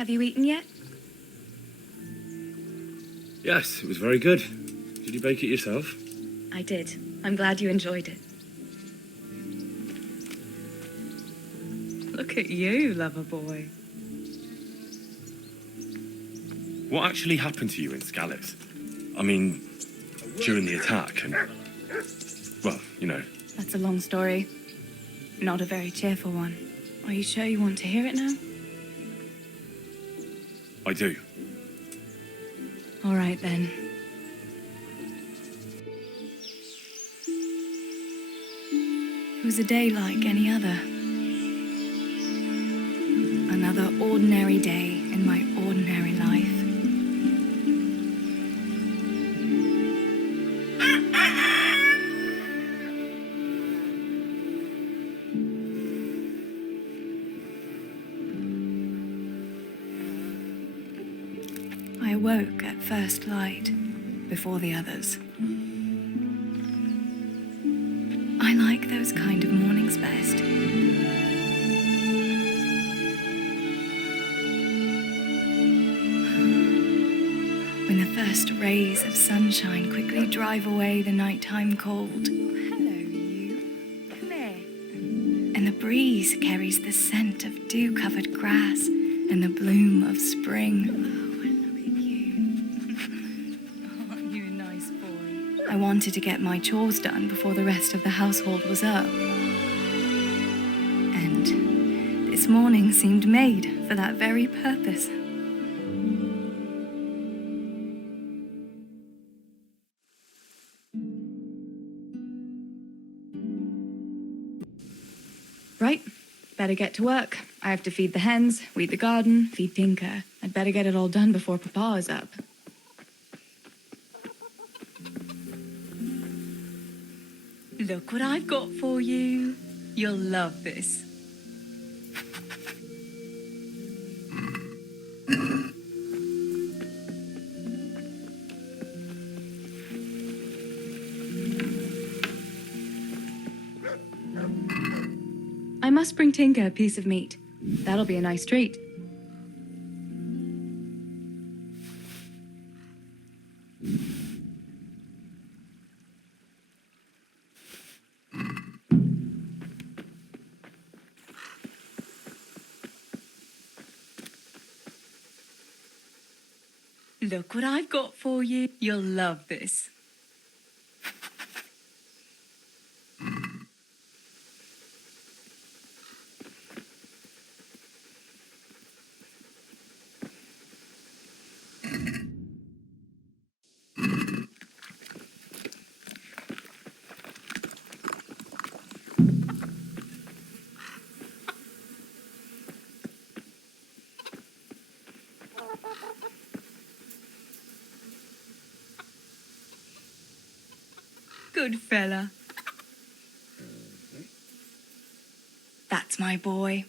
Have you eaten yet? Yes, it was very good. Did you bake it yourself? I did. I'm glad you enjoyed it. Look at you, lover boy. What actually happened to you in Skalitz? I mean, during the attack and... well, you know. That's a long story. Not a very cheerful one. Are you sure you want to hear it now? I do. All right, then. It was a day like any other. Another ordinary day in my ordinary life. I awoke at first light, before the others. I like those kind of mornings best. When the first rays of sunshine quickly drive away the nighttime cold. Hello, you. Come here. And the breeze carries the scent of dew-covered grass and the bloom of spring. I wanted to get my chores done before the rest of the household was up. And this morning seemed made for that very purpose. Right, better get to work. I have to feed the hens, weed the garden, feed Tinker. I'd better get it all done before Papa is up. Look what I've got for you. You'll love this. I must bring Tinker a piece of meat. That'll be a nice treat. Look what I've got for you. You'll love this. Good fella. That's my boy.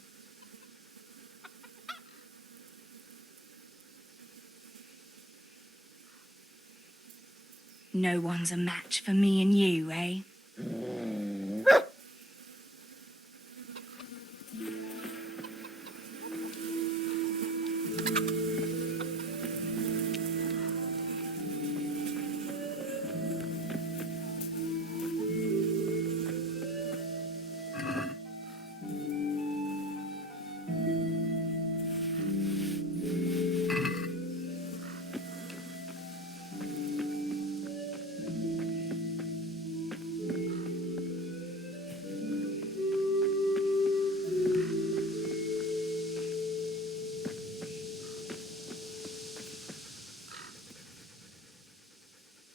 No one's a match for me and you, eh?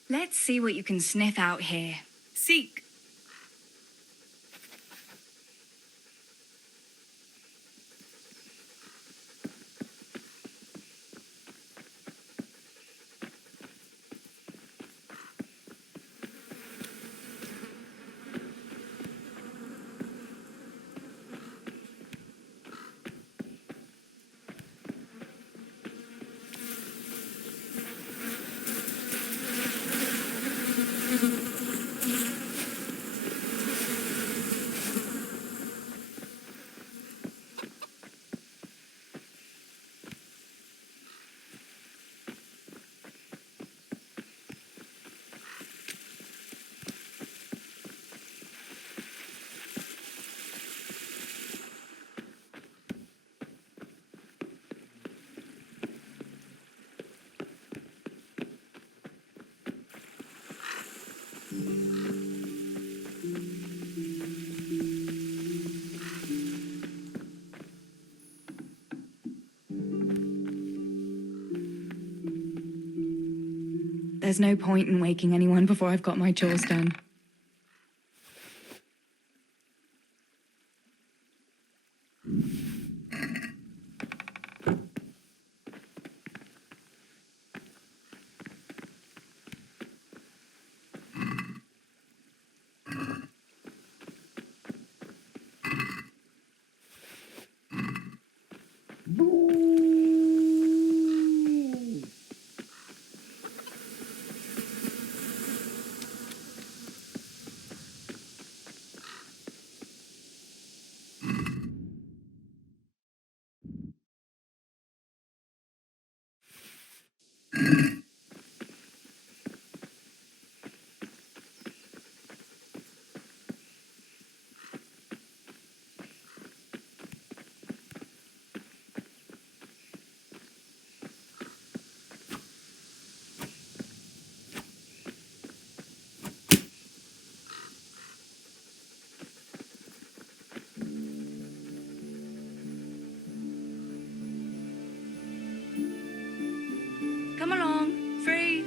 Let's see what you can sniff out here. Seek. There's no point in waking anyone before I've got my chores done. Come along, free.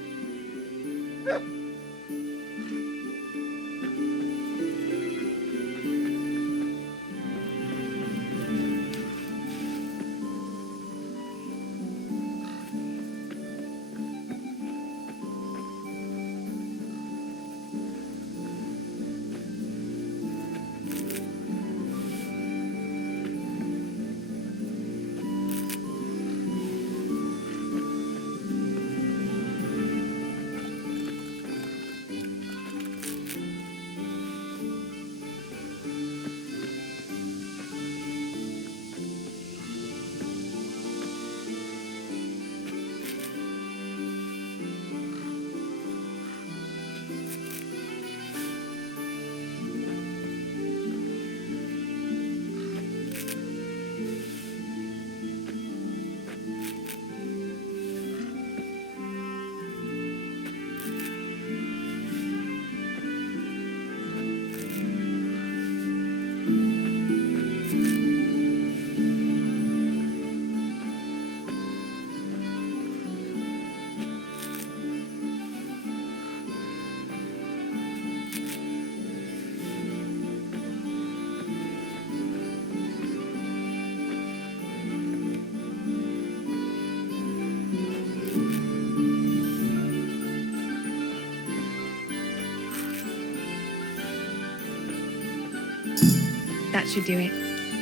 That should do it.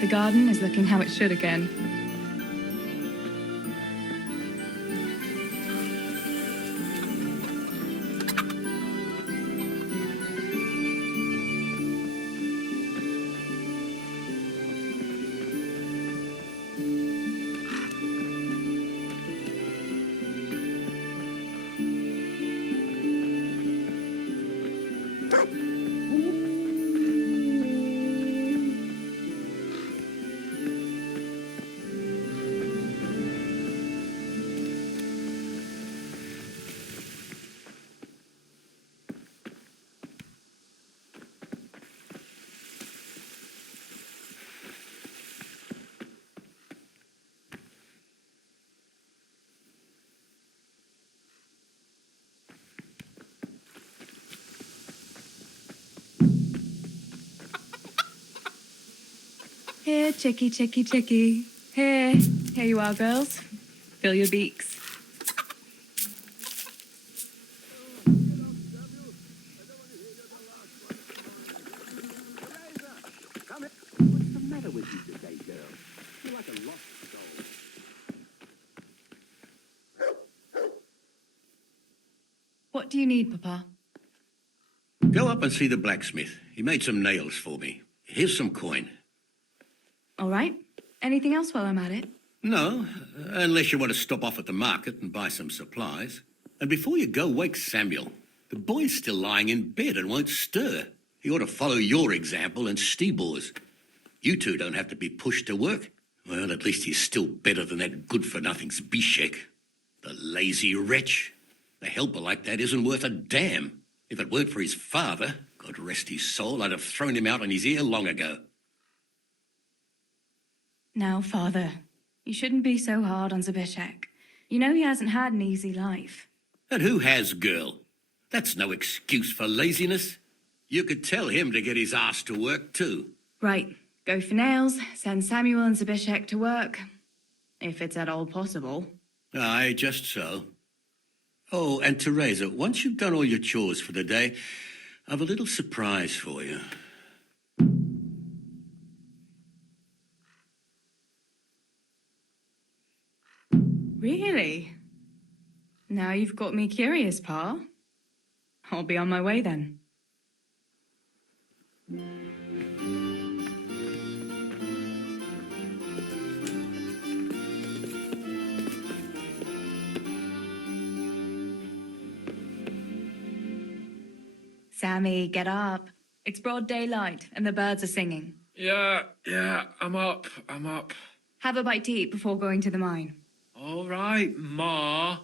The garden is looking how it should again. Here, chickie, chickie, chickie. Here you are, girls. Fill your beaks. What's the matter with you today, girl? You're like a lost soul. What do you need, Papa? Go up and see the blacksmith. He made some nails for me. Here's some coin. All right. Anything else while I'm at it? No, unless you want to stop off at the market and buy some supplies. And before you go, wake Samuel. The boy's still lying in bed and won't stir. He ought to follow your example and Stebor's. You two don't have to be pushed to work. Well, at least he's still better than that good-for-nothing Zbyszek. The lazy wretch. A helper like that isn't worth a damn. If it weren't for his father, God rest his soul, I'd have thrown him out on his ear long ago. Now, Father, you shouldn't be so hard on Zbyszek. You know he hasn't had an easy life. And who has girl? That's no excuse for laziness. You could tell him to get his ass to work too. Right, go for nails, send Samuel and Zabishek to work. If it's at all possible. Aye, just so. Oh, and Theresa, once you've done all your chores for the day, I've a little surprise for you. Really? Now you've got me curious, Pa. I'll be on my way then. Sammy, get up. It's broad daylight and the birds are singing. Yeah, I'm up. Have a bite to eat before going to the mine. All right, Ma.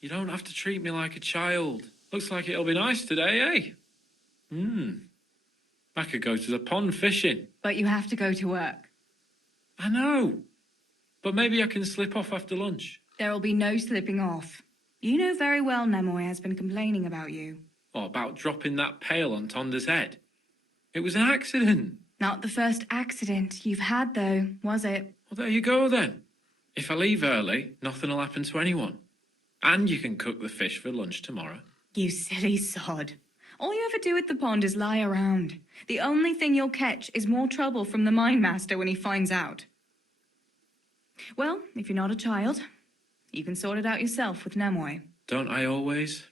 You don't have to treat me like a child. Looks like it'll be nice today, eh? I could go to the pond fishing. But you have to go to work. I know. But maybe I can slip off after lunch. There'll be no slipping off. You know very well Nemoy has been complaining about you. What about dropping that pail on Tonda's head? It was an accident. Not the first accident you've had, though, was it? Well, there you go, then. If I leave early, nothing will happen to anyone. And you can cook the fish for lunch tomorrow. You silly sod. All you ever do at the pond is lie around. The only thing you'll catch is more trouble from the mine master when he finds out. Well, if you're not a child, you can sort it out yourself with Nemoy. Don't I always?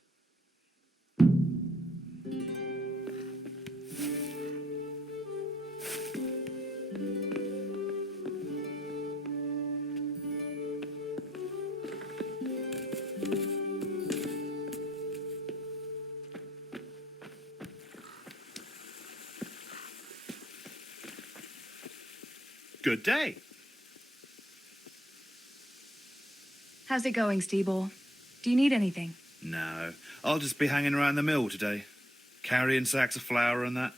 Good day. How's it going, Steebor? Do you need anything? No, I'll just be hanging around the mill today, carrying sacks of flour and that.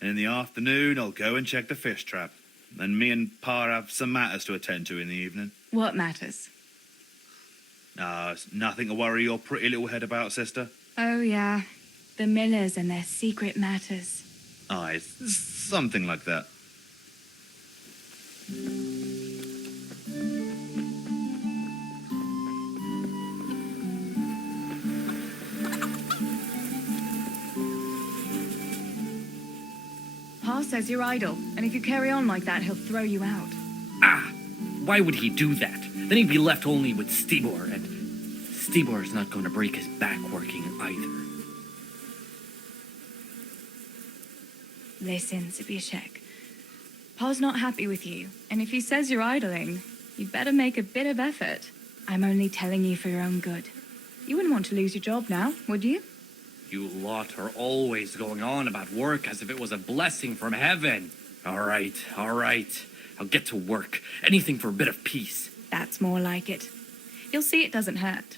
And in the afternoon, I'll go and check the fish trap. Then me and Pa have some matters to attend to in the evening. What matters? It's nothing to worry your pretty little head about, sister. Oh, yeah. The Millers and their secret matters. Aye, it's something like that. Pa says you're idle, and if you carry on like that, he'll throw you out. Why would he do that? Then he'd be left only with Steebor, and Steebor's not going to break his back working either. Listen, Zabishek. Pa's not happy with you, and if he says you're idling, you'd better make a bit of effort. I'm only telling you for your own good. You wouldn't want to lose your job now, would you? You lot are always going on about work as if it was a blessing from heaven. All right. I'll get to work. Anything for a bit of peace. That's more like it. You'll see it doesn't hurt.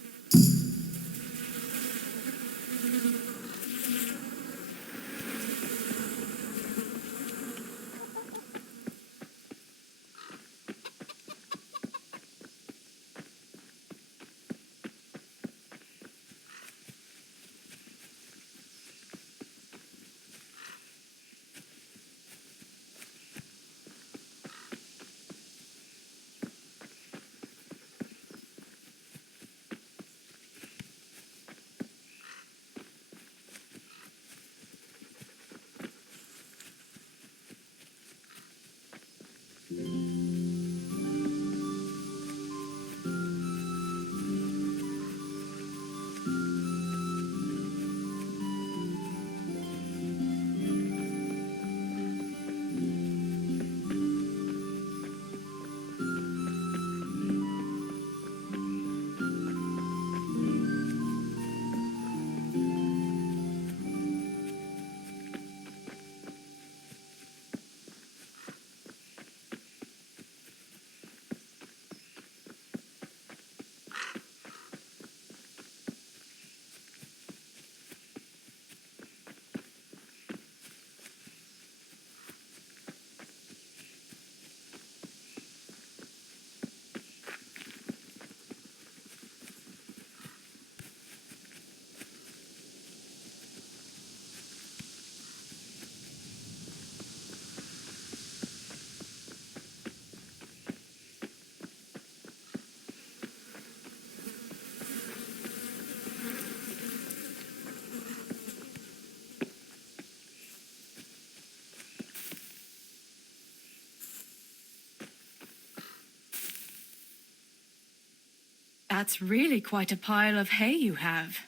That's really quite a pile of hay you have.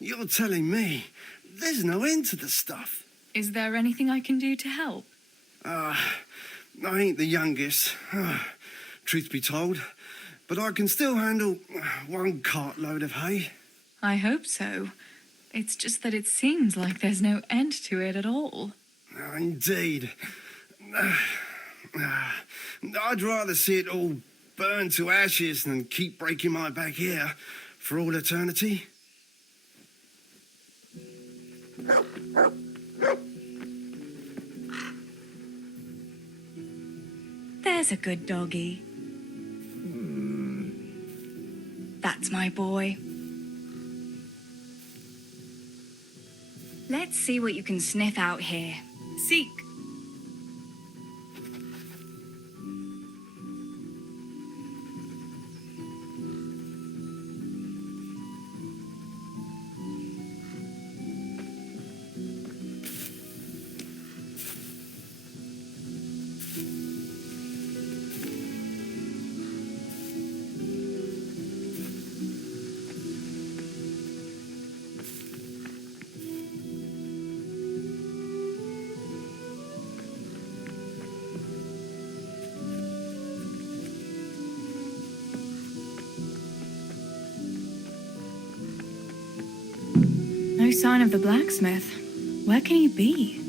You're telling me there's no end to the stuff. Is there anything I can do to help? I ain't the youngest, truth be told, but I can still handle one cartload of hay. I hope so. It's just that it seems like there's no end to it at all. Indeed. I'd rather see it all burn to ashes than keep breaking my back here for all eternity. There's a good doggy. That's my boy. Let's see what you can sniff out here. Seek. No sign of the blacksmith. Where can he be?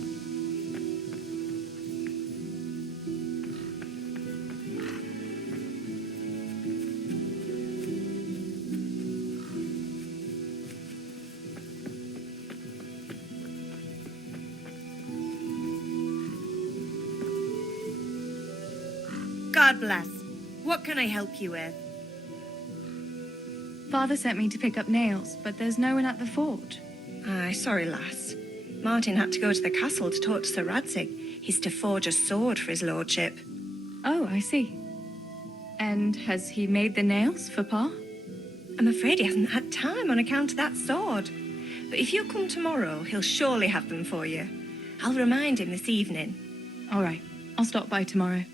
God bless. What can I help you with? Father sent me to pick up nails, but there's no one at the fort. Aye, sorry, lass. Martin had to go to the castle to talk to Sir Radzig. He's to forge a sword for his lordship. Oh, I see. And has he made the nails for Pa? I'm afraid he hasn't had time on account of that sword. But if you come tomorrow, he'll surely have them for you. I'll remind him this evening. All right, I'll stop by tomorrow.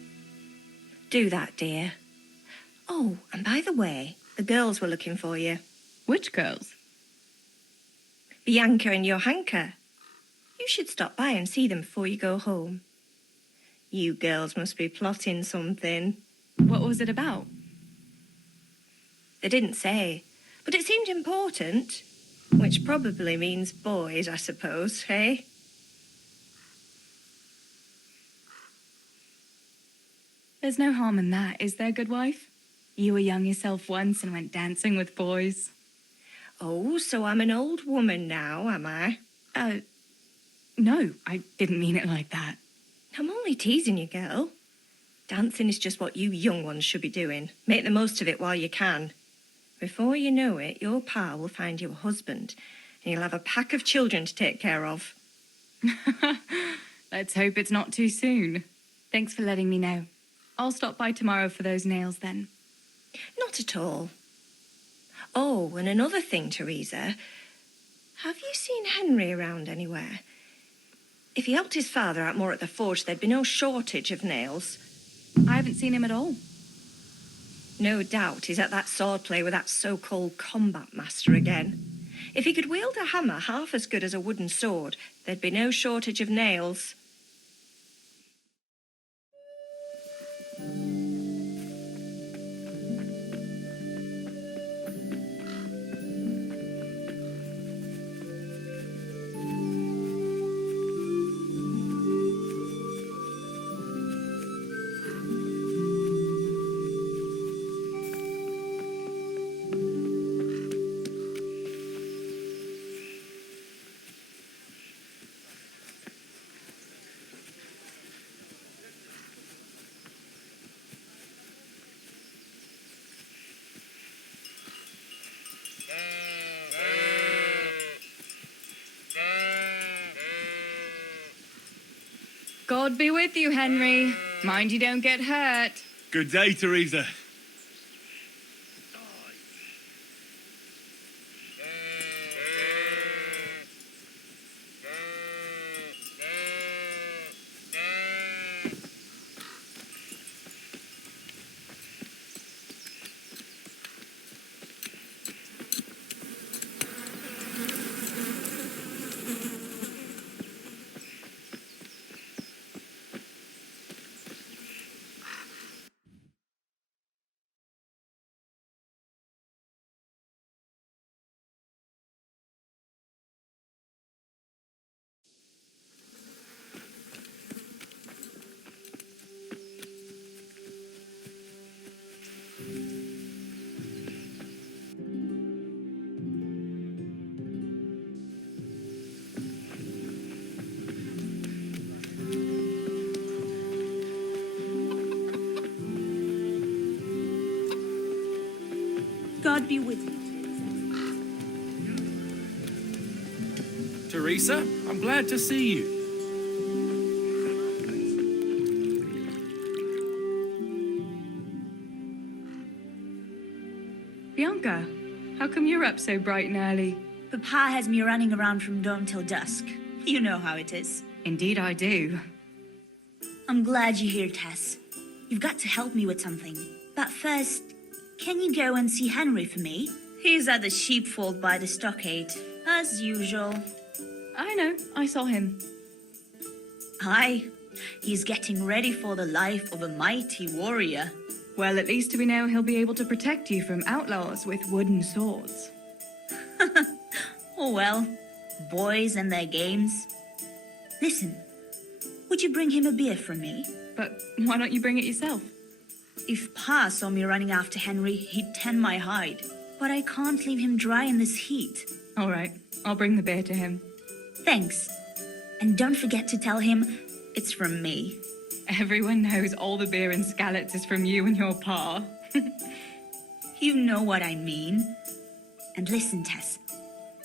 Do that, dear. Oh, and by the way, the girls were looking for you. Which girls? Bianca and Johanka. You should stop by and see them before you go home. You girls must be plotting something. What was it about? They didn't say, but it seemed important. Which probably means boys, I suppose, hey? There's no harm in that, is there, good wife? You were young yourself once and went dancing with boys. Oh, so I'm an old woman now, am I? No, I didn't mean it like that. I'm only teasing you, girl. Dancing is just what you young ones should be doing. Make the most of it while you can. Before you know it, your pa will find you a husband, and you'll have a pack of children to take care of. Let's hope it's not too soon. Thanks for letting me know. I'll stop by tomorrow for those nails then. Not at all. Oh, and another thing, Theresa. Have you seen Henry around anywhere? If he helped his father out more at the forge, there'd be no shortage of nails. I haven't seen him at all. No doubt he's at that sword play with that so-called combat master again. If he could wield a hammer half as good as a wooden sword, there'd be no shortage of nails. God be with you, Henry. Mind you don't get hurt. Good day, Theresa. God be with you. Theresa, I'm glad to see you. Bianca, how come you're up so bright and early? Papa has me running around from dawn till dusk. You know how it is. Indeed I do. I'm glad you're here, Tess. You've got to help me with something. But first, can you go and see Henry for me? He's at the sheepfold by the stockade, as usual. I know, I saw him. Aye, he's getting ready for the life of a mighty warrior. Well, at least we know he'll be able to protect you from outlaws with wooden swords. Oh well, boys and their games. Listen, would you bring him a beer from me? But why don't you bring it yourself? If Pa saw me running after Henry, he'd tan my hide. But I can't leave him dry in this heat. All right, I'll bring the beer to him. Thanks. And don't forget to tell him it's from me. Everyone knows all the beer in Skalitz is from you and your pa. You know what I mean. And listen, Tess.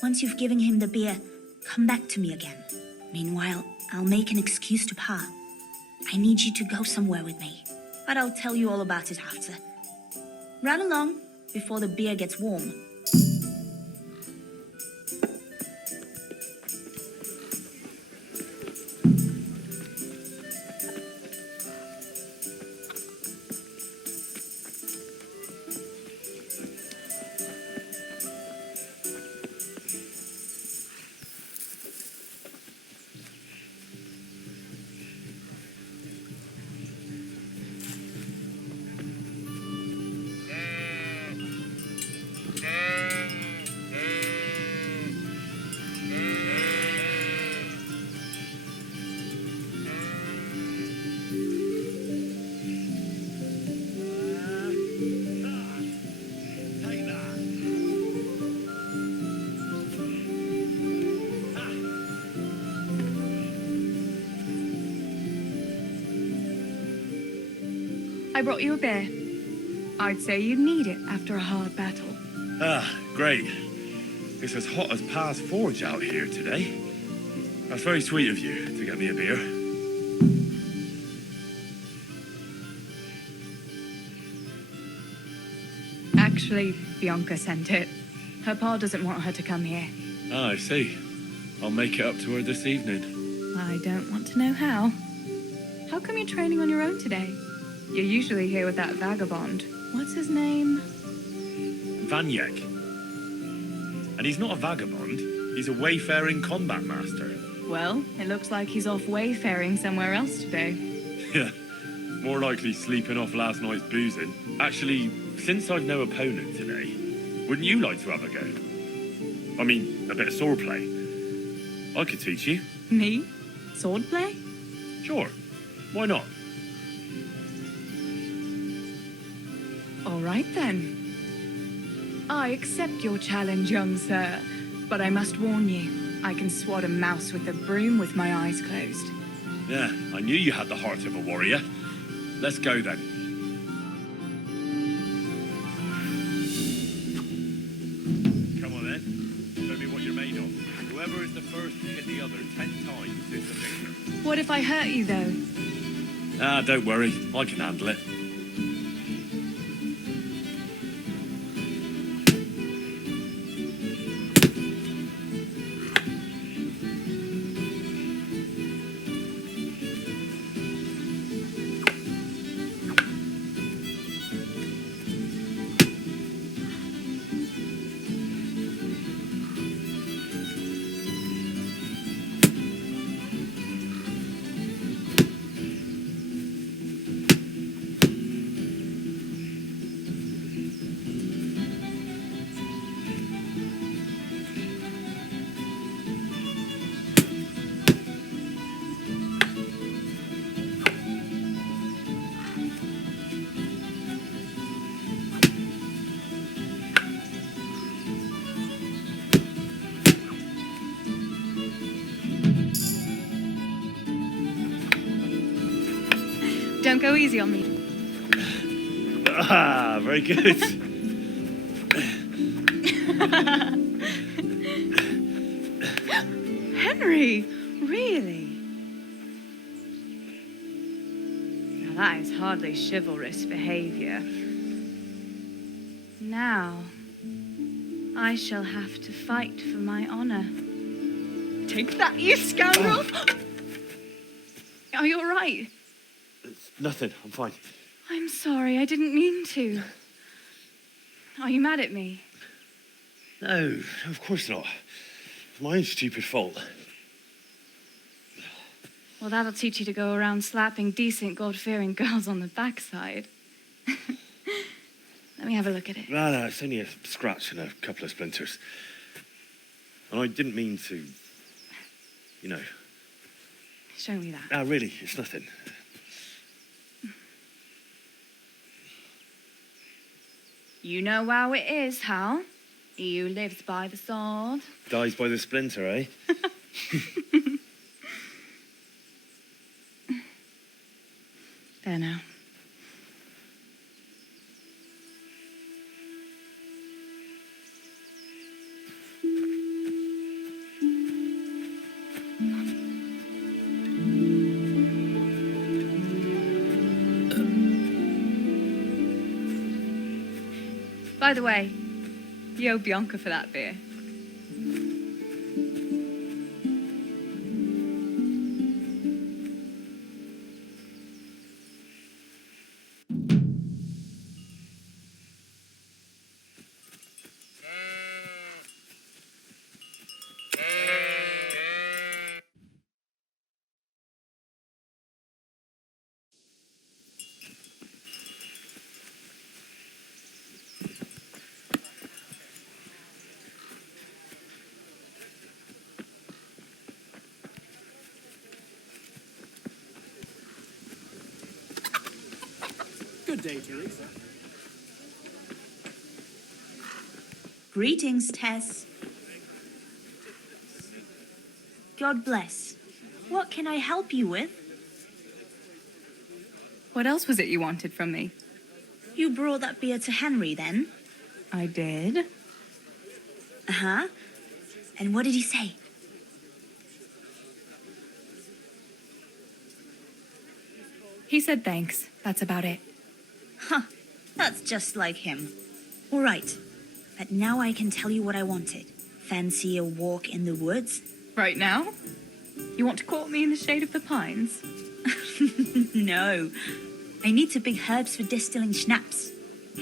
Once you've given him the beer, come back to me again. Meanwhile, I'll make an excuse to Pa. I need you to go somewhere with me. But I'll tell you all about it after. Run along before the beer gets warm. I brought you a beer. I'd say you'd need it after a hard battle. Ah, great. It's as hot as Pa's forge out here today. That's very sweet of you to get me a beer. Actually, Bianca sent it. Her pa doesn't want her to come here. Ah, I see. I'll make it up to her this evening. I don't want to know how. How come you're training on your own today? You're usually here with that vagabond. What's his name? Vanyek. And he's not a vagabond. He's a wayfaring combat master. Well, it looks like he's off wayfaring somewhere else today. Yeah, more likely sleeping off last night's boozing. Actually, since I've no opponent today, wouldn't you like to have a go? I mean, a bit of swordplay. I could teach you. Me? Swordplay? Sure. Why not? All right then. I accept your challenge, young sir. But I must warn you, I can swat a mouse with a broom with my eyes closed. Yeah, I knew you had the heart of a warrior. Let's go then. Come on then. Show me what you're made of. Whoever is the first to hit the other 10 times is the victor. What if I hurt you, though? Ah, don't worry. I can handle it. Don't go easy on me. Ah, very good. Henry, really? Now that is hardly chivalrous behavior. Now, I shall have to fight for my honor. Take that, you scoundrel! Are you all right? Nothing, I'm fine. I'm sorry, I didn't mean to. Are you mad at me? No, of course not. It's my own stupid fault. Well, that'll teach you to go around slapping decent, God-fearing girls on the backside. Let me have a look at it. No, it's only a scratch and a couple of splinters. And I didn't mean to, you know. Show me that. No, really, it's nothing. You know how it is, Hal. He who lives by the sword Dies by the splinter, eh? There now. By the way, you owe Bianca for that beer. Good day, Theresa. Greetings, Tess. God bless. What can I help you with? What else was it you wanted from me? You brought that beer to Henry, then? I did. Uh-huh. And what did he say? He said thanks. That's about it. Huh. That's just like him. All right. But now I can tell you what I wanted. Fancy a walk in the woods? Right now? You want to court me in the shade of the pines? No. I need to pick herbs for distilling schnapps.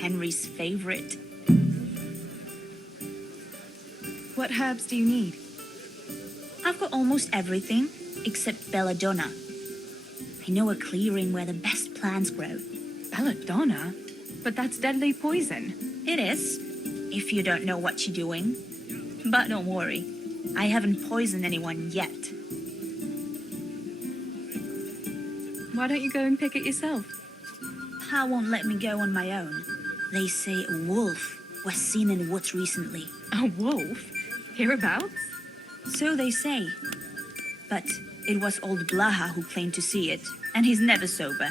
Henry's favorite. What herbs do you need? I've got almost everything except belladonna. I know a clearing where the best plants grow. Belladonna? But that's deadly poison. It is, if you don't know what you're doing. But don't worry, I haven't poisoned anyone yet. Why don't you go and pick it yourself? Pa won't let me go on my own. They say a wolf was seen in the woods recently. A wolf? Hereabouts? So they say. But it was old Blaha who claimed to see it, and he's never sober.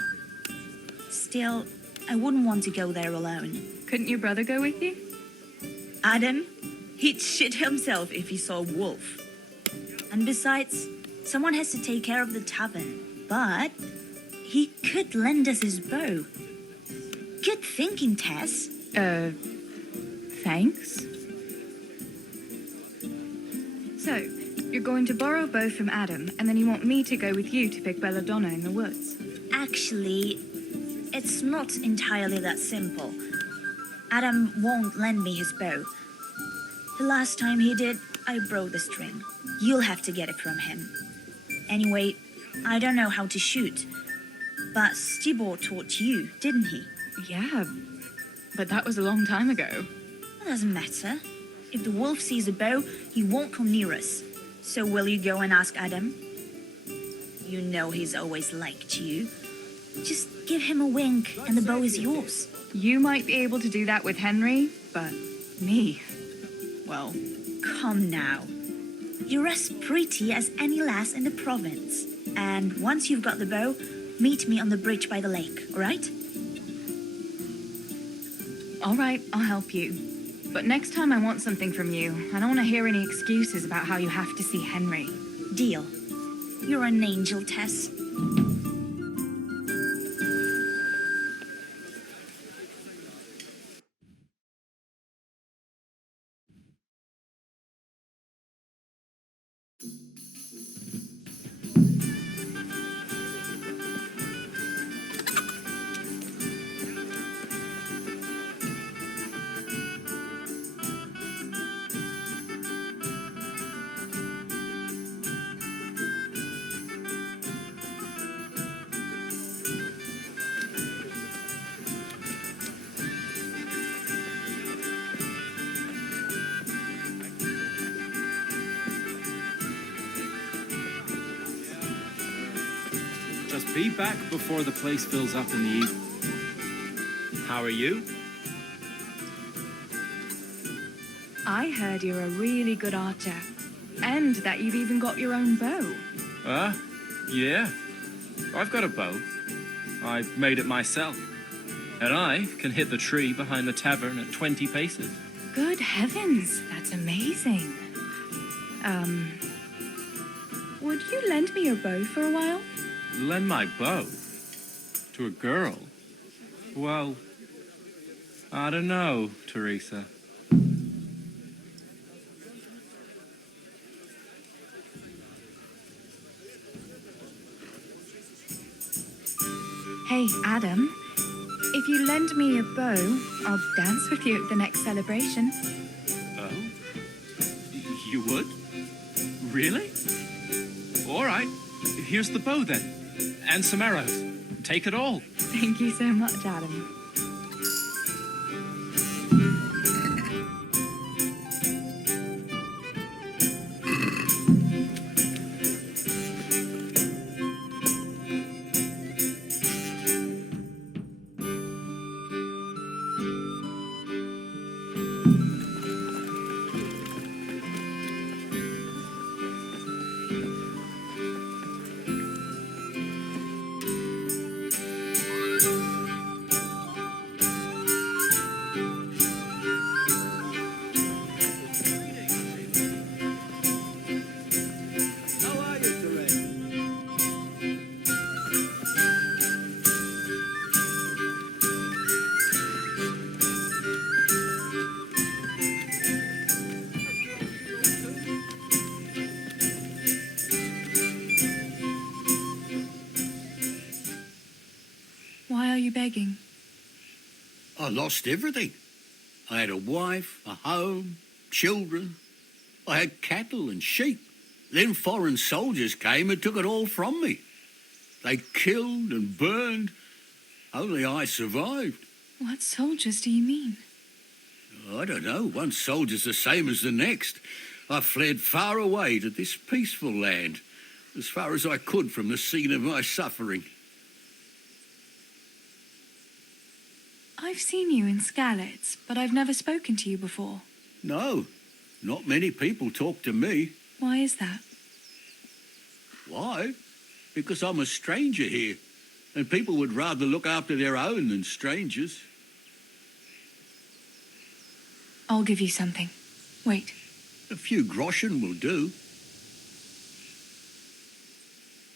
Still, I wouldn't want to go there alone. Couldn't your brother go with you? Adam, he'd shit himself if he saw a wolf. And besides, someone has to take care of the tavern. But he could lend us his bow. Good thinking, Tess. Thanks. So, you're going to borrow a bow from Adam, and then you want me to go with you to pick belladonna in the woods? Actually, it's not entirely that simple. Adam won't lend me his bow. The last time he did, I broke the string. You'll have to get it from him. Anyway, I don't know how to shoot. But Stibor taught you, didn't he? Yeah, but that was a long time ago. It doesn't matter. If the wolf sees a bow, he won't come near us. So will you go and ask Adam? You know he's always liked you. Just give him a wink and the bow is yours. You might be able to do that with Henry, but me, well... Come now. You're as pretty as any lass in the province. And once you've got the bow, meet me on the bridge by the lake, all right? All right, I'll help you. But next time I want something from you, I don't want to hear any excuses about how you have to see Henry. Deal. You're an angel, Tess. Just be back before the place fills up in the evening. How are you? I heard you're a really good archer. And that you've even got your own bow. Yeah. I've got a bow. I made it myself. And I can hit the tree behind the tavern at 20 paces. Good heavens, that's amazing. Would you lend me your bow for a while? Lend my bow? To a girl? Well, I don't know, Theresa. Hey, Adam. If you lend me your bow, I'll dance with you at the next celebration. Oh? You would? Really? All right. Here's the bow, then. And some arrows. Take it all. Thank you so much, Adam. Why are you begging? I lost everything. I had a wife, a home, children. I had cattle and sheep. Then foreign soldiers came and took it all from me. They killed and burned. Only I survived. What soldiers do you mean? I don't know. One soldier's the same as the next. I fled far away to this peaceful land, as far as I could from the scene of my suffering. I've seen you in Skalitz, but I've never spoken to you before. No, not many people talk to me. Why is that? Why? Because I'm a stranger here, and people would rather look after their own than strangers. I'll give you something. Wait. A few groschen will do.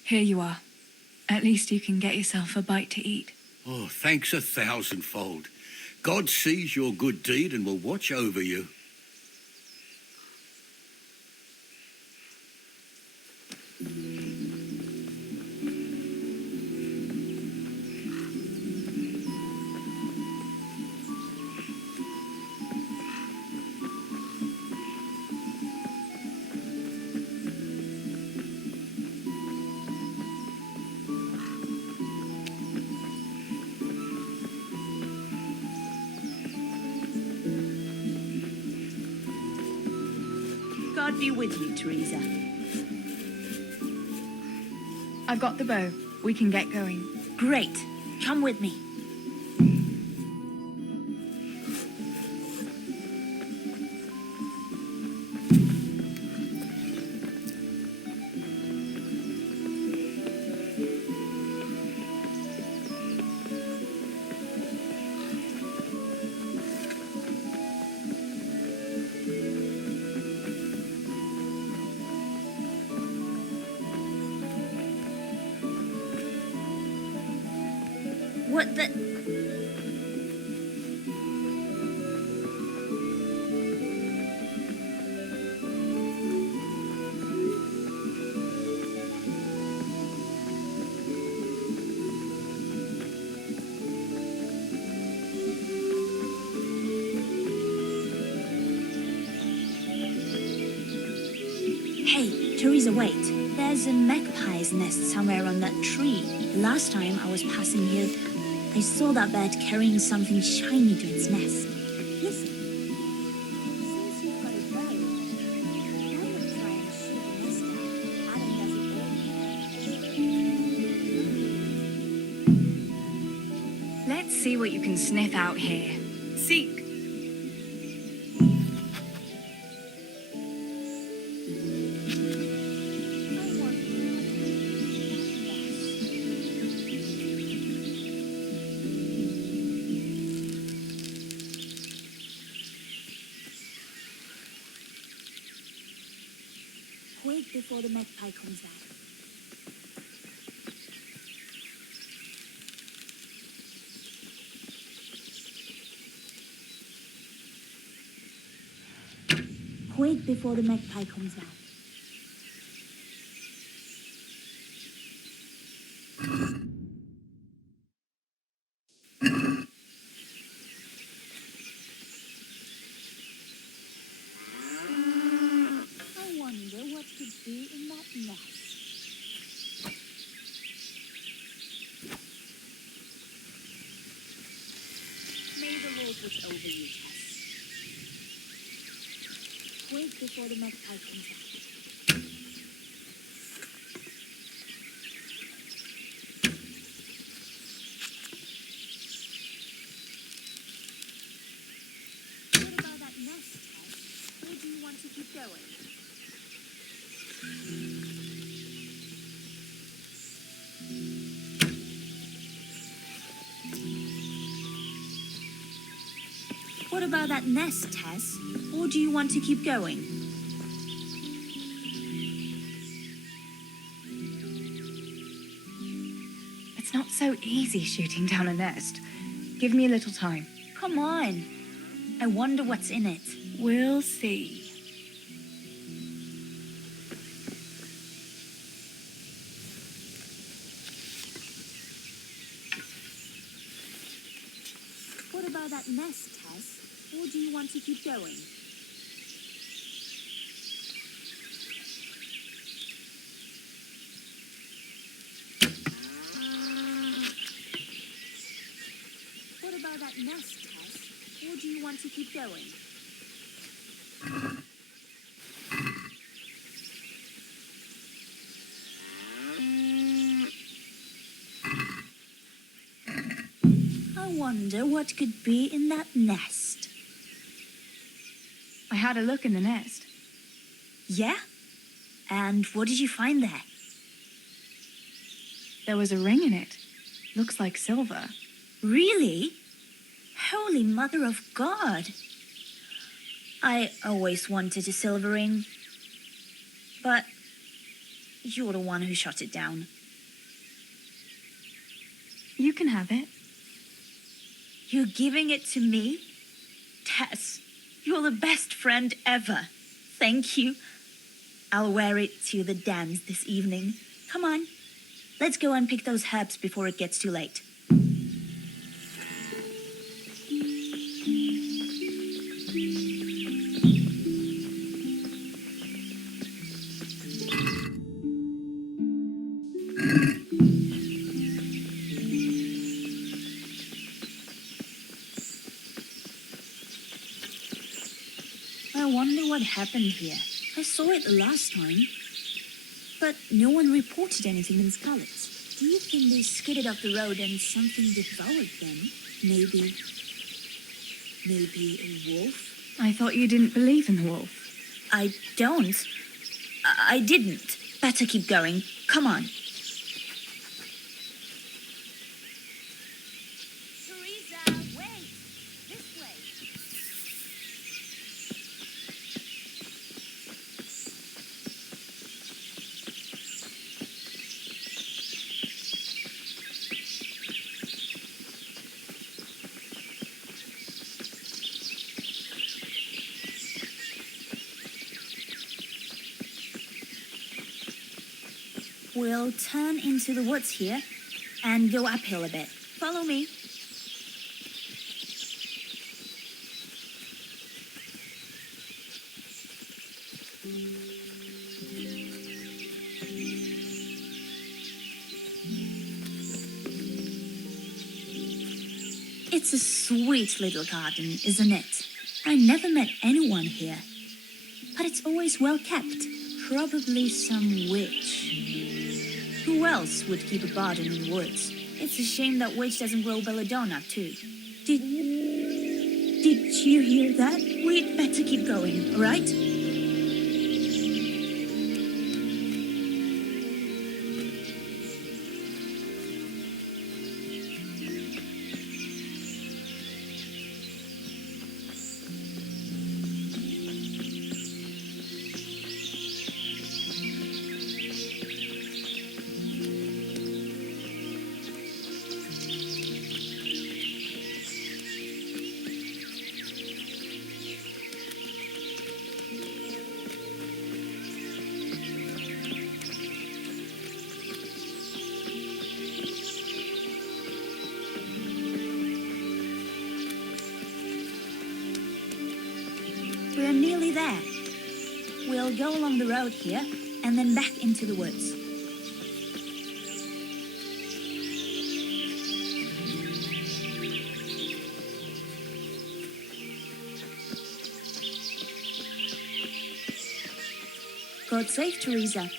Here you are. At least you can get yourself a bite to eat. Oh, thanks 1,000-fold. God sees your good deed and will watch over you. God be with you, Theresa. I've got the bow. We can get going. Great. Come with me. What the... Hey, Theresa, wait. There's a magpie's nest somewhere on that tree. Last time I was passing here, I saw that bird carrying something shiny to its nest. Listen. Since you've got a bow, why not try and shoot the nest down? Adam does it all. Let's see what you can sniff out here. Seek. Quick before the magpie comes back. Quick before the magpie comes back. I wonder what could be in that nest. May the Lord watch over you, Tess. Wait before the magpie comes out. What about that nest, Tess? Or do you want to keep going? What about that nest, Tess? Or do you want to keep going? It's not so easy shooting down a nest. Give me a little time. Come on. I wonder what's in it. We'll see. What about that nest, Tess? Or do you want to keep going? What about that nest, Tess? Or do you want to keep going? I wonder what could be in that nest. I had a look in the nest. Yeah? And what did you find there? There was a ring in it. Looks like silver. Really? Holy Mother of God! I always wanted a silver ring. But you're the one who shot it down. You can have it. You're giving it to me? Tess, you're the best friend ever. Thank you. I'll wear it to the dance this evening. Come on. Let's go and pick those herbs before it gets too late. I wonder what happened here. I saw it the last time, but no one reported anything in Skalitz. Do you think they skidded off the road and something devoured them? Maybe a wolf? I thought you didn't believe in the wolf. I don't. I didn't. Better keep going. Come on. Theresa, wait! This way. We'll turn into the woods here and go uphill a bit. Follow me. It's a sweet little garden, isn't it? I never met anyone here, but it's always well kept. Probably some witch. Who else would keep a garden in the woods? It's a shame that witch doesn't grow belladonna, too. Did you hear that? We'd better keep going, all right? We're nearly there. We'll go along the road here and then back into the woods. God save Theresa.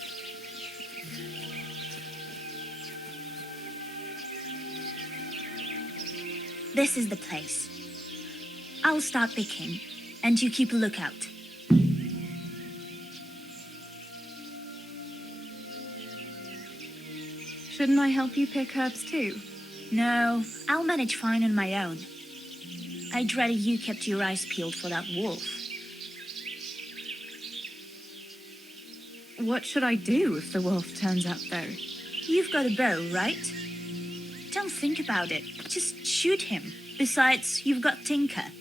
This is the place. I'll start picking, and you keep a lookout. Shouldn't I help you pick herbs too? No, I'll manage fine on my own. I'd rather you kept your eyes peeled for that wolf. What should I do if the wolf turns up, though? You've got a bow, right? Don't think about it. Just shoot him. Besides, you've got Tinker.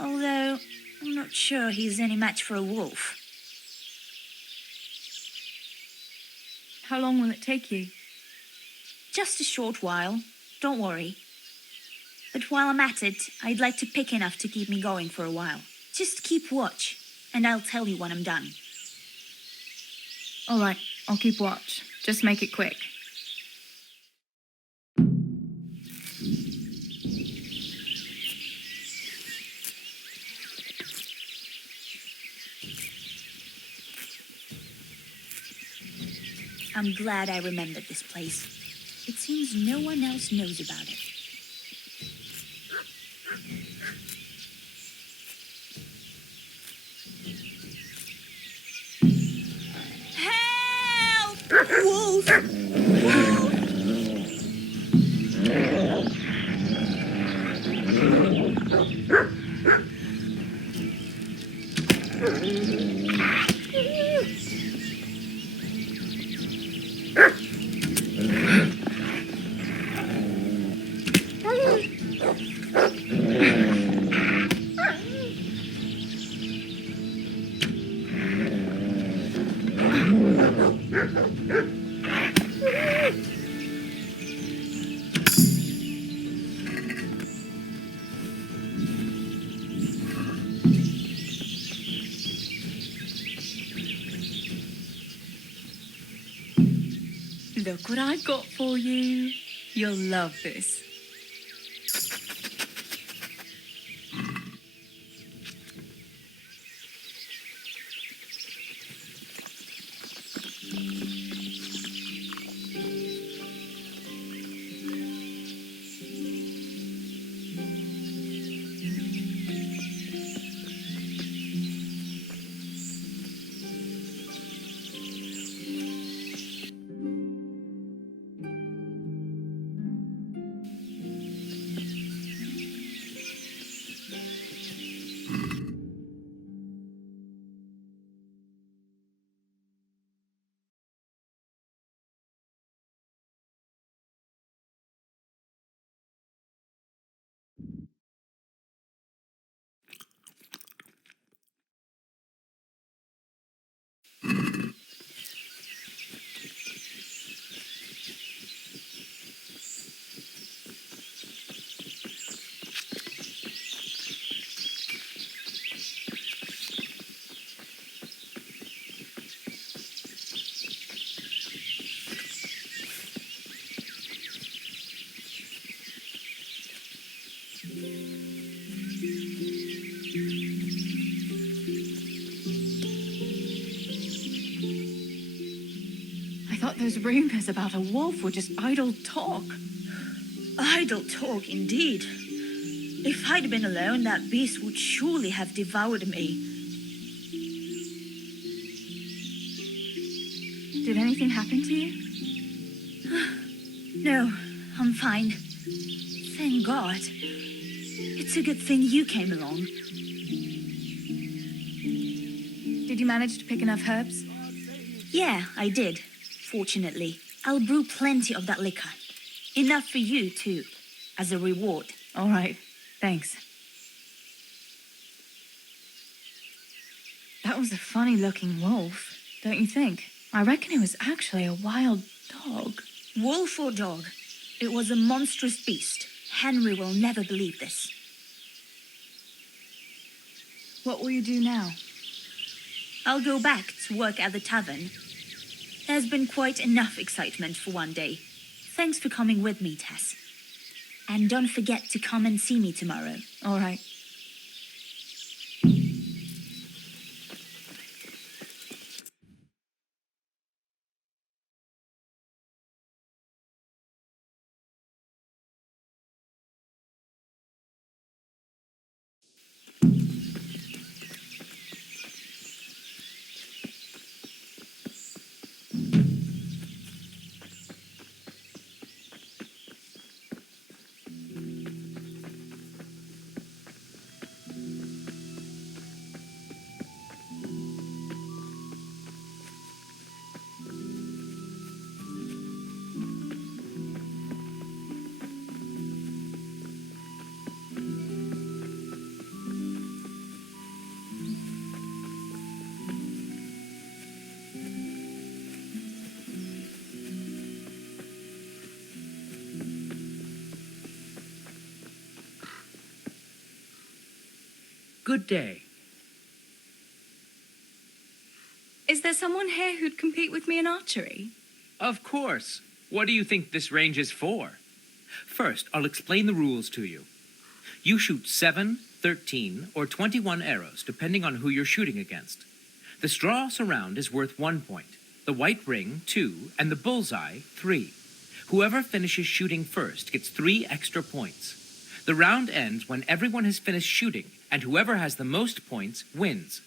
Although, I'm not sure he's any match for a wolf. How long will it take you? Just a short while. Don't worry. But while I'm at it, I'd like to pick enough to keep me going for a while. Just keep watch, and I'll tell you when I'm done. All right, I'll keep watch. Just make it quick. I'm glad I remembered this place. It seems no one else knows about it. Help! Wolf! Help! Look what I've got for you. You'll love this. Those rumors about a wolf were just idle talk. Idle talk, indeed. If I'd been alone, that beast would surely have devoured me. Did anything happen to you? No, I'm fine. Thank God. It's a good thing you came along. Did you manage to pick enough herbs? Yeah, I did. Fortunately, I'll brew plenty of that liquor. Enough for you, too, as a reward. All right, thanks. That was a funny-looking wolf, don't you think? I reckon it was actually a wild dog. Wolf or dog, it was a monstrous beast. Henry will never believe this. What will you do now? I'll go back to work at the tavern. There's been quite enough excitement for one day. Thanks for coming with me, Tess. And don't forget to come and see me tomorrow. All right. Good day. Is there someone here who'd compete with me in archery? Of course. What do you think this range is for? First, I'll explain the rules to you. You shoot 7, 13, or 21 arrows, depending on who you're shooting against. The straw surround is worth 1 point, the white ring 2, and the bullseye 3. Whoever finishes shooting first gets 3 extra points. The round ends when everyone has finished shooting, and whoever has the most points wins.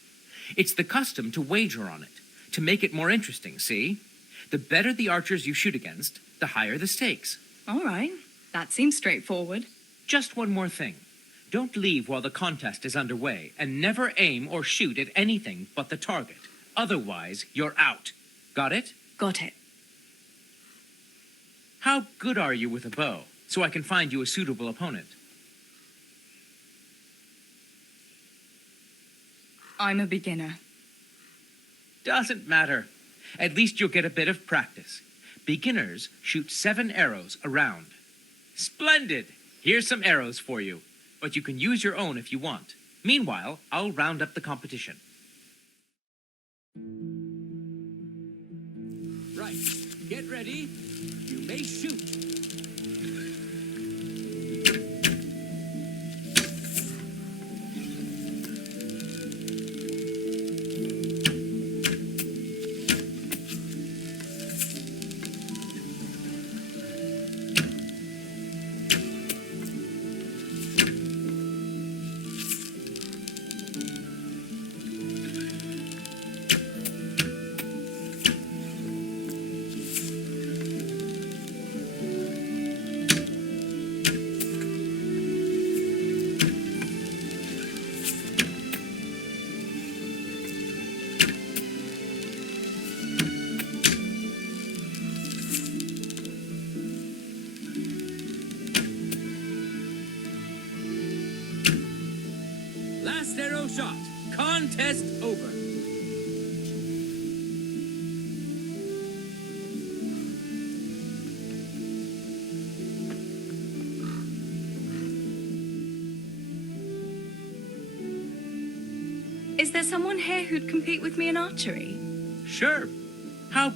It's the custom to wager on it, to make it more interesting, see? The better the archers you shoot against, the higher the stakes. All right. That seems straightforward. Just one more thing. Don't leave while the contest is underway, and never aim or shoot at anything but the target. Otherwise, you're out. Got it? Got it. How good are you with a bow, so I can find you a suitable opponent? I'm a beginner. Doesn't matter. At least you'll get a bit of practice. Beginners shoot 7 arrows a round. Splendid! Here's some arrows for you, but you can use your own if you want. Meanwhile, I'll round up the competition. Right. Get ready. You may shoot. Last arrow shot. Contest over. Is there someone here who'd compete with me in archery? Sure. How...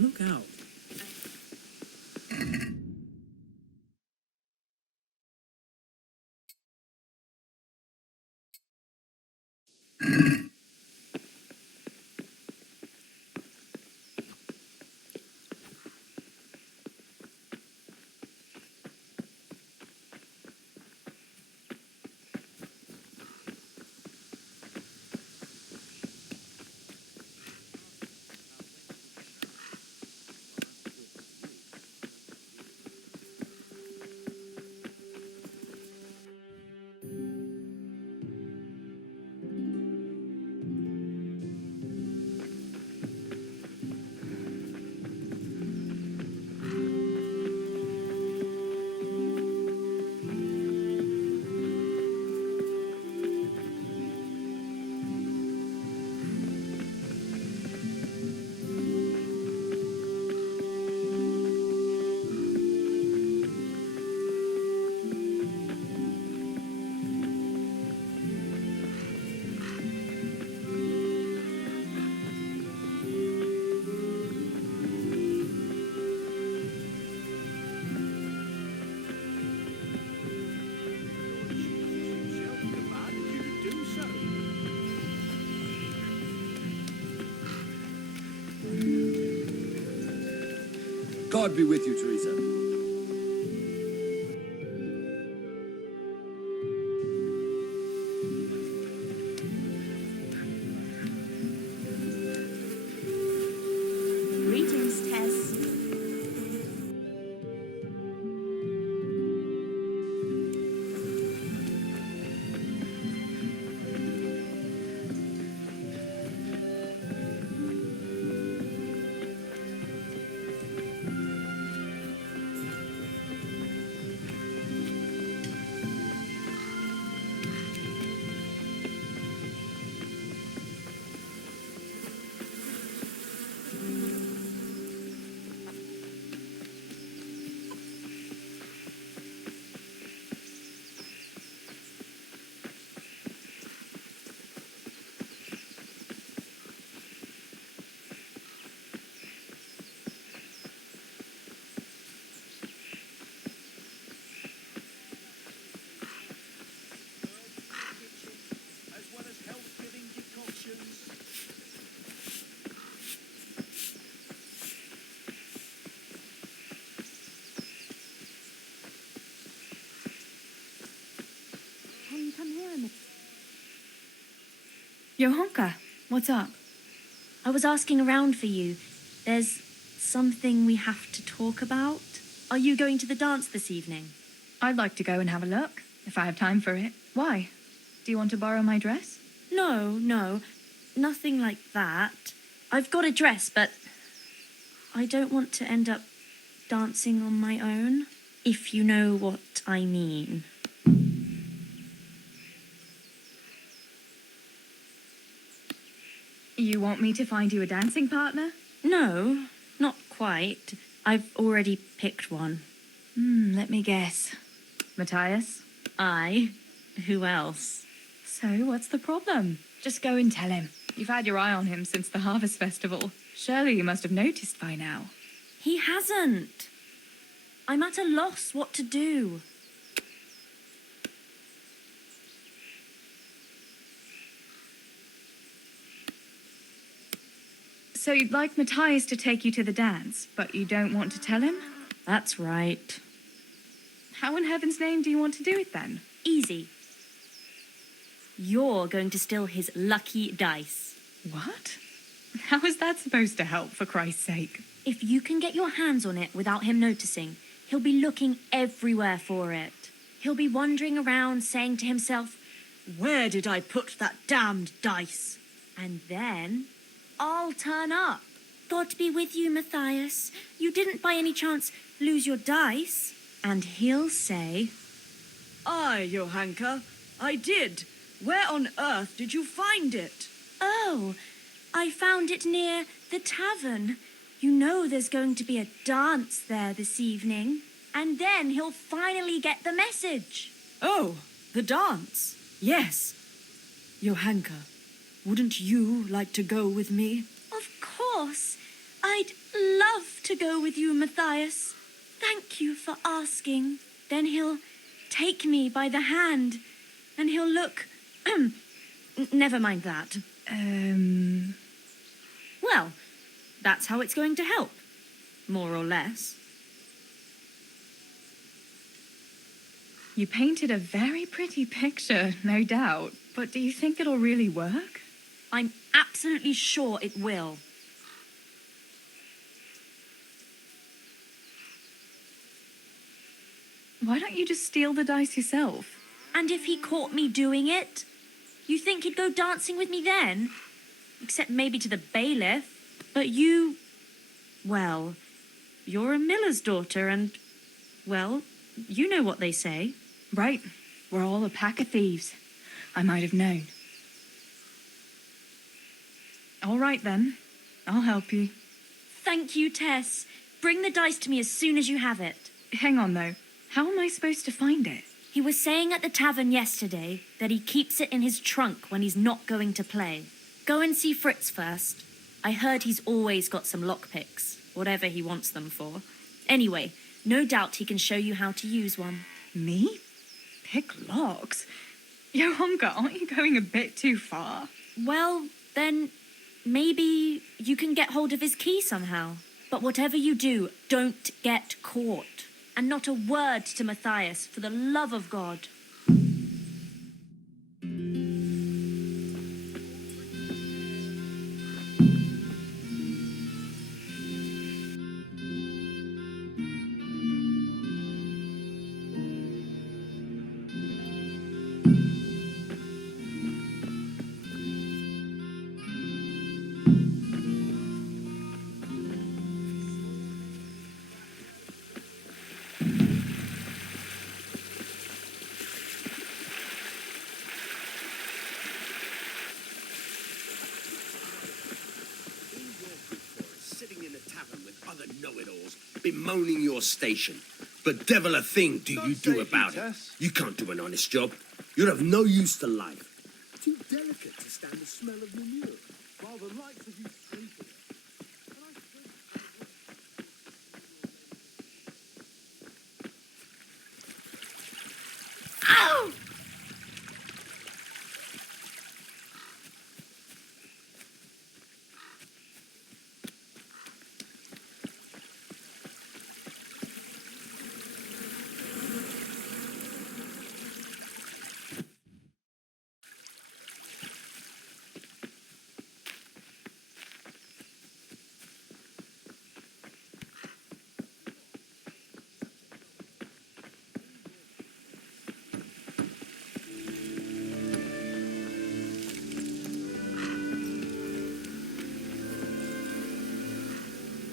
Look out. God be with you, Theresa. Greetings, Tess. Johanka, what's up? I was asking around for you. There's something we have to talk about. Are you going to the dance this evening? I'd like to go and have a look, if I have time for it. Why? Do you want to borrow my dress? No, nothing like that. I've got a dress, but I don't want to end up dancing on my own, if you know what I mean. You want me to find you a dancing partner? No, not quite. I've already picked one. Let me guess. Matthias? I? Who else? So, what's the problem? Just go and tell him. You've had your eye on him since the Harvest Festival. Surely you must have noticed by now. He hasn't. I'm at a loss what to do. So you'd like Matthias to take you to the dance, but you don't want to tell him? That's right. How in heaven's name do you want to do it then? Easy. You're going to steal his lucky dice. What? How is that supposed to help, for Christ's sake? If you can get your hands on it without him noticing, he'll be looking everywhere for it. He'll be wandering around saying to himself, "Where did I put that damned dice?" And then I'll turn up. God be with you, Matthias. You didn't by any chance lose your dice? And he'll say, Aye, Johanka, I did. Where on earth did you find it? "Oh, I found it near the tavern. You know there's going to be a dance there this evening." And then he'll finally get the message. Oh, the dance. Yes. Johanka, wouldn't you like to go with me? Of course. I I'd love to go with you, Matthias. Thank you for asking. Then he'll take me by the hand, and he'll look... Never mind that. Well, that's how it's going to help. More or less. You painted a very pretty picture, no doubt. But do you think it'll really work? I'm absolutely sure it will. Why don't you just steal the dice yourself? And if he caught me doing it, you think he'd go dancing with me then? Except maybe to the bailiff. But you... Well, you're a miller's daughter and... Well, you know what they say. Right. We're all a pack of thieves. I might have known. All right, then. I'll help you. Thank you, Tess. Bring the dice to me as soon as you have it. Hang on, though. How am I supposed to find it? He was saying at the tavern yesterday that he keeps it in his trunk when he's not going to play. Go and see Fritz first. I heard he's always got some lockpicks, whatever he wants them for. Anyway, no doubt he can show you how to use one. Me? Pick locks? Yo, Honka, aren't you going a bit too far? Well, then maybe you can get hold of his key somehow. But whatever you do, don't get caught. And not a word to Matthias, for the love of God. Bemoaning your station. But devil a thing do you do about it. You can't do an honest job. You're of no use to life. Too delicate to stand the smell of manure. While the likes of you sleeping. Ow!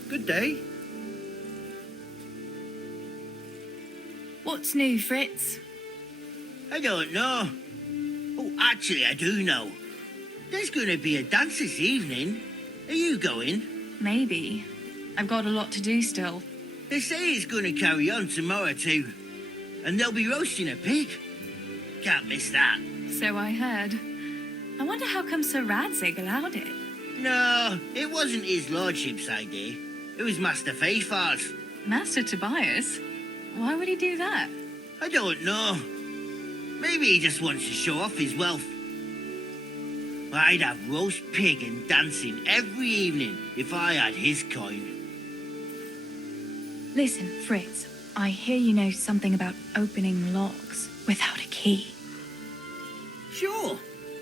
Good day. What's new, Fritz? I don't know. Oh, actually, I do know. There's going to be a dance this evening. Are you going? Maybe. I've got a lot to do still. They say it's going to carry on tomorrow too. And they'll be roasting a pig. Can't miss that. So I heard. I wonder how come Sir Radzig allowed it. No, it wasn't his lordship's idea. It was Master Faithfar's. Master Tobias? Why would he do that? I don't know. Maybe he just wants to show off his wealth. I'd have roast pig and dancing every evening if I had his coin. Listen, Fritz, I hear you know something about opening locks without a key. Sure.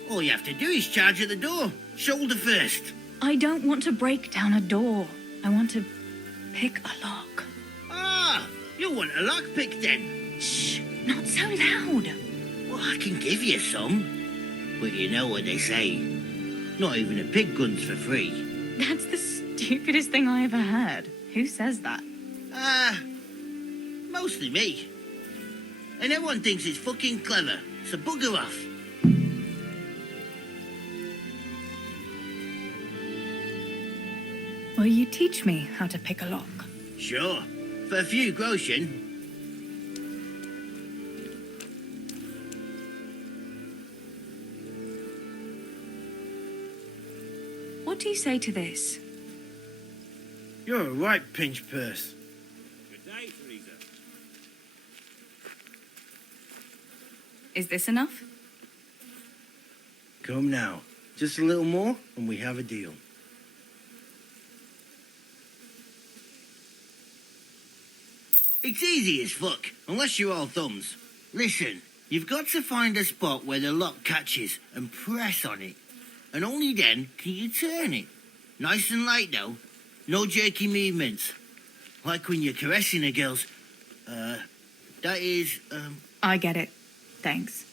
All you have to do is charge at the door. Shoulder first. I don't want to break down a door. I want to pick a lock. Ah, you want a lockpick then? Shh, not so loud. Well, I can give you some. But you know what they say. Not even a pig gun's for free. That's the stupidest thing I ever heard. Who says that? Mostly me. And everyone thinks it's fucking clever, so bugger off. Will you teach me how to pick a lock? Sure. For a few groschen. What do you say to this? You're a right pinch purse. Good day, Theresa. Is this enough? Come now. Just a little more, and we have a deal. It's easy as fuck, unless you're all thumbs. Listen, you've got to find a spot where the lock catches and press on it. And only then can you turn it. Nice and light, though. No jerky movements. Like when you're caressing a girl's... that is, I get it. Thanks.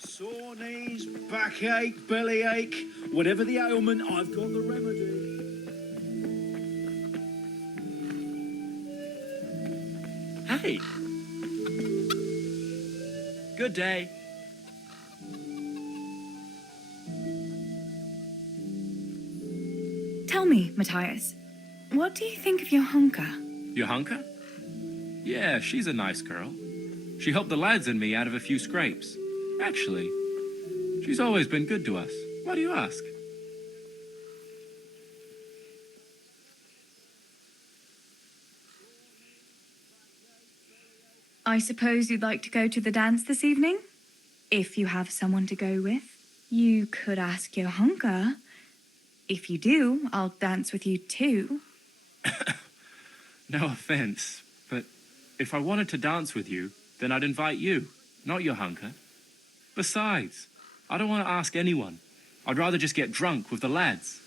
Sore knees, backache, bellyache, whatever the ailment, I've got the remedy. Hey. Good day. Tell me, Matthias, what do you think of your hunker? Your hunker? Yeah, she's a nice girl. She helped the lads and me out of a few scrapes. Actually, she's always been good to us. Why do you ask? I suppose you'd like to go to the dance this evening? If you have someone to go with, you could ask your hunker. If you do, I'll dance with you too. No offense, but if I wanted to dance with you, then I'd invite you, not your hunker. Besides, I don't want to ask anyone. I'd rather just get drunk with the lads.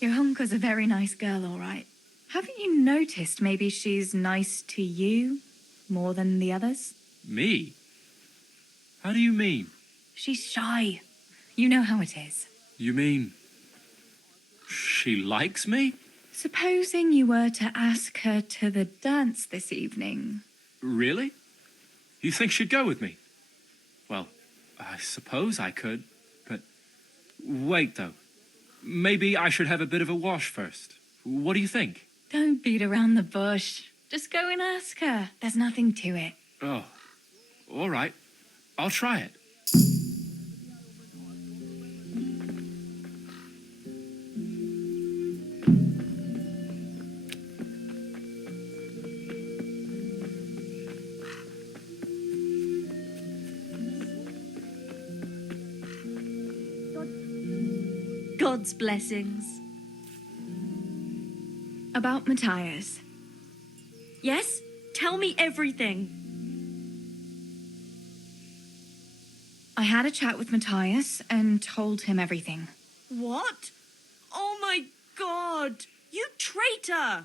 Your hunker's a very nice girl, all right. Haven't you noticed maybe she's nice to you more than the others? Me? How do you mean? She's shy. You know how it is. You mean she likes me? Supposing you were to ask her to the dance this evening. Really? You think she'd go with me? Well, I suppose I could, but... Wait, though. Maybe I should have a bit of a wash first. What do you think? Don't beat around the bush. Just go and ask her. There's nothing to it. Oh, all right. I'll try it. God's blessings. About Matthias. Yes? Tell me everything. I had a chat with Matthias and told him everything. What? Oh my God! You traitor!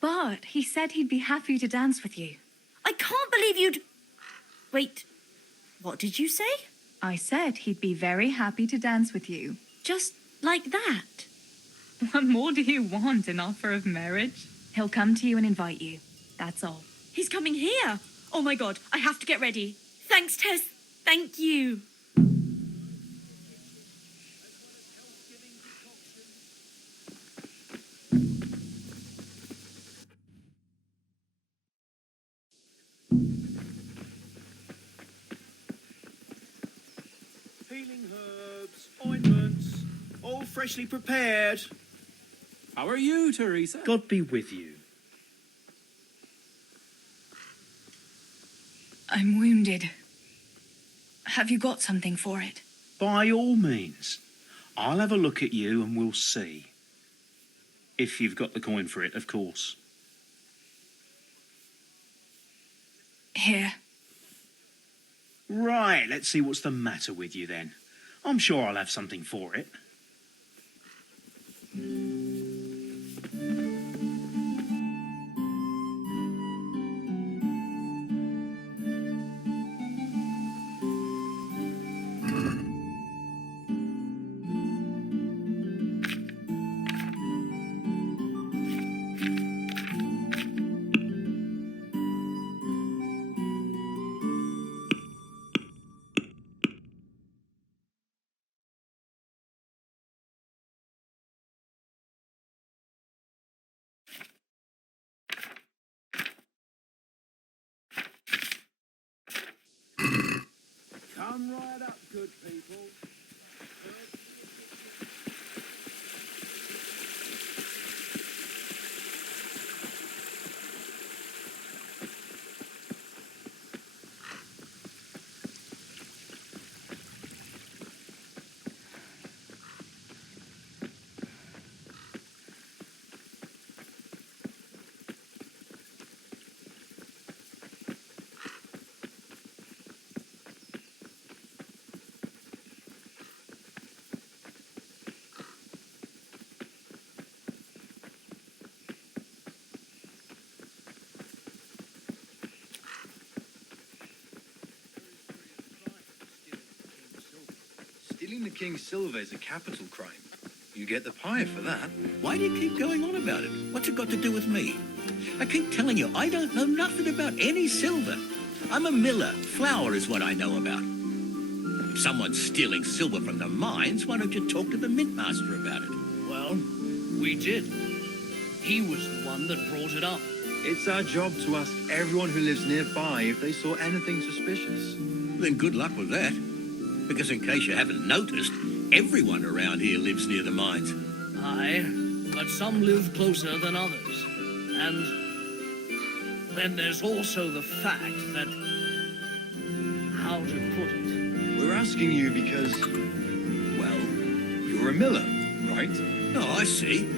But he said he'd be happy to dance with you. I can't believe you'd... Wait, what did you say? I said he'd be very happy to dance with you. Just like that? What more do you want, an offer of marriage? He'll come to you and invite you. That's all. He's coming here! Oh my God, I have to get ready. Thanks, Tess. Thank you. Healing herbs, ointments, all freshly prepared. How are you, Theresa? God be with you. I'm wounded. Have you got something for it? By all means. I'll have a look at you and we'll see. If you've got the coin for it, of course. Here. Right, let's see what's the matter with you then. I'm sure I'll have something for it. Come right up, good people. Stealing the king's silver is a capital crime. You get the pie for that. Why do you keep going on about it? What's it got to do with me? I keep telling you, I don't know nothing about any silver. I'm a miller. Flour is what I know about. If someone's stealing silver from the mines, why don't you talk to the mint master about it? Well, we did. He was the one that brought it up. It's our job to ask everyone who lives nearby if they saw anything suspicious. Then good luck with that. Because in case you haven't noticed, everyone around here lives near the mines. Aye, but some live closer than others. And then there's also the fact that... how to put it? We're asking you because, well, you're a miller, right? Oh, I see.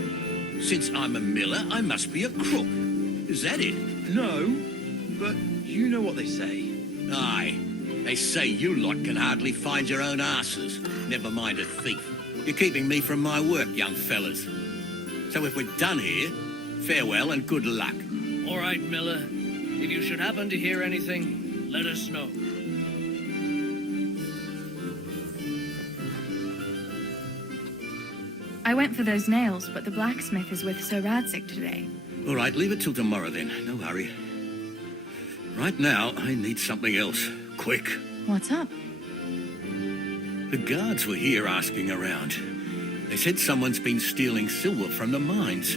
Since I'm a miller, I must be a crook. Is that it? No, but you know what they say. Aye. They say you lot can hardly find your own asses. Never mind a thief. You're keeping me from my work, young fellas. So if we're done here, farewell and good luck. All right, Miller. If you should happen to hear anything, let us know. I went for those nails, but the blacksmith is with Sir Radzig today. All right, leave it till tomorrow then. No hurry. Right now, I need something else. Quick. What's up? The guards were here asking around. They said someone's been stealing silver from the mines.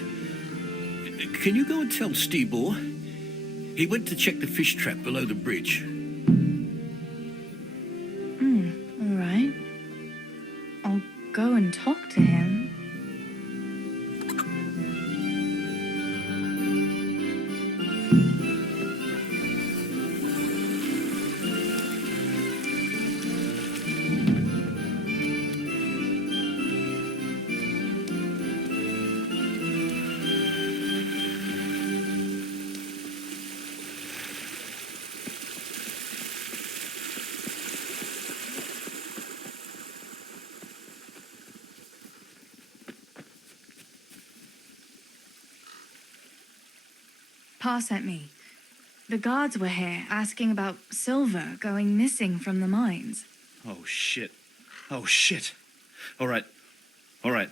Can you go and tell Stibor? He went to check the fish trap below the bridge. All right. I'll go and talk to him. Pa sent me. The guards were here asking about silver going missing from the mines. Oh, shit. Oh, shit. All right. All right.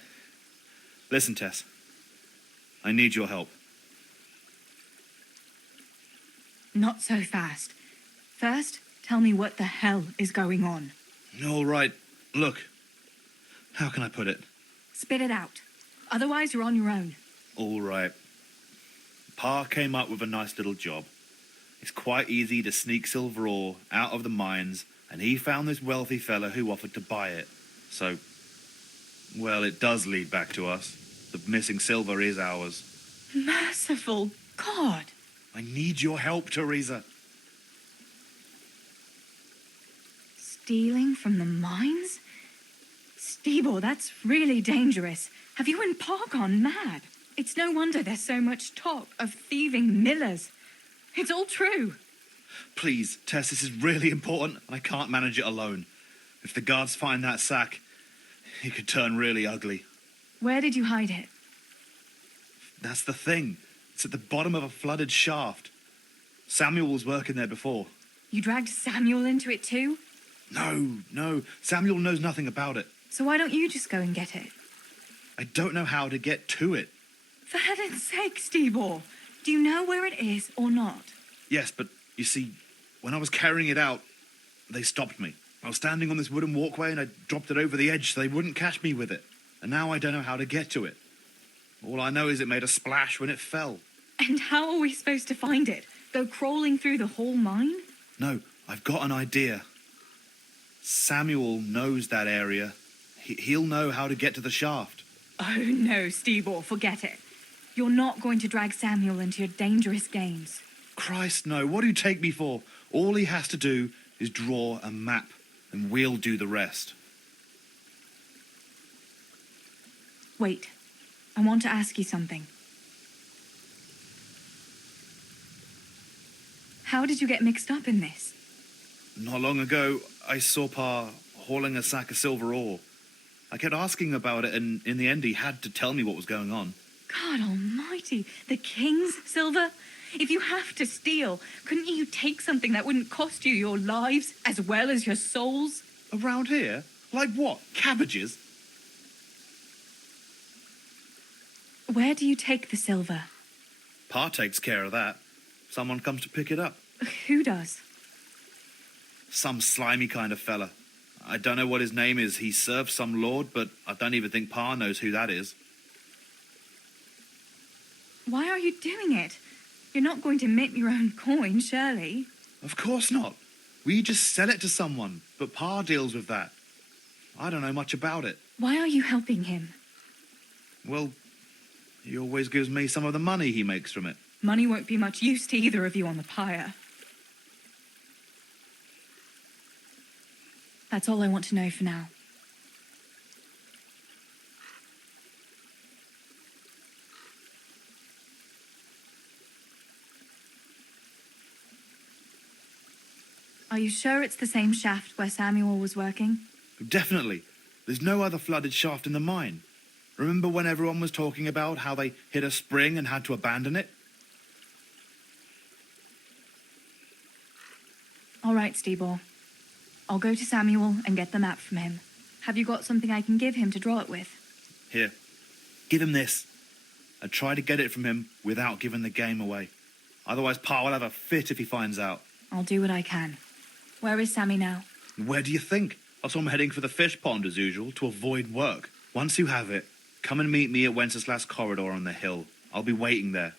Listen, Tess. I need your help. Not so fast. First, tell me what the hell is going on. All right. Look. How can I put it? Spit it out. Otherwise, you're on your own. All right. Pa came up with a nice little job. It's quite easy to sneak silver ore out of the mines, and he found this wealthy fella who offered to buy it. So, well, it does lead back to us. The missing silver is ours. Merciful God! I need your help, Theresa. Stealing from the mines? Stibor, that's really dangerous. Have you and Pa gone mad? It's no wonder there's so much talk of thieving millers. It's all true. Please, Tess, this is really important. I can't manage it alone. If the guards find that sack, it could turn really ugly. Where did you hide it? That's the thing. It's at the bottom of a flooded shaft. Samuel was working there before. You dragged Samuel into it too? No. Samuel knows nothing about it. So why don't you just go and get it? I don't know how to get to it. For heaven's sake, Stibor! Do you know where it is or not? Yes, but you see, when I was carrying it out, they stopped me. I was standing on this wooden walkway and I dropped it over the edge so they wouldn't catch me with it. And now I don't know how to get to it. All I know is it made a splash when it fell. And how are we supposed to find it? Go crawling through the whole mine? No, I've got an idea. Samuel knows that area. He'll know how to get to the shaft. Oh no, Stibor, forget it. You're not going to drag Samuel into your dangerous games. Christ, no. What do you take me for? All he has to do is draw a map, and we'll do the rest. Wait, I want to ask you something. How did you get mixed up in this? Not long ago, I saw Pa hauling a sack of silver ore. I kept asking about it, and in the end he had to tell me what was going on. God almighty, the king's silver? If you have to steal, couldn't you take something that wouldn't cost you your lives as well as your souls? Around here? Like what? Cabbages? Where do you take the silver? Pa takes care of that. Someone comes to pick it up. Who does? Some slimy kind of fella. I don't know what his name is. He serves some lord, but I don't even think Pa knows who that is. Why are you doing it? You're not going to mint your own coin, surely? Of course not. We just sell it to someone, but Pa deals with that. I don't know much about it. Why are you helping him? Well, he always gives me some of the money he makes from it. Money won't be much use to either of you on the pyre. That's all I want to know for now. Are you sure it's the same shaft where Samuel was working? Definitely. There's no other flooded shaft in the mine. Remember when everyone was talking about how they hit a spring and had to abandon it? All right, Stibor. I'll go to Samuel and get the map from him. Have you got something I can give him to draw it with? Here. Give him this. And try to get it from him without giving the game away. Otherwise, Pa will have a fit if he finds out. I'll do what I can. Where is Sammy now? Where do you think? I saw him heading for the fish pond as usual to avoid work. Once you have it, come and meet me at Wenceslaus corridor on the hill. I'll be waiting there.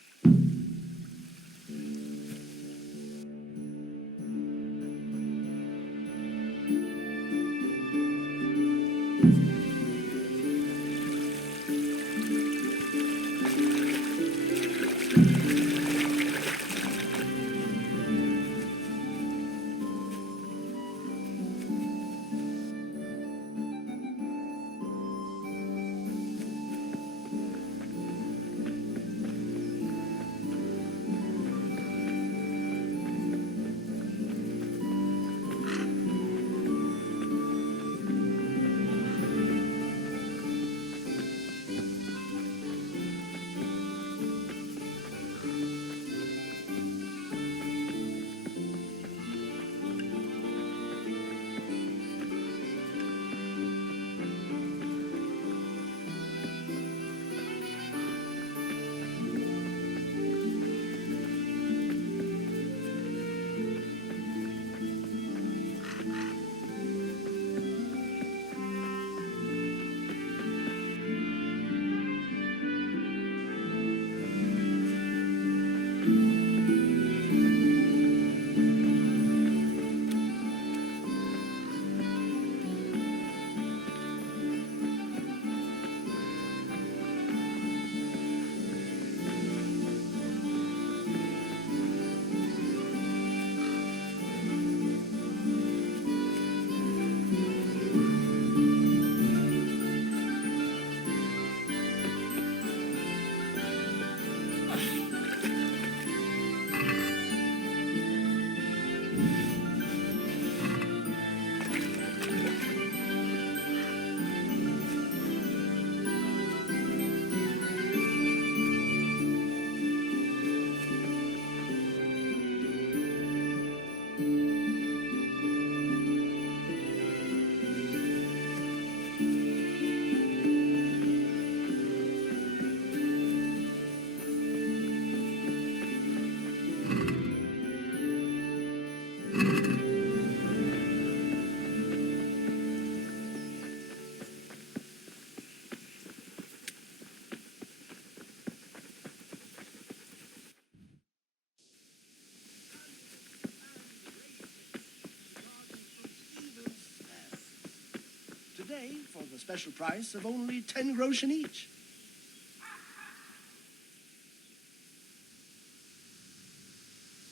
today for the special price of only 10 groschen each.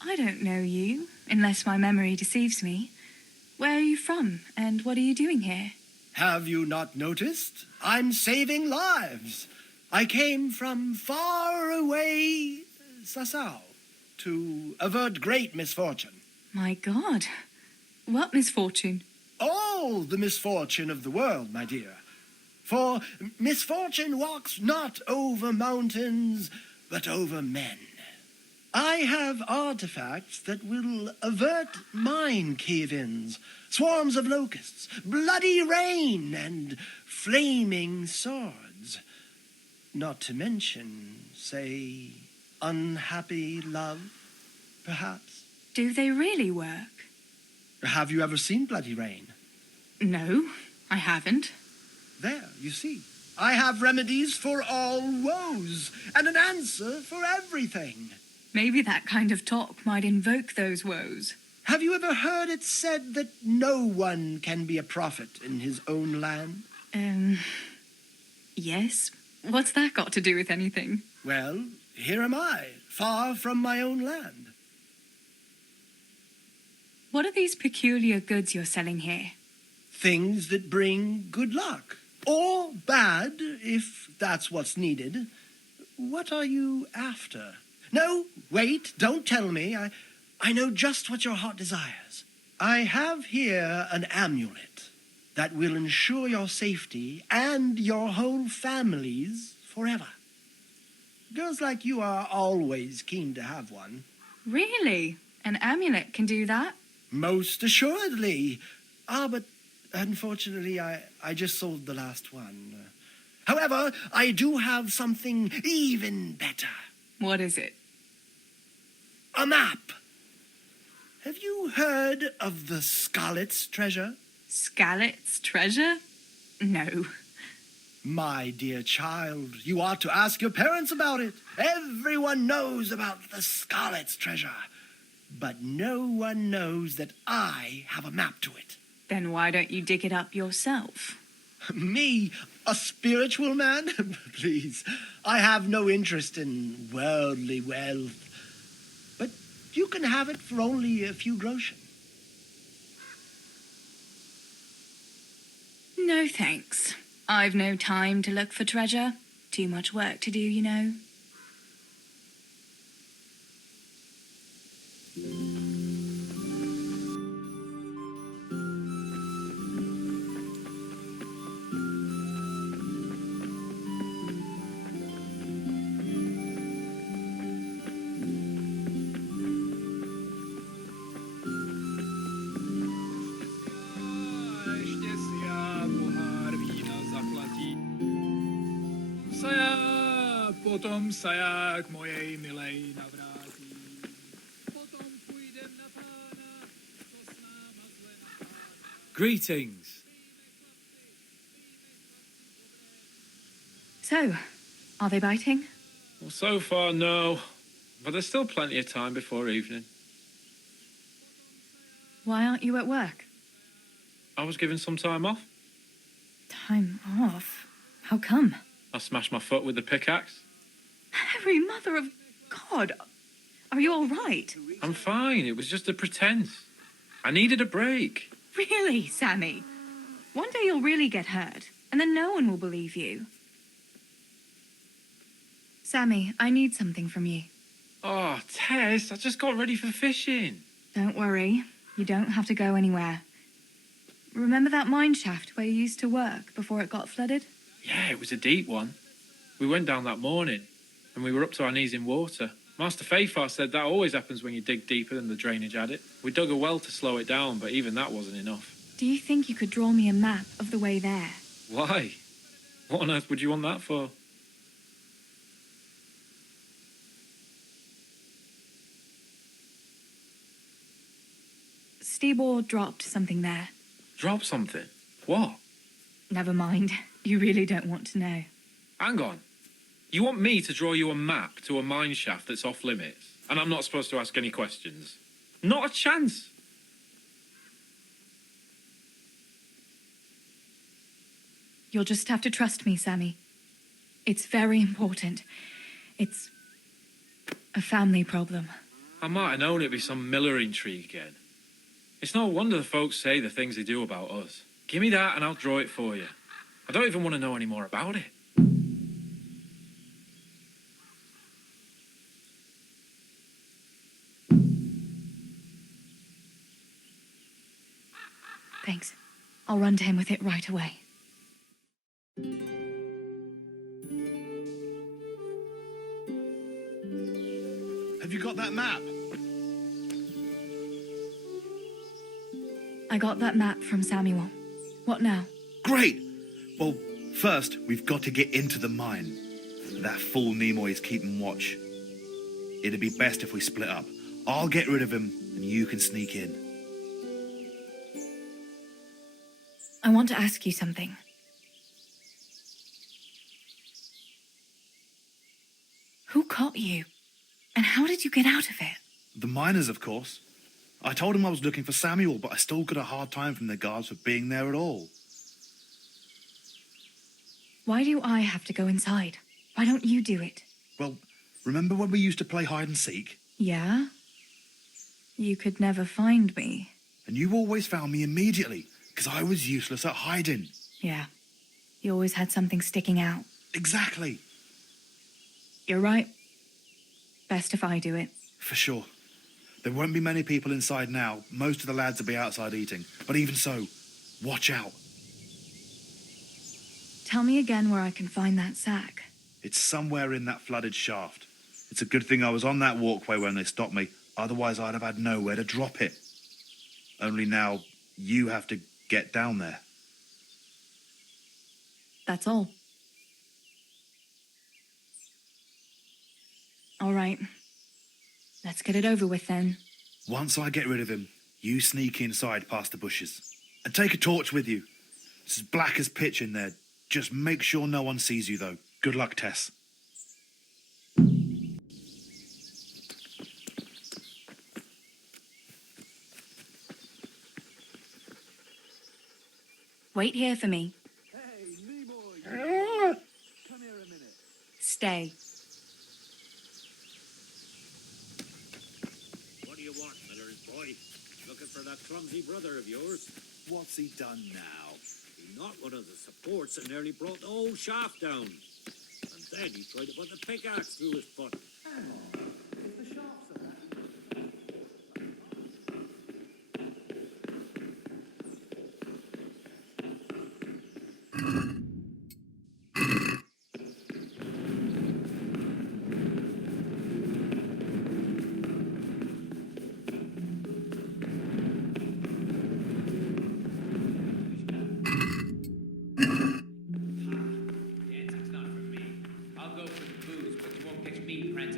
I don't know you, unless my memory deceives me. Where are you from, and what are you doing here? Have you not noticed? I'm saving lives. I came from far away Sassau to avert great misfortune. My God. What misfortune? All the misfortune of the world, my dear. For misfortune walks not over mountains, but over men. I have artifacts that will avert mine cave-ins, swarms of locusts, bloody rain, and flaming swords. Not to mention, say, unhappy love, perhaps. Do they really work? Have you ever seen bloody rain? No, I haven't. There, you see. I have remedies for all woes, and an answer for everything. Maybe that kind of talk might invoke those woes. Have you ever heard it said that no one can be a prophet in his own land? Yes. What's that got to do with anything? Well, here am I, far from my own land. What are these peculiar goods you're selling here? Things that bring good luck. Or bad, if that's what's needed. What are you after? No, wait, don't tell me. I know just what your heart desires. I have here an amulet that will ensure your safety and your whole family's forever. Girls like you are always keen to have one. Really? An amulet can do that? Most assuredly. But unfortunately, I just sold the last one. However, I do have something even better. What is it? A map. Have you heard of the Skalitz treasure? Skalitz treasure? No. My dear child, you ought to ask your parents about it. Everyone knows about the Skalitz treasure. But no one knows that I have a map to it. Then why don't you dig it up yourself? Me? A spiritual man? Please, I have no interest in worldly wealth. But you can have it for only a few groschen. No thanks. I've no time to look for treasure. Too much work to do, you know. Potom sa ja k mojej milej navrátim. Potom půjdem na pána, co s náma zle napádá. Greetings. So, are they biting? Well, so far, no. But there's still plenty of time before evening. Why aren't you at work? I was given some time off. Time off? How come? I smashed my foot with the pickaxe. Harry, mother of God. Are you all right? I'm fine. It was just a pretense. I needed a break. Really, Sammy? One day you'll really get hurt, and then no one will believe you. Sammy, I need something from you. Oh, Tess, I just got ready for fishing. Don't worry. You don't have to go anywhere. Remember that mine shaft where you used to work before it got flooded? Yeah, it was a deep one. We went down that morning, and we were up to our knees in water. Master Fafar said that always happens when you dig deeper than the drainage had it. We dug a well to slow it down, but even that wasn't enough. Do you think you could draw me a map of the way there? Why? What on earth would you want that for? Stibor dropped something there. Drop something? What? Never mind. You really don't want to know. Hang on. You want me to draw you a map to a mine shaft that's off limits, and I'm not supposed to ask any questions? Not a chance. You'll just have to trust me, Sammy. It's very important. It's a family problem. I might have known it'd be some Miller intrigue again. It's no wonder the folks say the things they do about us. Give me that and I'll draw it for you. I don't even want to know any more about it. Thanks. I'll run to him with it right away. Have you got that map? I got that map from Samuel. What now? Great! Well, first, we've got to get into the mine. That fool Nimoy's keeping watch. It'd be best if we split up. I'll get rid of him, and you can sneak in. I want to ask you something. Who caught you? And how did you get out of it? The miners, of course. I told him I was looking for Samuel, but I still got a hard time from the guards for being there at all. Why do I have to go inside? Why don't you do it? Well, remember when we used to play hide and seek? Yeah? You could never find me. And you always found me immediately, because I was useless at hiding. Yeah. You always had something sticking out. Exactly. You're right. Best if I do it. For sure. There won't be many people inside now. Most of the lads will be outside eating. But even so, watch out. Tell me again where I can find that sack. It's somewhere in that flooded shaft. It's a good thing I was on that walkway when they stopped me. Otherwise, I'd have had nowhere to drop it. Only now, you have to get down there. That's all. All right. Let's get it over with then. Once I get rid of him, you sneak inside past the bushes. And take a torch with you. It's as black as pitch in there. Just make sure no one sees you, though. Good luck, Tess. Wait here for me. Hey, Nimoy! Come here a minute. Stay. What do you want, Miller's boy? Looking for that clumsy brother of yours? What's he done now? He knocked one of the supports and nearly brought the whole shaft down. And then he tried to put the pickaxe through his foot. Dancing's not for me. I'll go for the booze, but you won't catch me prancing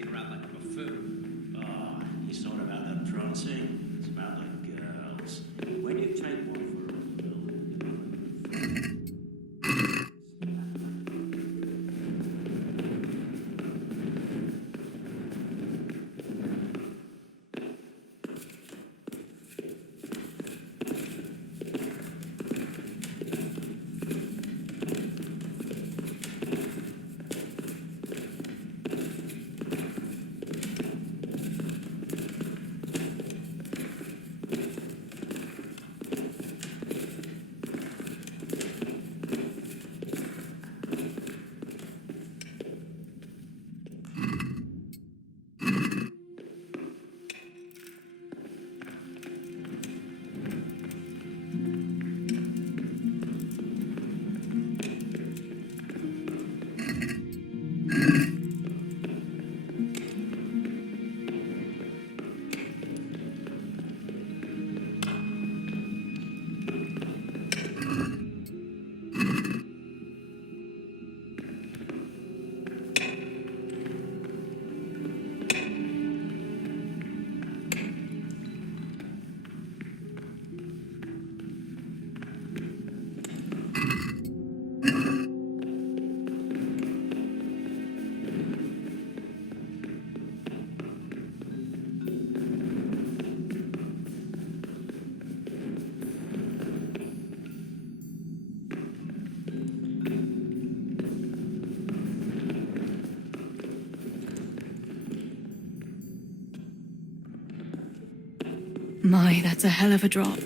My, that's a hell of a drop.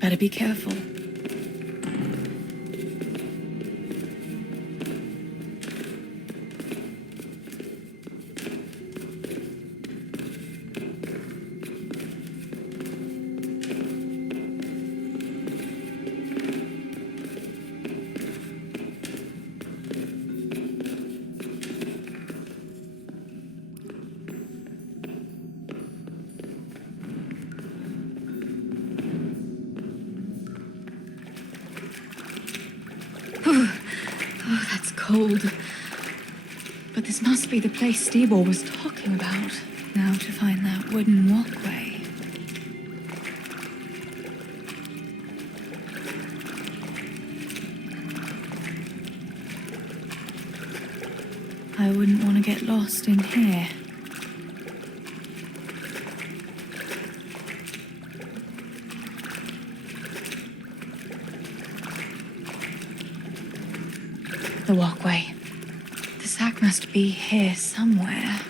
Better be careful. Oh, that's cold. But this must be the place Stibor was talking about. Now to find that wooden walkway. I wouldn't want to get lost in here. The walkway. The sack must be here somewhere.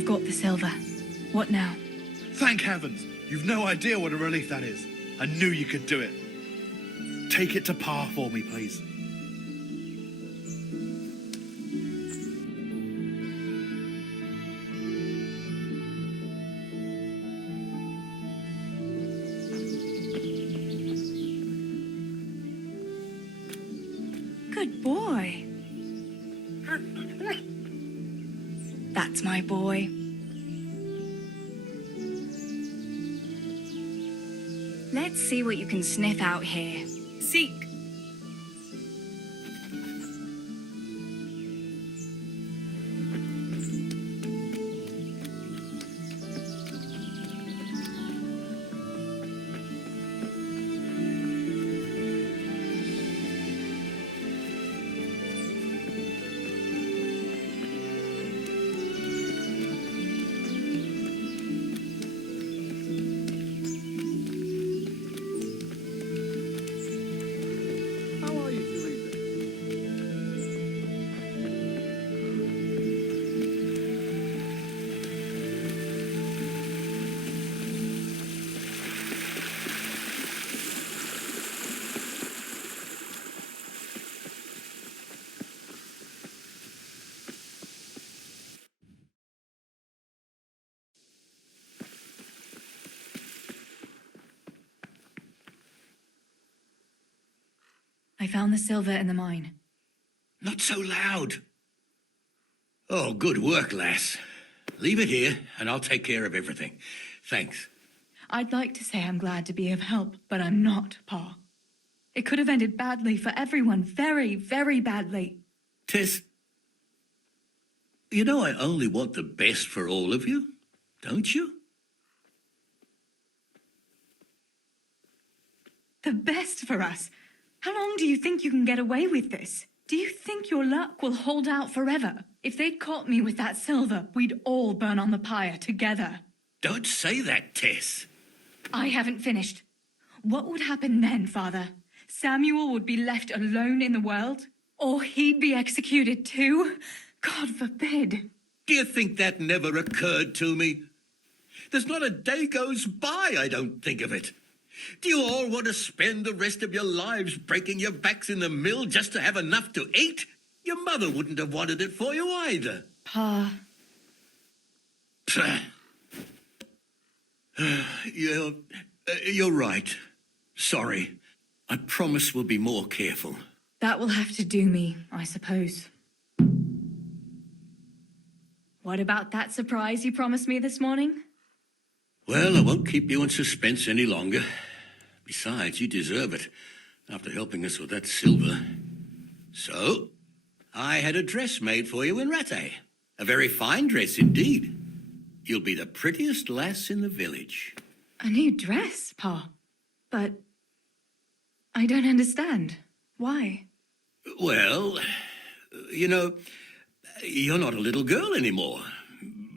I've got the silver. What now? Thank heavens! You've no idea what a relief that is. I knew you could do it. Take it to Pa for me, please. Good boy. That's my boy. Let's see what you can sniff out here. Seek. I found the silver in the mine. Not so loud. Oh, good work, lass. Leave it here, and I'll take care of everything. Thanks. I'd like to say I'm glad to be of help, but I'm not, Pa. It could have ended badly for everyone. Very, very badly. Tess, you know I only want the best for all of you, don't you? The best for us? How long do you think you can get away with this? Do you think your luck will hold out forever? If they'd caught me with that silver, we'd all burn on the pyre together. Don't say that, Tess. I haven't finished. What would happen then, Father? Samuel would be left alone in the world? Or he'd be executed too? God forbid. Do you think that never occurred to me? There's not a day goes by I don't think of it. Do you all want to spend the rest of your lives breaking your backs in the mill just to have enough to eat? Your mother wouldn't have wanted it for you either. Pa. You're right. Sorry. I promise we'll be more careful. That will have to do me, I suppose. What about that surprise you promised me this morning? Well, I won't keep you in suspense any longer. Besides, you deserve it, after helping us with that silver. So, I had a dress made for you in Rattay. A very fine dress indeed. You'll be the prettiest lass in the village. A new dress, Pa. But I don't understand. Why? Well, you know, you're not a little girl anymore.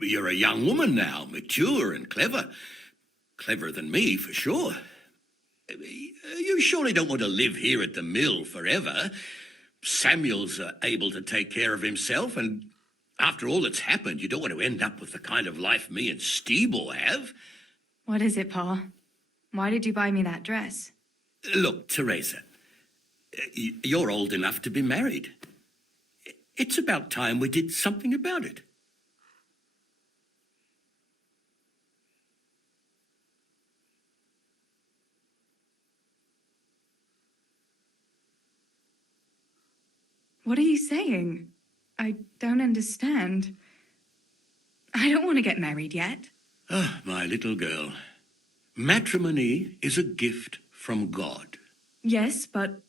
You're a young woman now, mature and clever. Cleverer than me, for sure. You surely don't want to live here at the mill forever. Samuel's able to take care of himself, and after all that's happened, you don't want to end up with the kind of life me and Stibor have. What is it, Pa? Why did you buy me that dress? Look, Theresa, you're old enough to be married. It's about time we did something about it. What are you saying? I don't understand. I don't want to get married yet. Ah, my little girl. Matrimony is a gift from God. Yes, but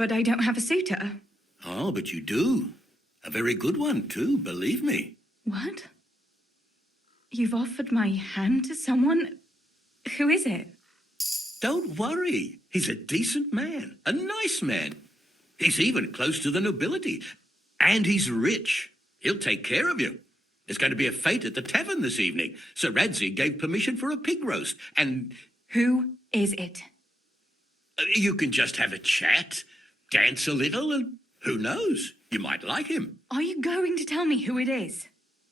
I don't have a suitor. Oh, but you do. A very good one, too, believe me. What? You've offered my hand to someone? Who is it? Don't worry. He's a decent man, a nice man. He's even close to the nobility. And he's rich. He'll take care of you. There's going to be a fete at the tavern this evening. Sir Radzig gave permission for a pig roast, and... Who is it? You can just have a chat, dance a little, and who knows? You might like him. Are you going to tell me who it is?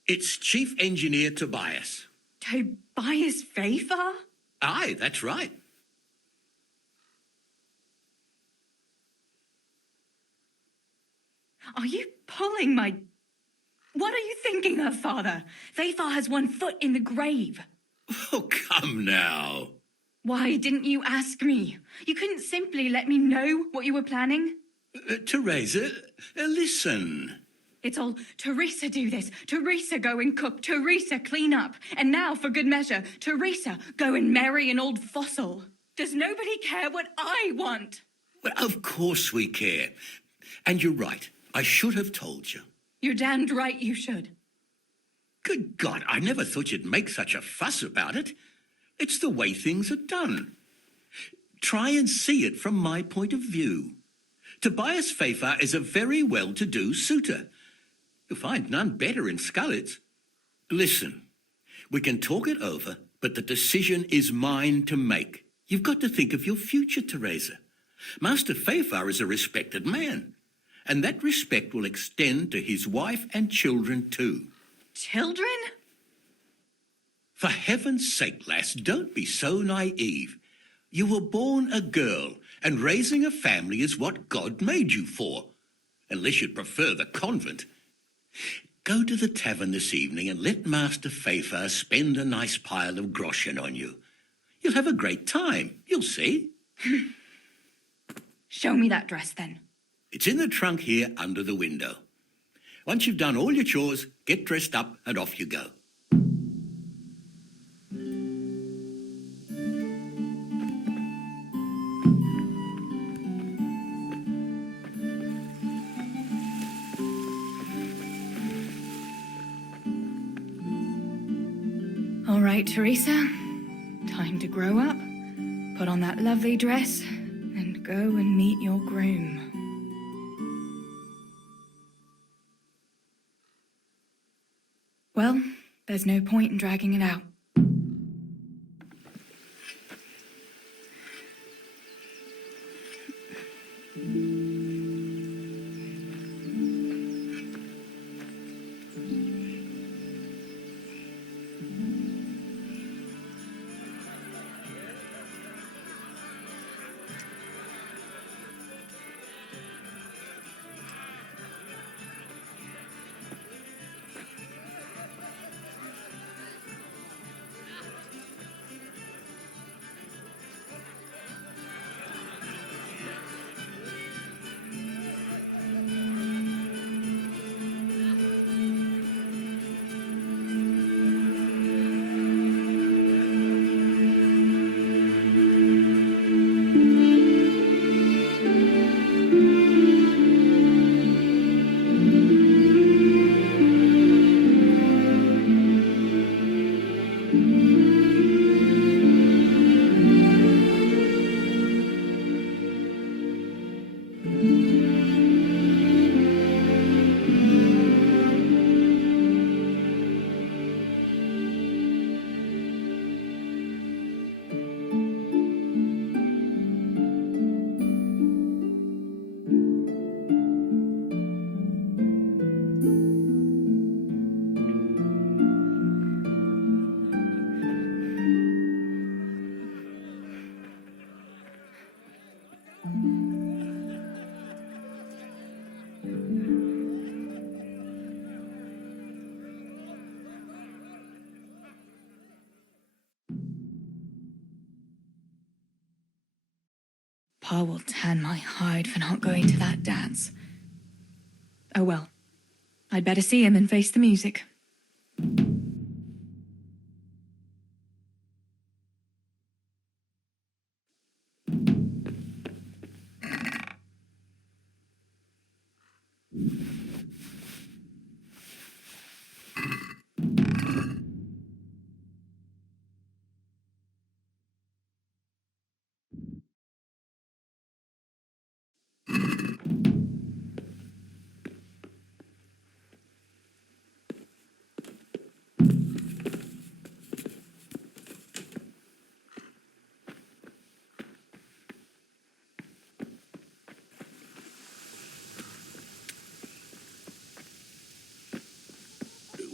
It's Chief Engineer Tobias. Tobias Fafer? Aye, that's right. Are you pulling my... What are you thinking of, Father? Fafer has one foot in the grave. Oh, come now. Why didn't you ask me? You couldn't simply let me know what you were planning? Theresa, listen. It's all Theresa do this, Theresa go and cook, Theresa clean up, and now, for good measure, Theresa go and marry an old fossil. Does nobody care what I want? Well, of course we care. And you're right. I should have told you. You're damned right you should. Good God, I never thought you'd make such a fuss about it. It's the way things are done. Try and see it from my point of view. Tobias Fafer is a very well-to-do suitor. You'll find none better in Skalitz. Listen, we can talk it over, but the decision is mine to make. You've got to think of your future, Theresa. Master Fafer is a respected man, and that respect will extend to his wife and children too. Children? For heaven's sake, lass, don't be so naive. You were born a girl, and raising a family is what God made you for, unless you'd prefer the convent. Go to the tavern this evening and let Master Fafer spend a nice pile of groschen on you. You'll have a great time, you'll see. Show me that dress, then. It's in the trunk here under the window. Once you've done all your chores, get dressed up and off you go. All right, Theresa. Time to grow up, put on that lovely dress, and go and meet your groom. Well, there's no point in dragging it out. Pa will tan my hide for not going to that dance. Oh well, I'd better see him and face the music.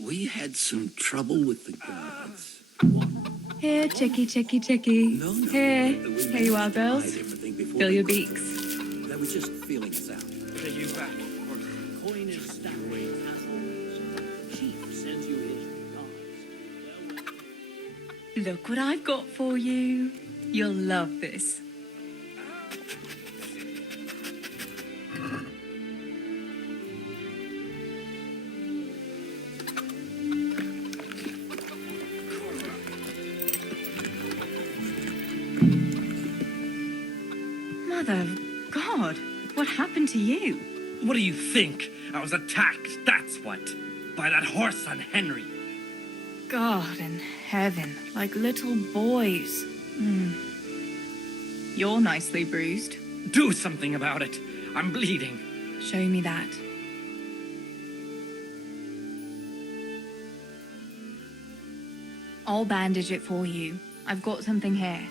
We we had some trouble with the guards. Here, chickie, chickie, chickie. Here. Here you are, girls. Fill your beaks. They were just feeling us out. Pay you back. Coin is stacked as always. Chief sends you his regards. Look what I've got for you. You'll love this. Mother of God, what happened to you? What do you think? I was attacked, that's what. By that horse on Henry. God in heaven, like little boys. You're nicely bruised. Do something about it. I'm bleeding. Show me that. I'll bandage it for you. I've got something here.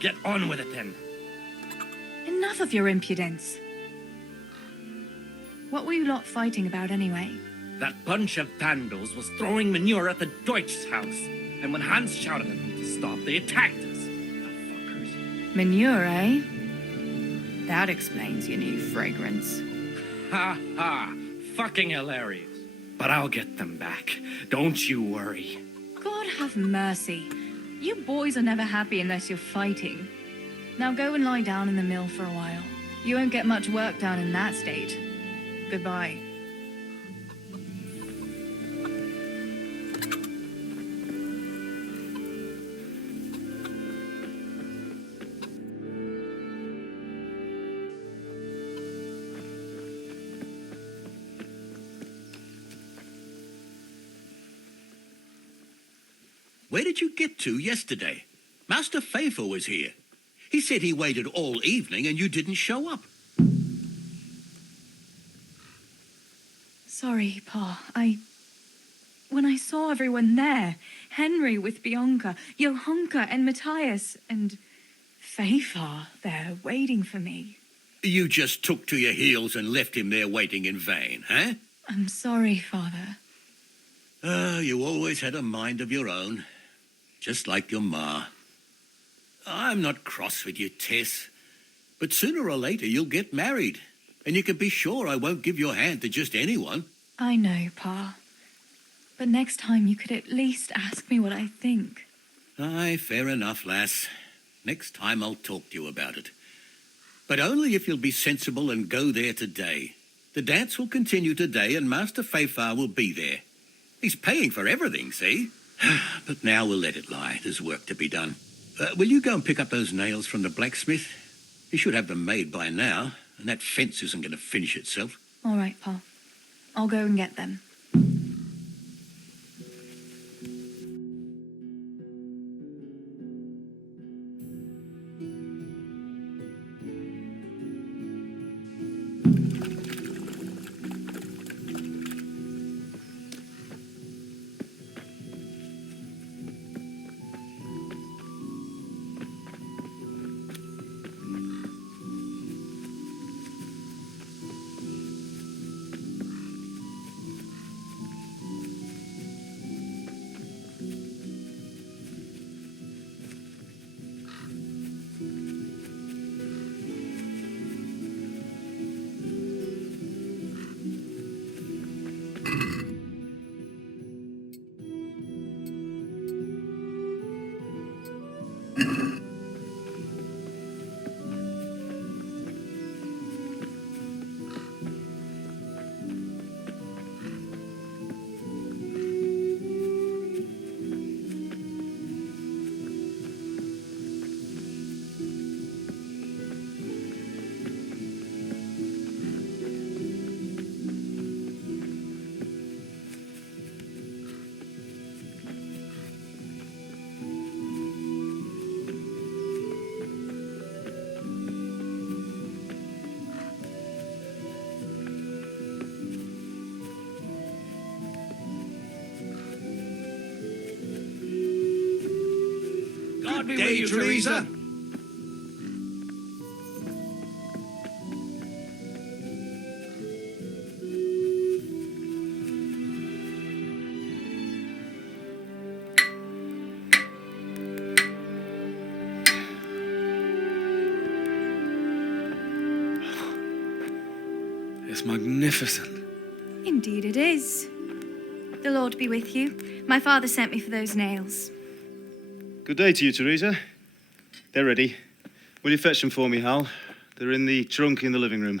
Get on with it then. Enough of your impudence. What were you lot fighting about anyway? That bunch of vandals was throwing manure at the Deutsch's house. And when Hans shouted at them to stop, they attacked us. The fuckers. Manure, eh? That explains your new fragrance. Ha ha. Fucking hilarious. But I'll get them back. Don't you worry. God have mercy. You boys are never happy unless you're fighting. Now go and lie down in the mill for a while. You won't get much work done in that state. Goodbye. Where did you get to yesterday? Master Faithful was here. He said he waited all evening and you didn't show up. Sorry, Pa. When I saw everyone there, Henry with Bianca, Johanka and Matthias, and Faithful there waiting for me. You just took to your heels and left him there waiting in vain, huh? I'm sorry, Father. You always had a mind of your own, just like your ma. I'm not cross with you, Tess, but sooner or later you'll get married, and you can be sure I won't give your hand to just anyone. I know, Pa. But next time you could at least ask me what I think. Aye, fair enough, lass. Next time I'll talk to you about it. But only if you'll be sensible and go there today. The dance will continue today and Master Faithful will be there. He's paying for everything, see? But now we'll let it lie. There's work to be done. Will you go and pick up those nails from the blacksmith? He should have them made by now, and that fence isn't going to finish itself. All right, Pa. I'll go and get them. Good day, Theresa. It's magnificent. Indeed it is. The Lord be with you. My father sent me for those nails. Good day to you, Theresa. They're ready. Will you fetch them for me, Hal? They're in the trunk in the living room.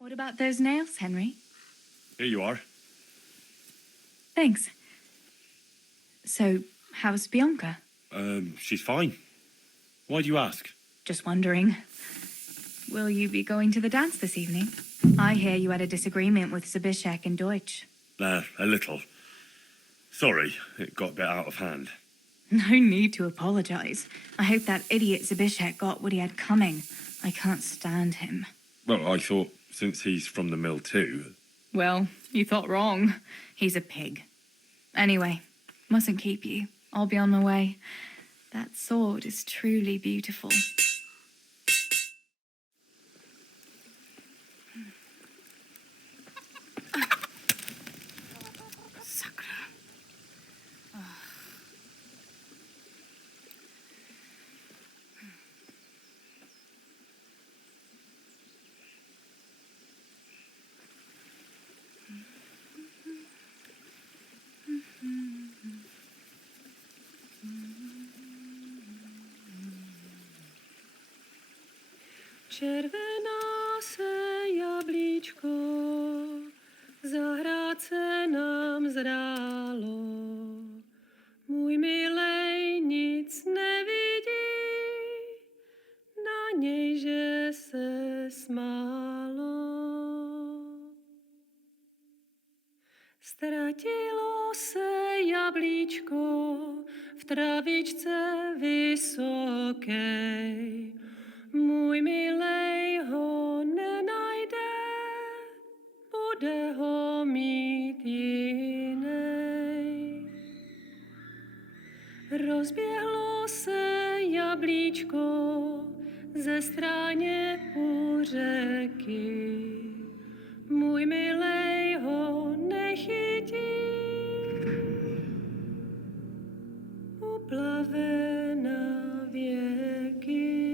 What about those nails, Henry? Here you are. Thanks. So, how's Bianca? She's fine. Why do you ask? Just wondering. Will you be going to the dance this evening? I hear you had a disagreement with Zbyszek and Deutsch. A little. Sorry, it got a bit out of hand. No need to apologize. I hope that idiot Zbyszek got what he had coming. I can't stand him. Well, I thought since he's from the mill too. Well, you thought wrong. He's a pig. Anyway, mustn't keep you. I'll be on my way. That sword is truly beautiful. Červená se jablíčko, zahrát se nám zdálo. Můj milej nic nevidí, na něj, že se smálo. Ztratilo se jablíčko v travičce vysoké. Můj milej ho nenajde, bude ho mít jinej. Rozběhlo se jablíčko ze stráně u řeky. Můj milej ho nechytí, uplave na věky.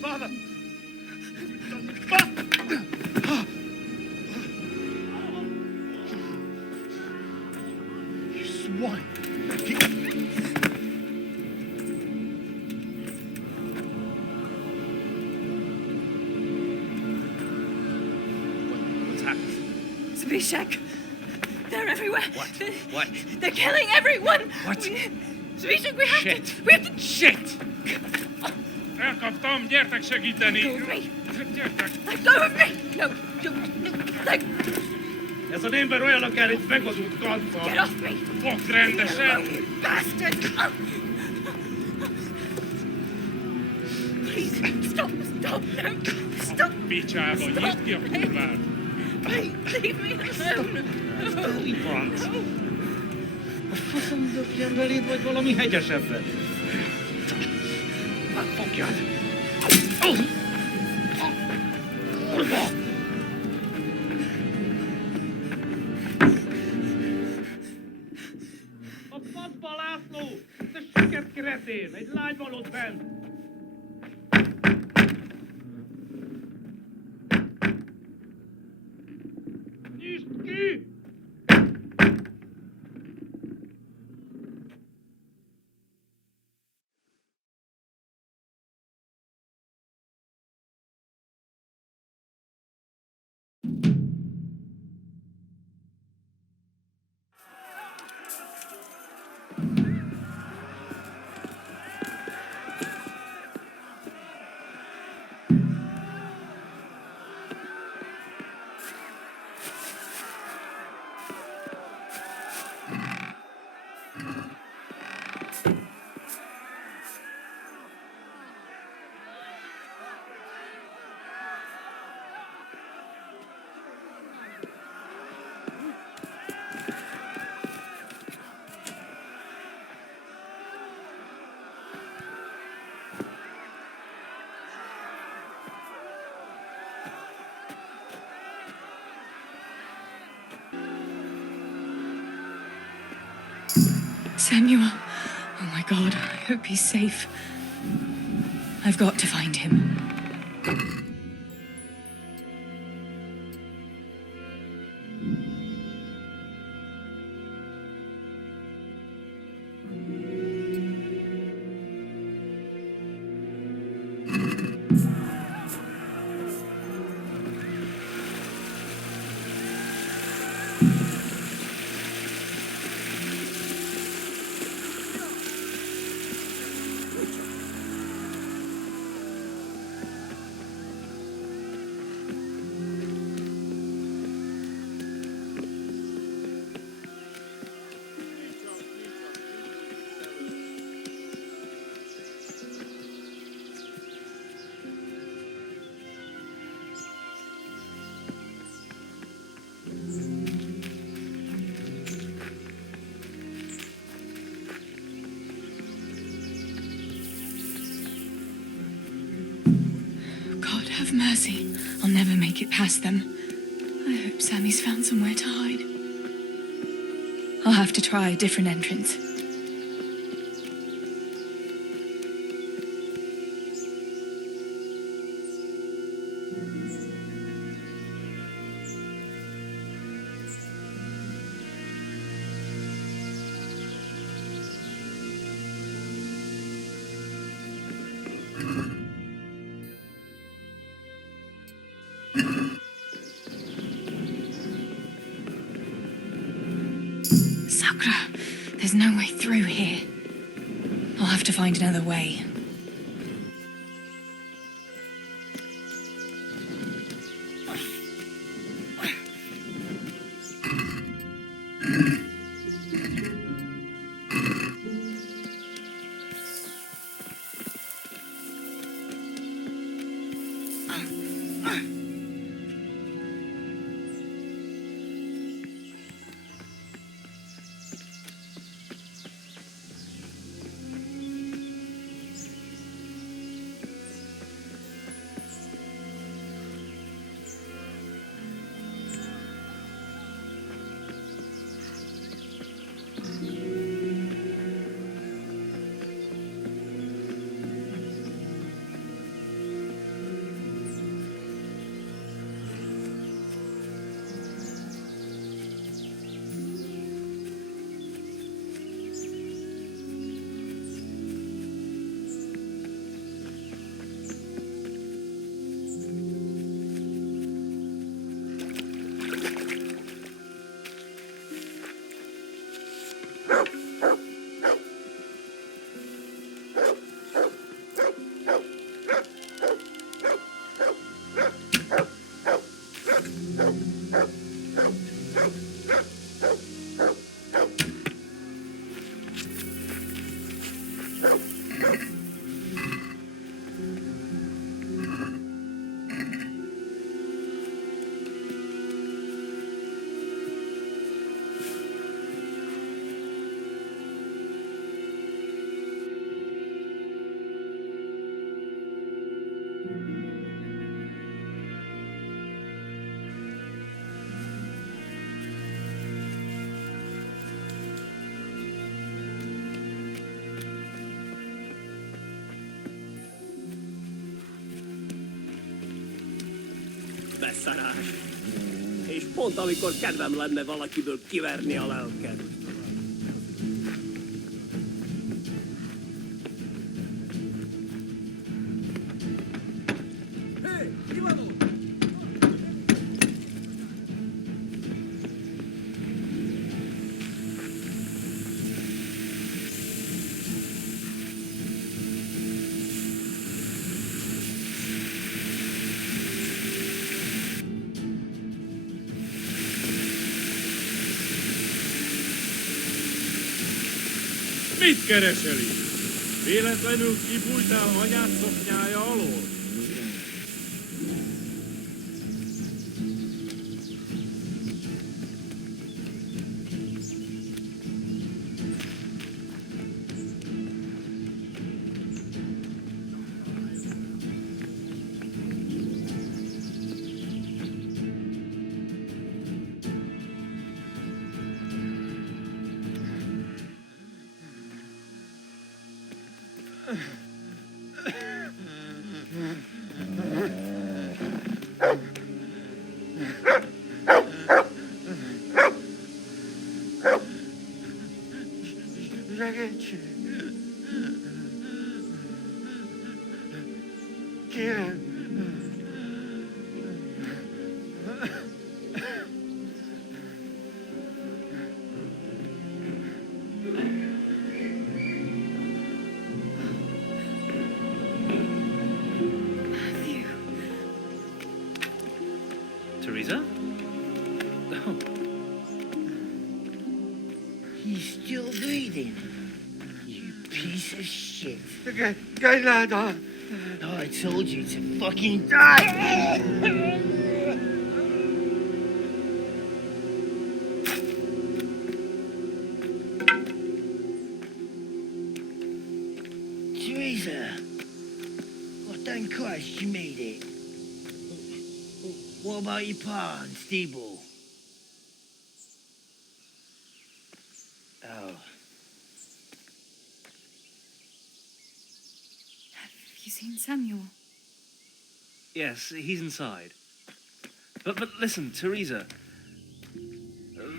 Father! You swine! What's happened? Zbyszek! They're everywhere! What? They're killing everyone! What? Zbyszek, we have to... Shit! Elkaptam, gyertek segíteni! Let go of me! Let go of me! No, let... Ez az ember olyan, akár egy megadott kanca. Get off me! Fogd rendesen! You bastard! Please, stop, no, stop! Picsába, nyisd ki a kurvát! Leave me alone! Franc! A faszom dökjen beléd, vagy valami hegyesebben? Fogjad! Kurva! A faszba, László! Te siket kretén! Egy lány van ott bent! Nyisd ki! Samuel. Oh my God, I hope he's safe. I've got to find him. God have mercy. I'll never make it past them. I hope Sammy's found somewhere to hide. I'll have to try a different entrance. There's no way through here. I'll have to find another way. Beszarás. És pont amikor kedvem lenne valakiből kiverni a lelket. Mit keresel itt? Véletlenül kibújtál anyád szoknyája alól? can't. Theresa? Oh. He's still breathing. You piece of shit. Oh, I told you to fucking die! Theresa! Oh, thank Christ you made it. What about your pa and Steeble? Oh. Have you seen Samuel? Yes, he's inside. But listen, Theresa.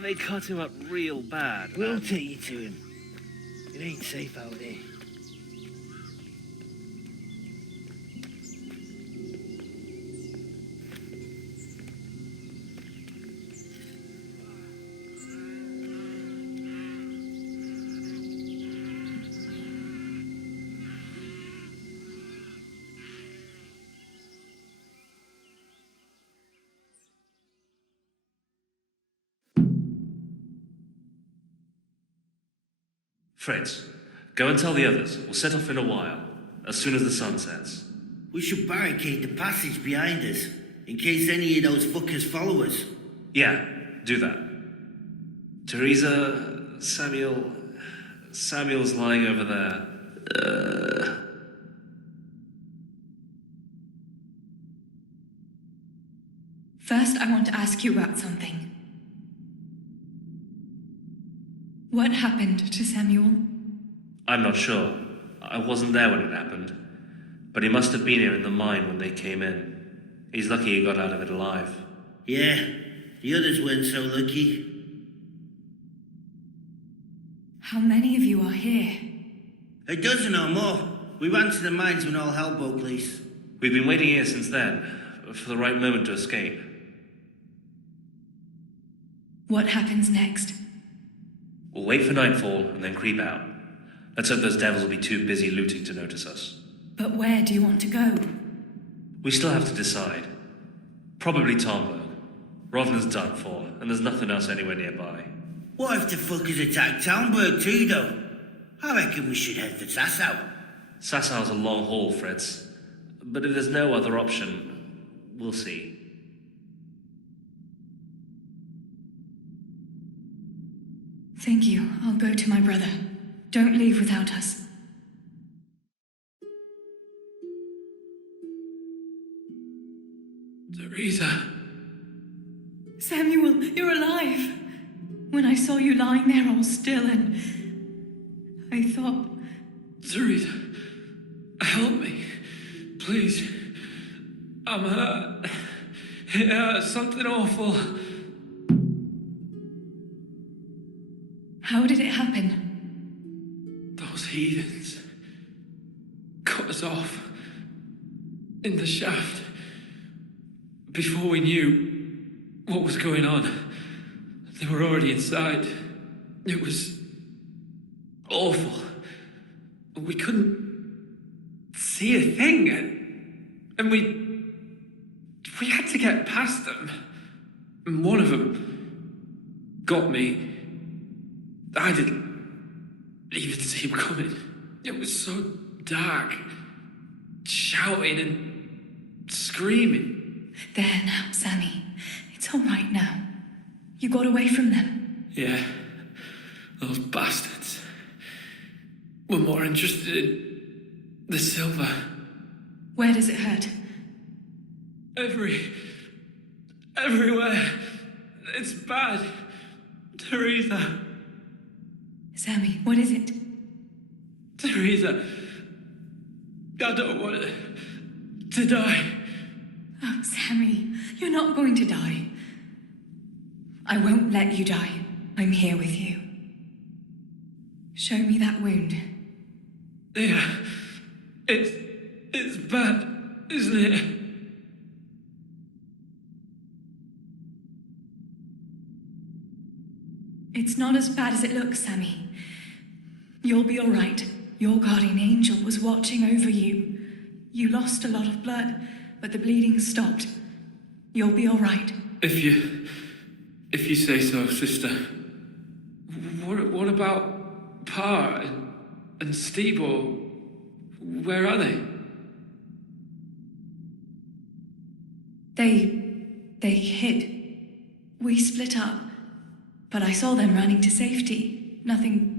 They cut him up real bad. We'll take you to him. It ain't safe out there. Fritz, go and tell the others. We'll set off in a while, as soon as the sun sets. We should barricade the passage behind us, in case any of those fuckers follow us. Yeah, do that. Theresa, Samuel's lying over there. First, I want to ask you about something. What happened to Samuel? I'm not sure. I wasn't there when it happened. But he must have been here in the mine when they came in. He's lucky he got out of it alive. Yeah, the others weren't so lucky. How many of you are here? A dozen or more. We ran to the mines when all hell broke loose. We've been waiting here since then, for the right moment to escape. What happens next? We'll wait for nightfall and then creep out. Let's hope those devils will be too busy looting to notice us. But where do you want to go? We still have to decide. Probably Talmberg. Rovna's done for, and there's nothing else anywhere nearby. What if the fuckers attack Talmberg too, though? I reckon we should head for Sassau. Sassau's a long haul, Fritz. But if there's no other option, we'll see. Thank you. I'll go to my brother. Don't leave without us. Theresa. Samuel, you're alive. When I saw you lying there all still and I thought... Theresa, help me. Please. I'm hurt. It hurts. Something awful. How did it happen? Those heathens cut us off in the shaft before we knew what was going on. They were already inside. It was awful. We couldn't see a thing, and we had to get past them. And one of them got me. I didn't even see him coming. It was so dark. Shouting and screaming. There now, Sammy. It's all right now. You got away from them. Yeah. Those bastards were more interested in the silver. Where does it hurt? Everywhere. It's bad. Theresa. Sammy, what is it? Theresa. I don't want to die. Oh, Sammy, you're not going to die. I won't let you die. I'm here with you. Show me that wound. Yeah. It's bad. isn't it? It's not as bad as it looks, Sammy. You'll be all right. Your guardian angel was watching over you. You lost a lot of blood, but the bleeding stopped. You'll be all right. If you say so, sister. What about Pa and Stebo? Where are they? They hid. We split up, but I saw them running to safety. Nothing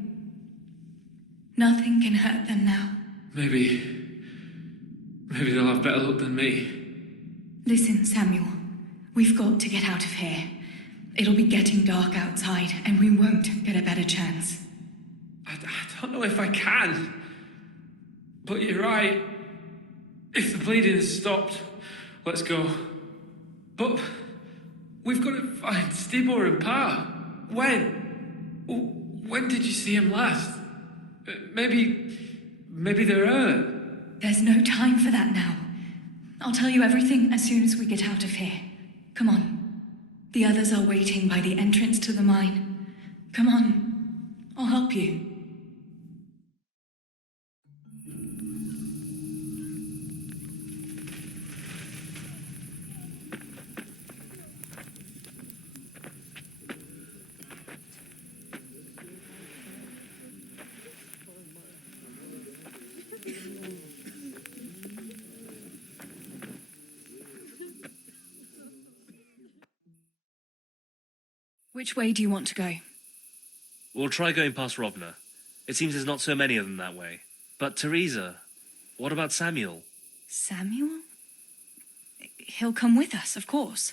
can hurt them now. Maybe they'll have better luck than me. Listen, Samuel, we've got to get out of here. It'll be getting dark outside, and we won't get a better chance. I don't know if I can. But you're right. If the bleeding has stopped, let's go. But we've got to find Stibor and Pa. When did you see him last? Maybe they're hurt. There's no time for that now. I'll tell you everything as soon as we get out of here. Come on. The others are waiting by the entrance to the mine. Come on. I'll help you. Which way do you want to go? We'll try going past Rovna. It seems there's not so many of them that way. But Theresa, what about Samuel? Samuel? He'll come with us, of course.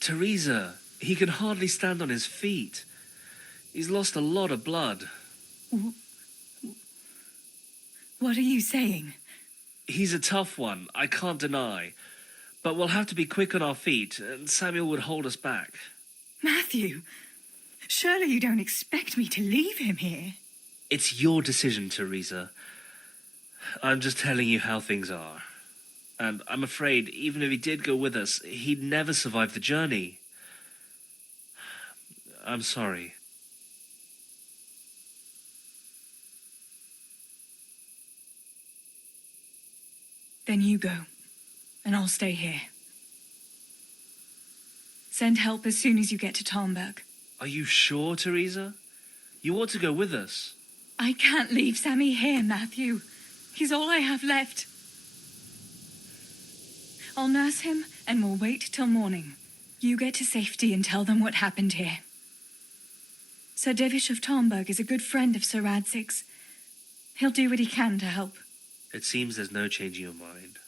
Theresa, he can hardly stand on his feet. He's lost a lot of blood. What are you saying? He's a tough one, I can't deny. But we'll have to be quick on our feet, and Samuel would hold us back. Matthew, surely you don't expect me to leave him here? It's your decision, Theresa. I'm just telling you how things are. And I'm afraid, even if he did go with us, he'd never survive the journey. I'm sorry. Then you go, and I'll stay here. Send help as soon as you get to Tarnberg. Are you sure, Theresa? You ought to go with us. I can't leave Sammy here, Matthew. He's all I have left. I'll nurse him, and we'll wait till morning. You get to safety and tell them what happened here. Sir Divish of Tarnberg is a good friend of Sir Radzig's. He'll do what he can to help. It seems there's no changing your mind.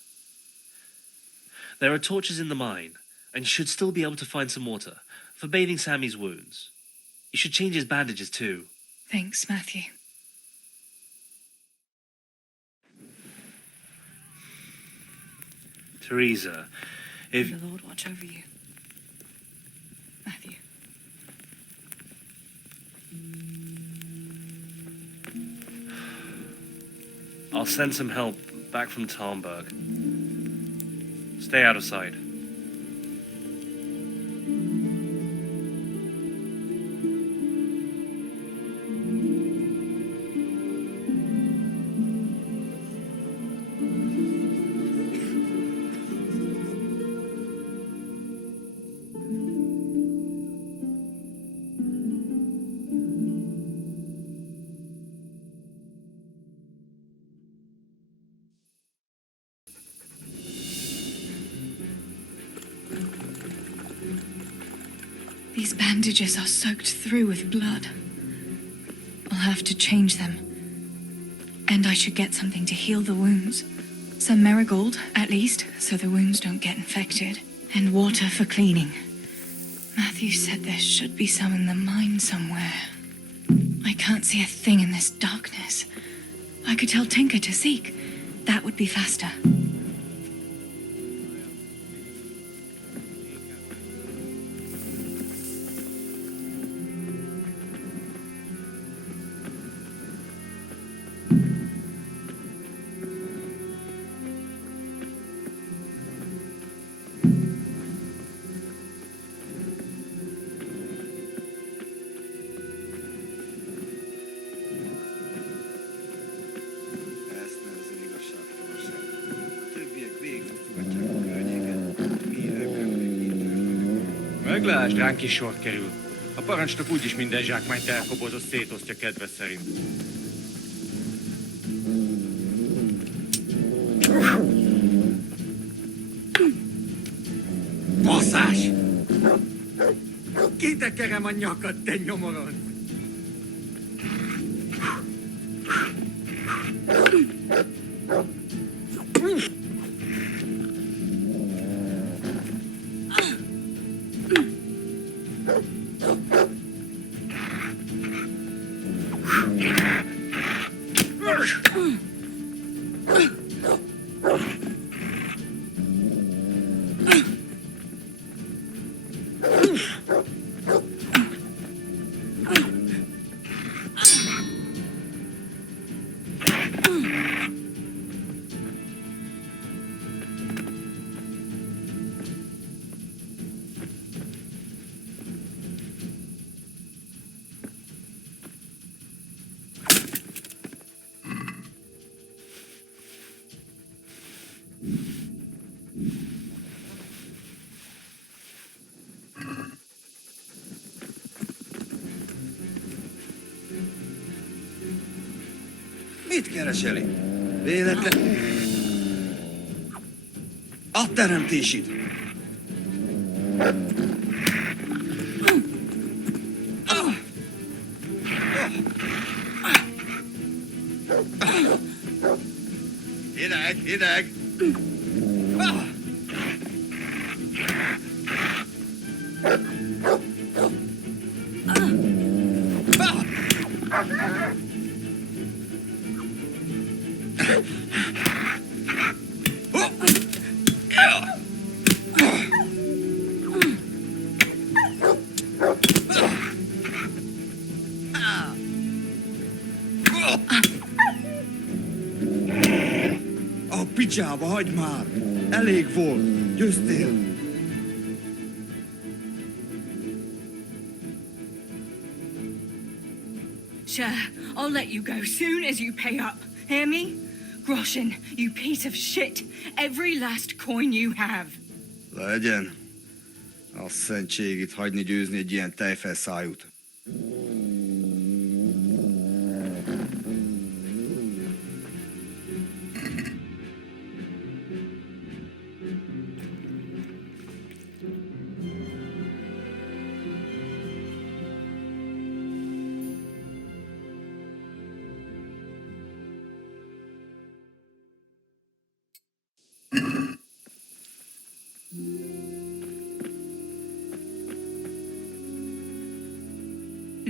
There are torches in the mine, and you should still be able to find some water for bathing Sammy's wounds. You should change his bandages too. Thanks, Matthew. Theresa, if... May the Lord watch over you. Matthew. I'll send some help back from Tarnberg. Stay out of sight. These bandages are soaked through with blood. I'll have to change them. And I should get something to heal the wounds. Some marigold, at least, so the wounds don't get infected. And water for cleaning. Matthew said there should be some in the mine somewhere. I can't see a thing in this darkness. I could tell Tinker to seek. That would be faster. Meglásd, ránk is sor kerül. A parancsnok úgyis minden zsákmányt elkobozott, szétosztja kedve szerint. Basszás! Kitekerem a nyakad, te nyomorod! Mit kereseli? Véletlen... A teremtésid! Hideg, hideg! A picsába, hagyd már! Elég volt, győztél! Sure, I'll let you go soon as you pay up. Hear me? Groschen, you piece of shit. Every last coin you have. Legyen. A szentség itt hagyni győzni egy ilyen tejfelszájút.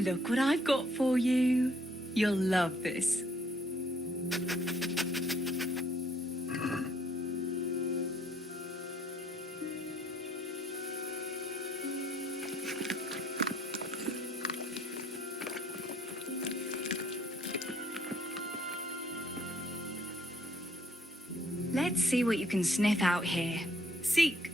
Look what I've got for you. You'll love this. Let's see what you can sniff out here. Seek.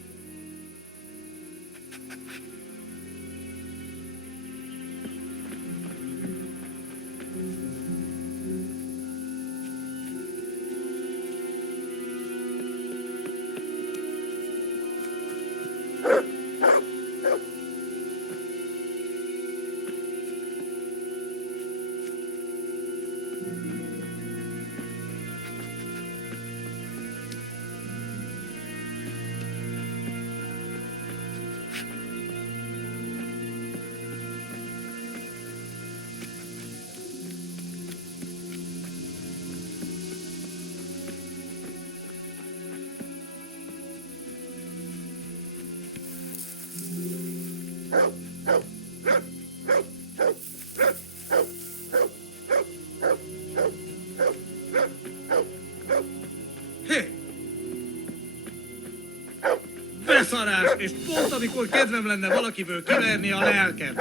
Beszarás, és pont amikor kedvem lenne valakiből kiverni a lelkem.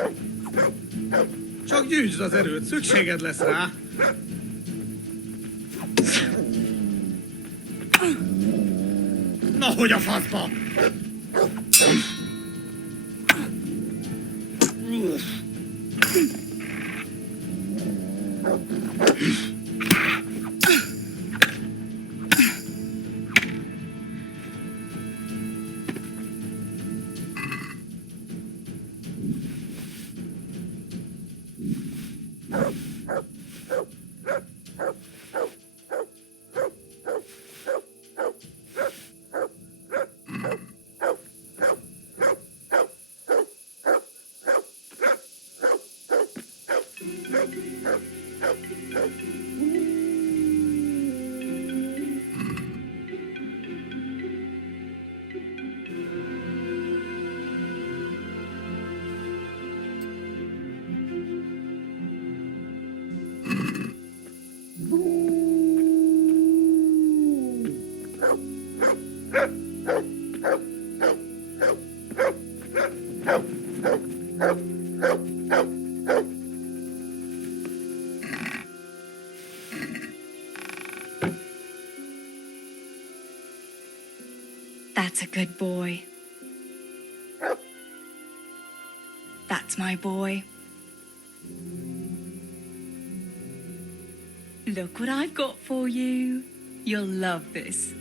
Csak gyűjtsd az erőt, szükséged lesz rá. Na, hogy a faszba! a good boy. That's my boy. Look what I've got for you. You'll love this.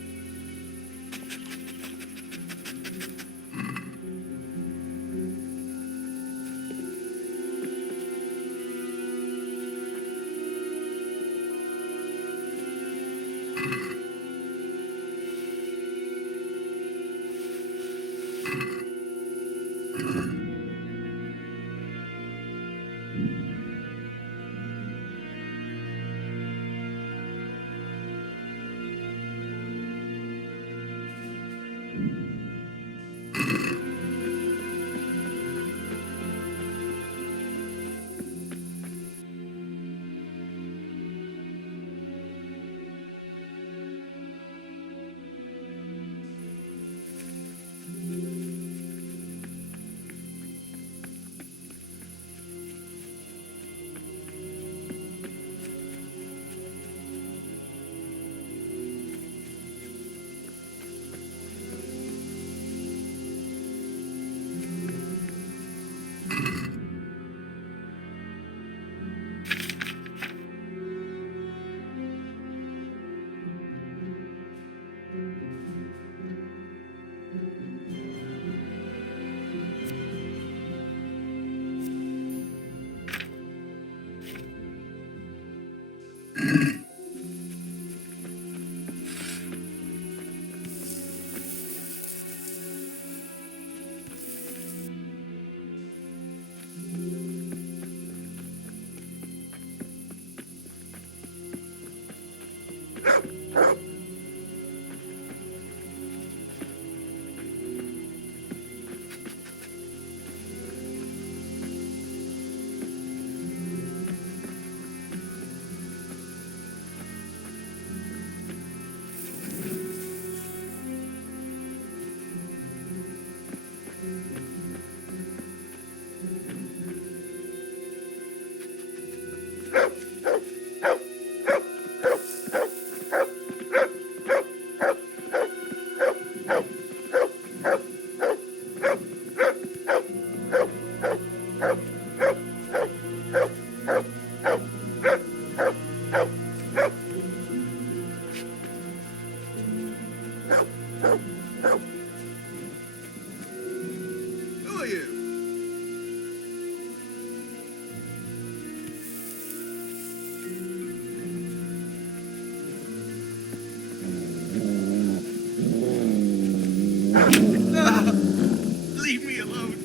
Leave me alone.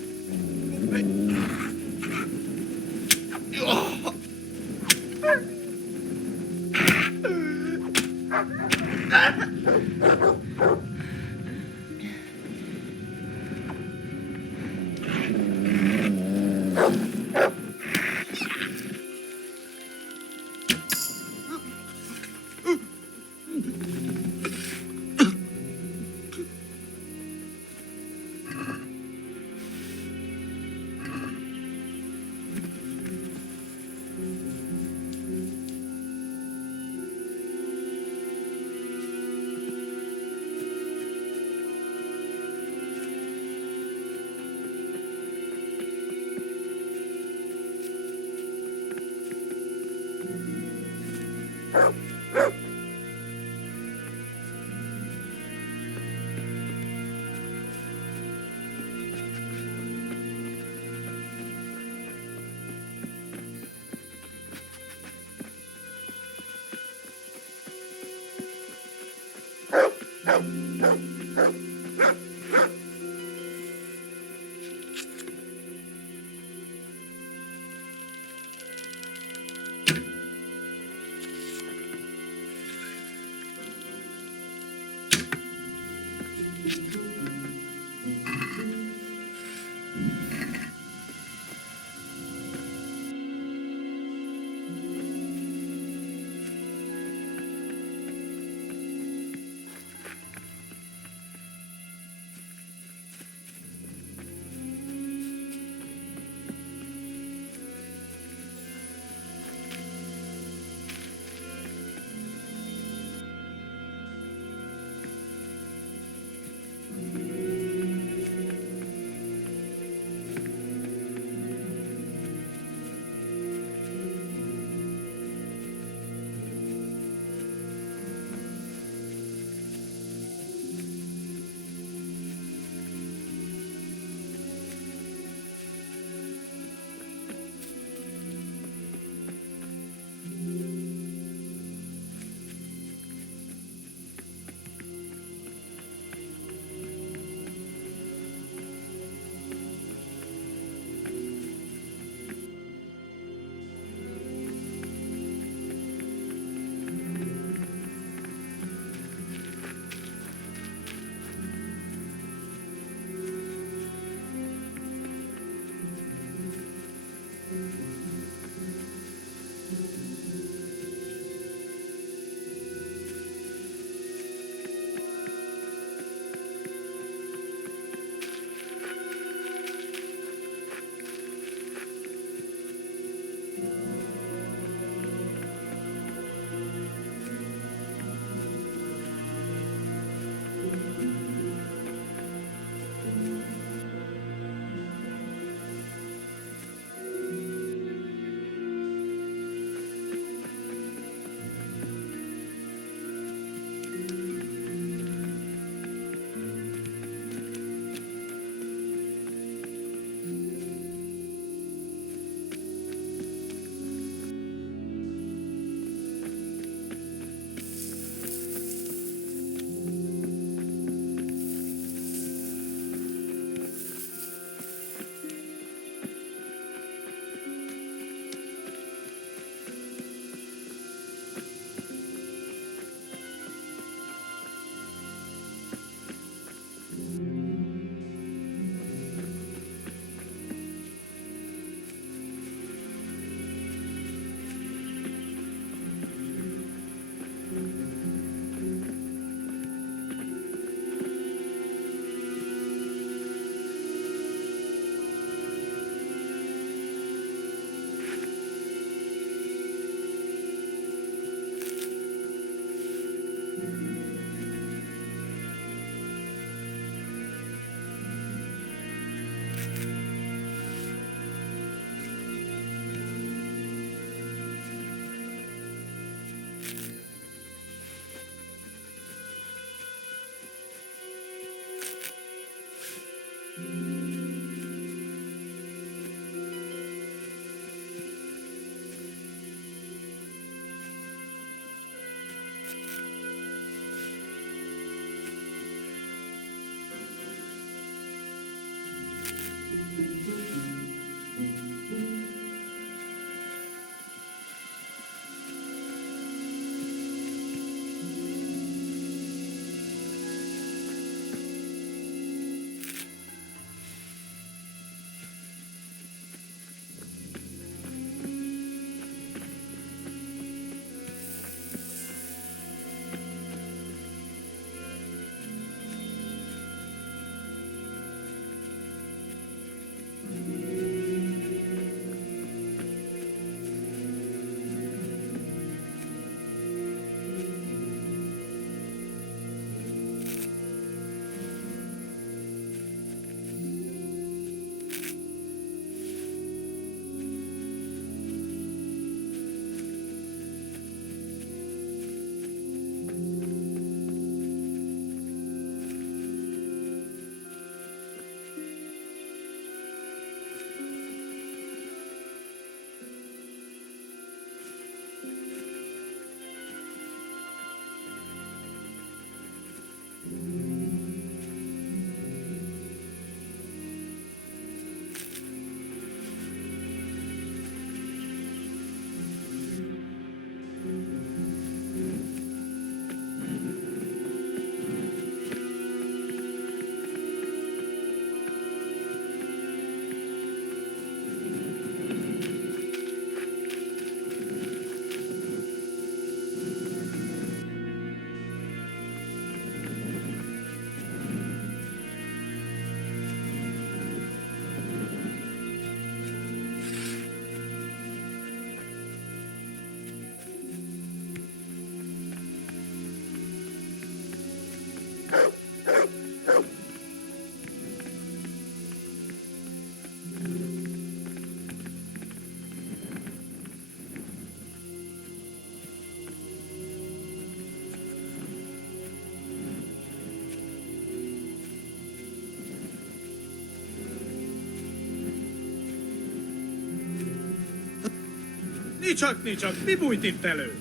Nicsak, mi bújt itt elő?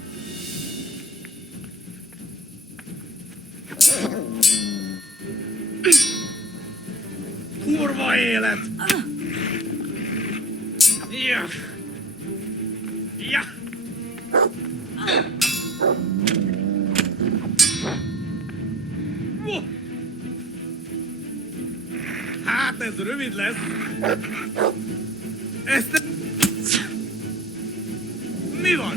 Kurva élet! Ja! Ja! Hát ez rövid lesz. Ezt... Mi van?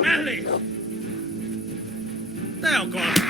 Mellé! Te akar!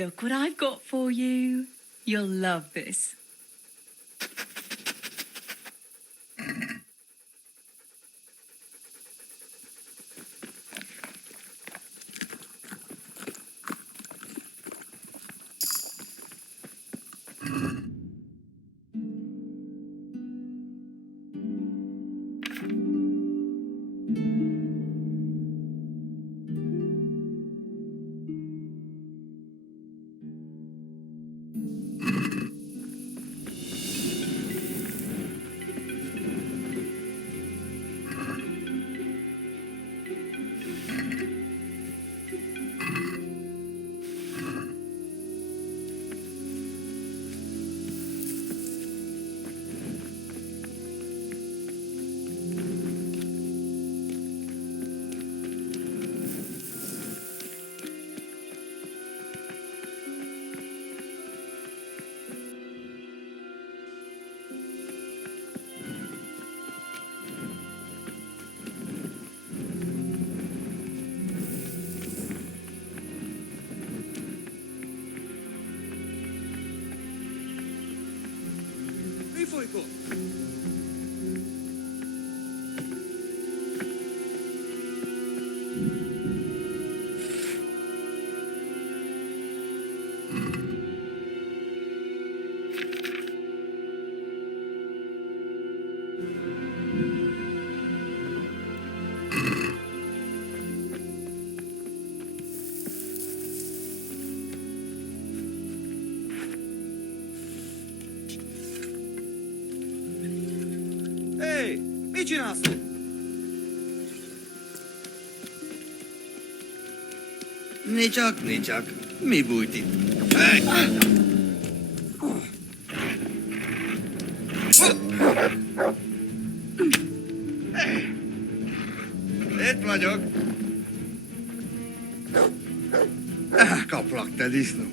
Look what I've got for you. You'll love this. Mi csinálsz? Nicsak. Mi bújt itt? Hey! Itt vagyok. Kaplak, te disznó.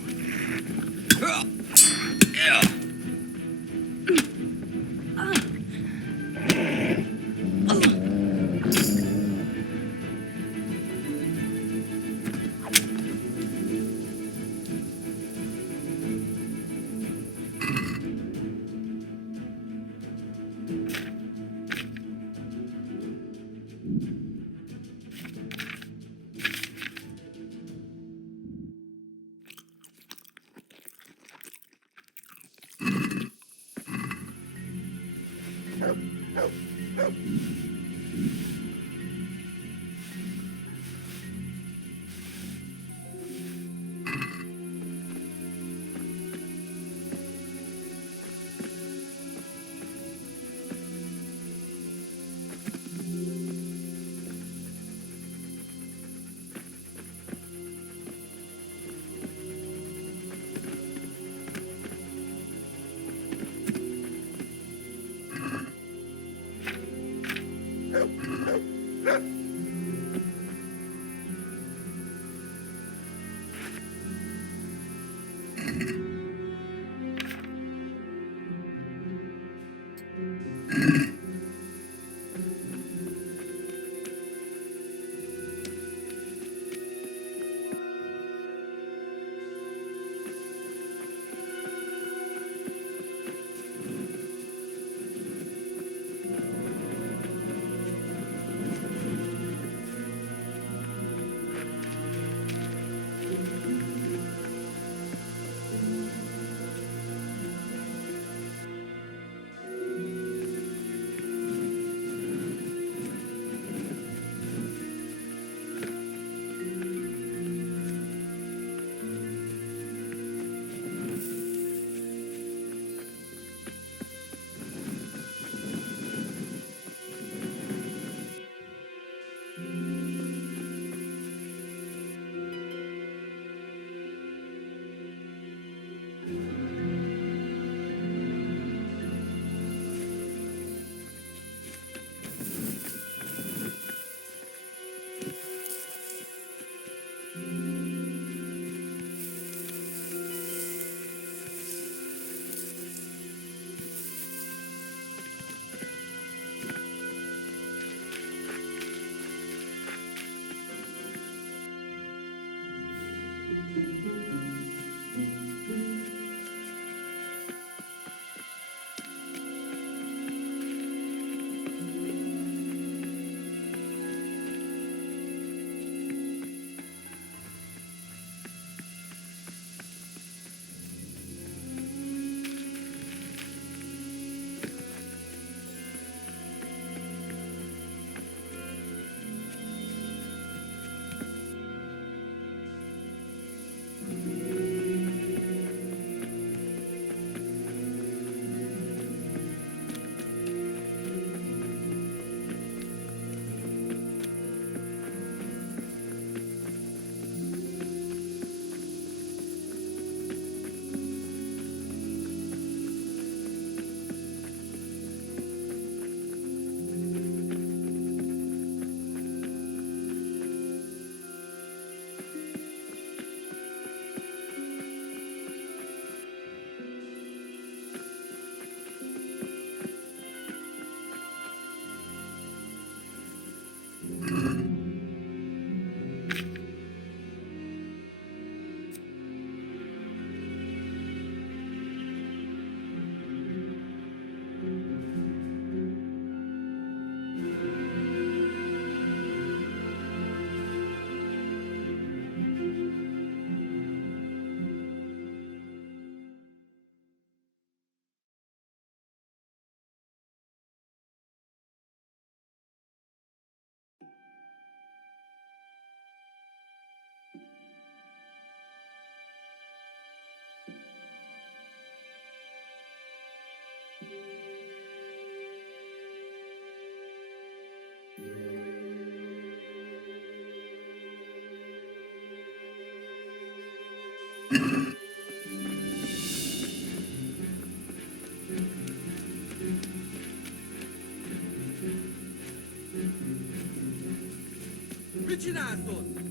Mit csinálsz ott?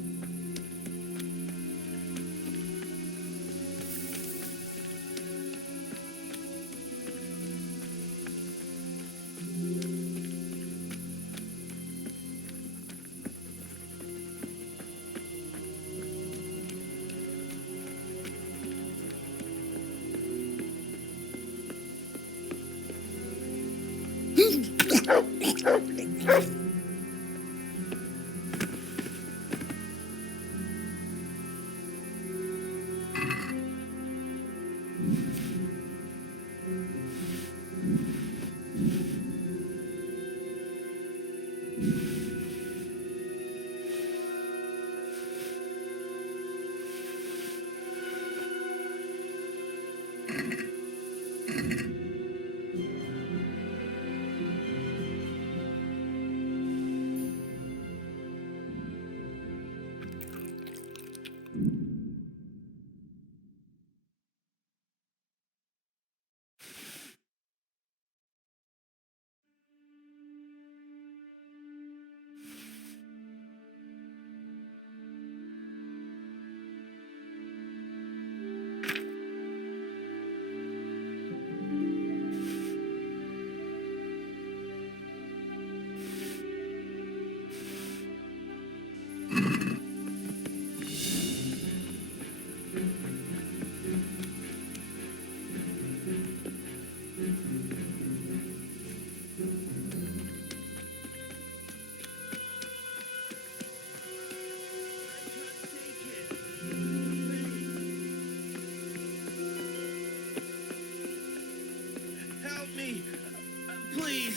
Please.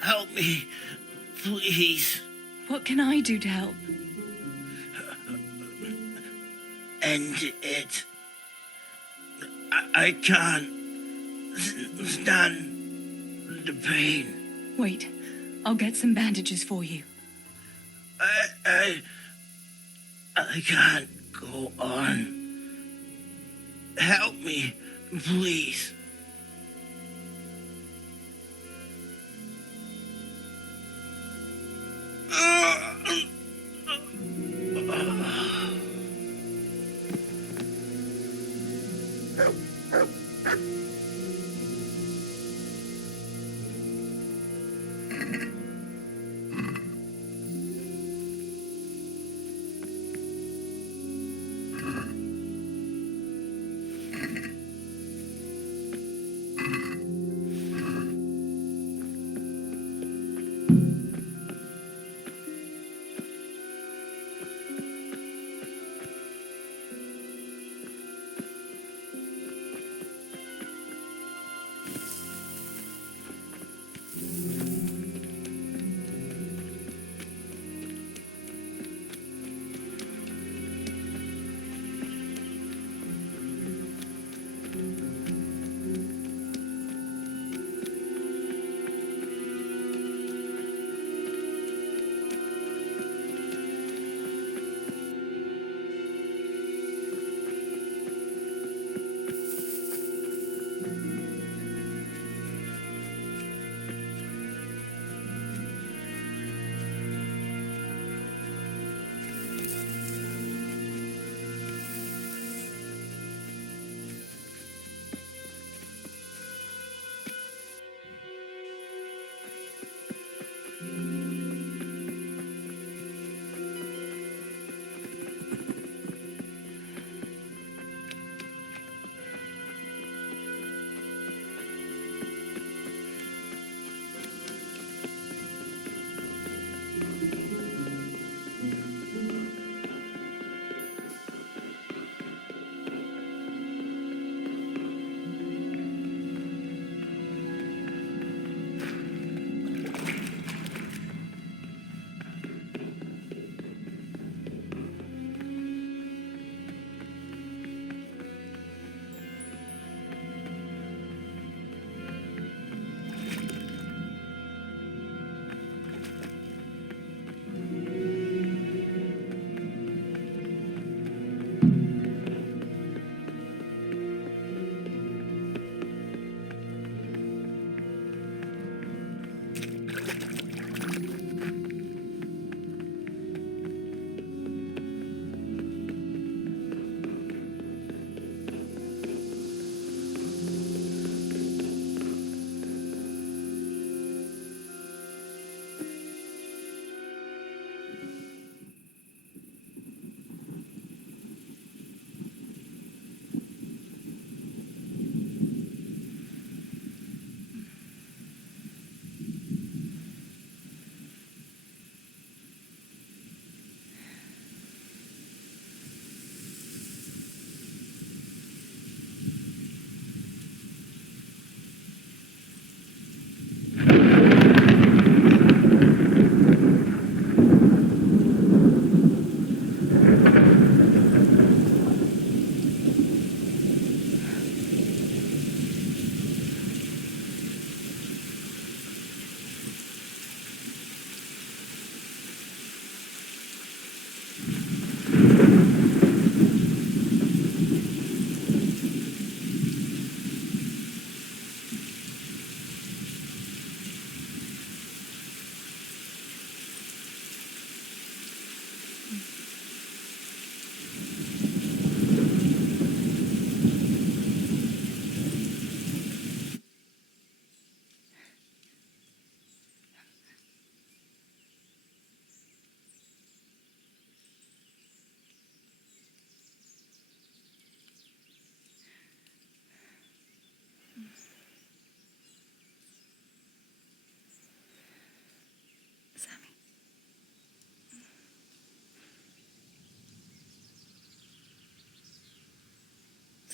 Help me. Please. What can I do to help? End it. I can't stand the pain. Wait, I'll get some bandages for you. I can't go on. Help me, please.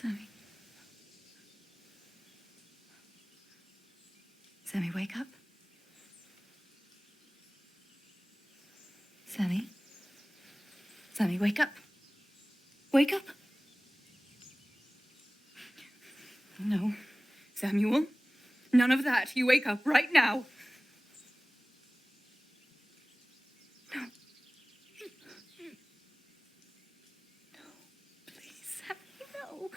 Sammy. Sammy, wake up. Sammy. Sammy, wake up. Wake up. No. Samuel. None of that. You wake up right now. No. No. Please, Sammy, no.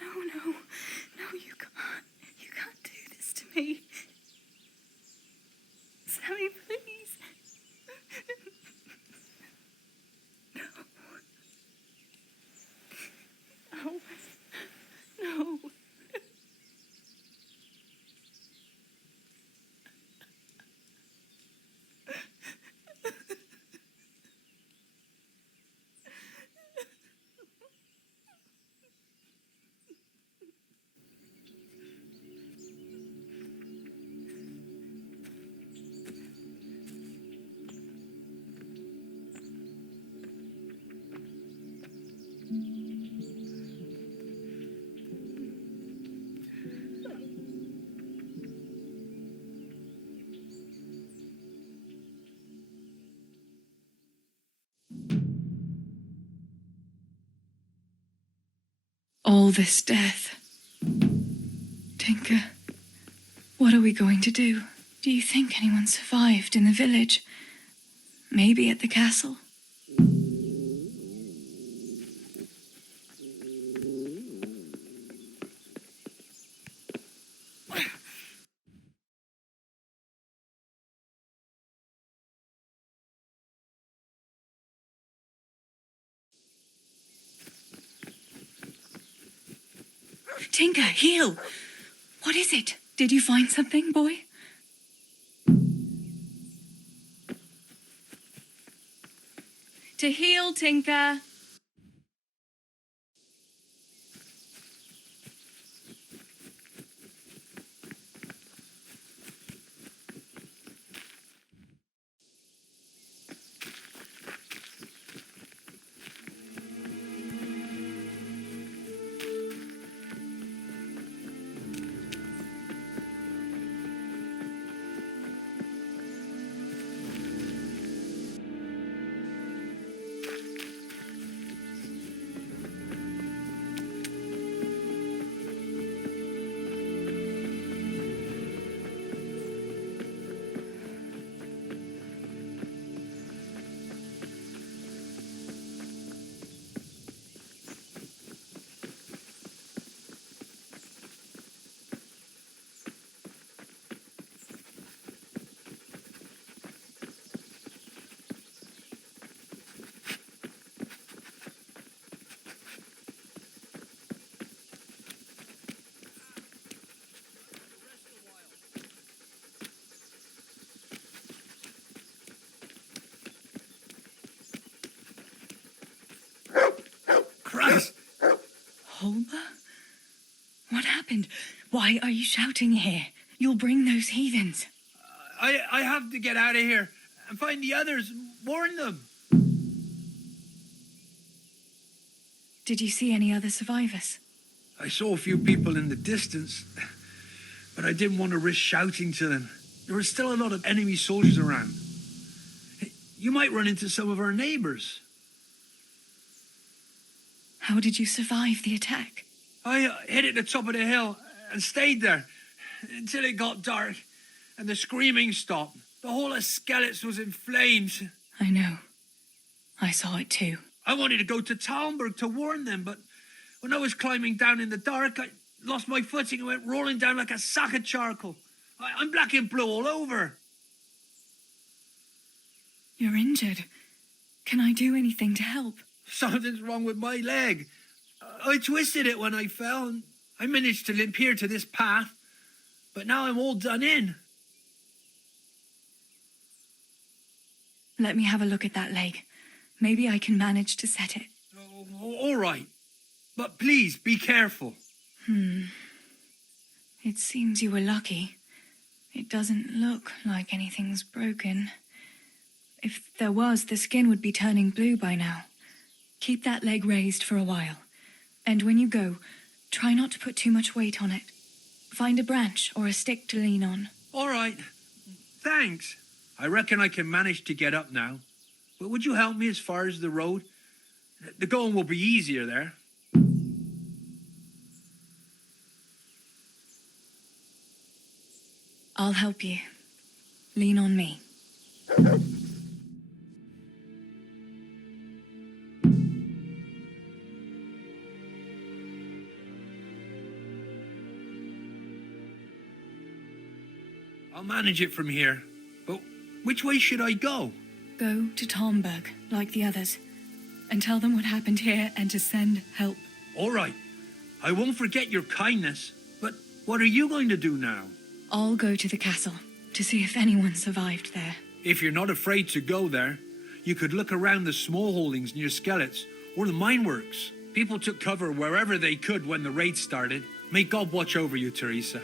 No. No, you can't. You can't do this to me. Sammy, please. No. No. All this death. Tinker, what are we going to do? Do you think anyone survived in the village? Maybe at the castle? Tinker, heal! What is it? Did you find something, boy? To heal, Tinker. Holber? What happened? Why are you shouting here? You'll bring those heathens. I have to get out of here and find the others. Warn them. Did you see any other survivors? I saw a few people in the distance, but I didn't want to risk shouting to them. There were still a lot of enemy soldiers around. You might run into some of our neighbors. How did you survive the attack? I hid at the top of the hill and stayed there until it got dark and the screaming stopped. The whole of Skalitz was in flames. I know. I saw it too. I wanted to go to Talmberg to warn them, but when I was climbing down in the dark, I lost my footing and went rolling down like a sack of charcoal. I'm black and blue all over. You're injured. Can I do anything to help? Something's wrong with my leg. I twisted it when I fell, and I managed to limp here to this path. But now I'm all done in. Let me have a look at that leg. Maybe I can manage to set it. All right. But please, be careful. It seems you were lucky. It doesn't look like anything's broken. If there was, the skin would be turning blue by now. Keep that leg raised for a while. And when you go, try not to put too much weight on it. Find a branch or a stick to lean on. All right. Thanks. I reckon I can manage to get up now. But would you help me as far as the road? The going will be easier there. I'll help you. Lean on me. I'll manage it from here. But which way should I go? Go to Talmberg, like the others, and tell them what happened here and to send help. All right. I won't forget your kindness. But what are you going to do now? I'll go to the castle to see if anyone survived there. If you're not afraid to go there, you could look around the small holdings near Skalitz or the mine works. People took cover wherever they could when the raid started. May God watch over you, Theresa.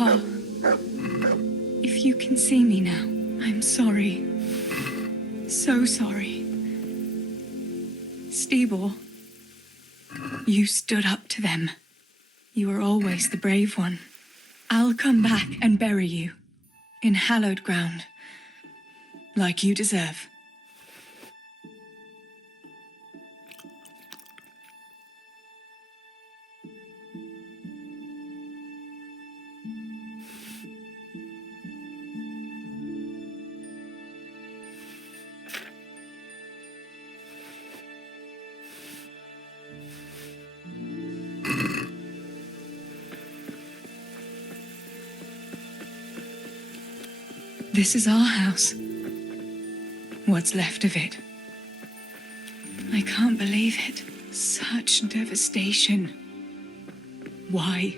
Pa, if you can see me now, I'm sorry. So sorry. Stibor, you stood up to them. You were always the brave one. I'll come back and bury you in hallowed ground, like you deserve. This is our house. What's left of it. I can't believe it. Such devastation. Why?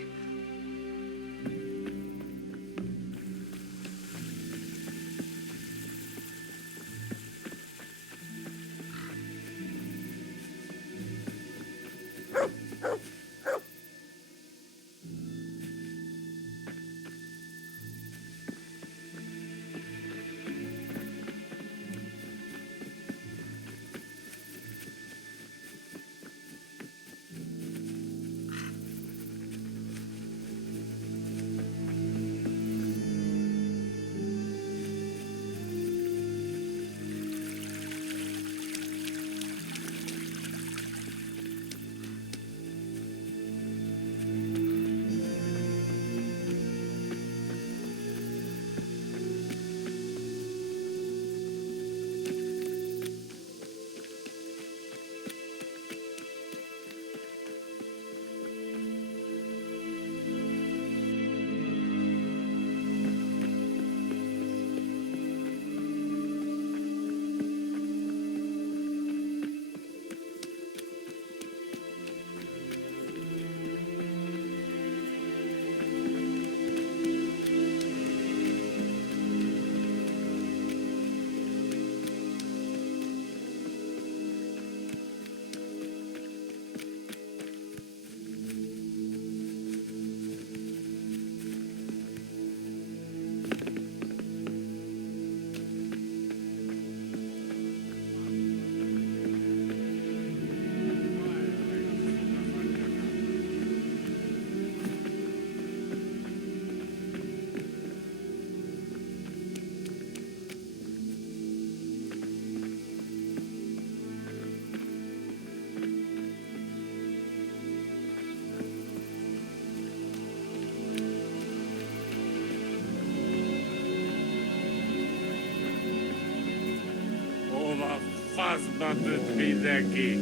Eltartott mindenki.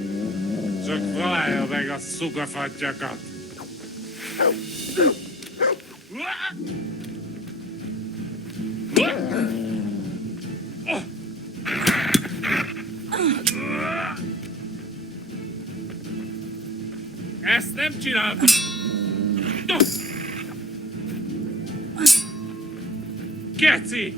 Csak találja meg a szukafattyakat. Ezt nem csináltam! Geci!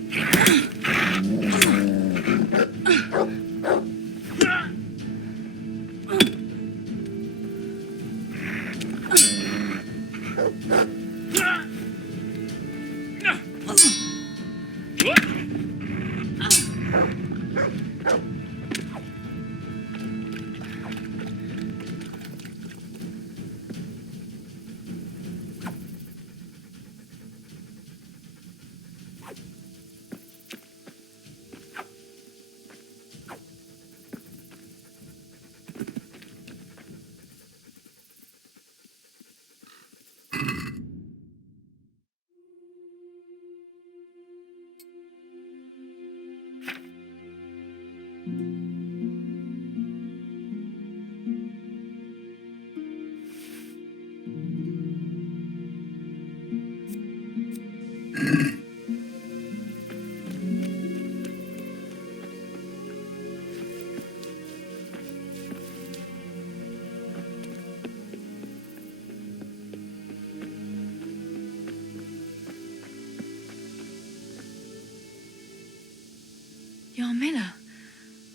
Yarmila,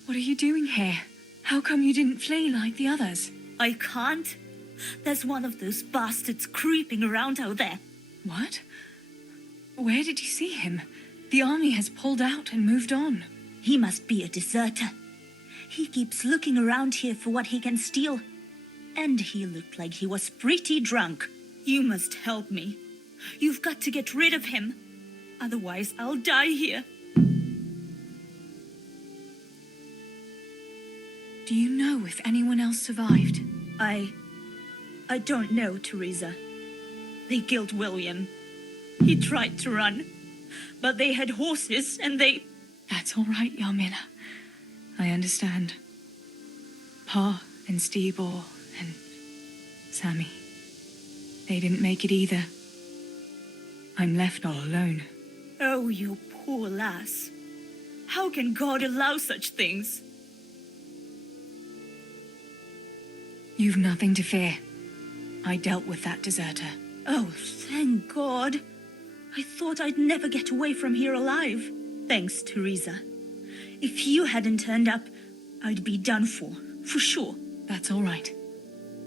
what are you doing here? How come you didn't flee like the others? I can't. There's one of those bastards creeping around out there. What? Where did you see him? The army has pulled out and moved on. He must be a deserter. He keeps looking around here for what he can steal. And he looked like he was pretty drunk. You must help me. You've got to get rid of him. Otherwise, I'll die here. Do you know if anyone else survived? I don't know, Theresa. They killed William. He tried to run, but they had horses and they... That's all right, Yarmila. I understand. Pa and Stibor and Sammy. They didn't make it either. I'm left all alone. Oh, you poor lass. How can God allow such things? You've nothing to fear. I dealt with that deserter. Oh, thank God. I thought I'd never get away from here alive. Thanks, Theresa. If you hadn't turned up, I'd be done for sure. That's all right.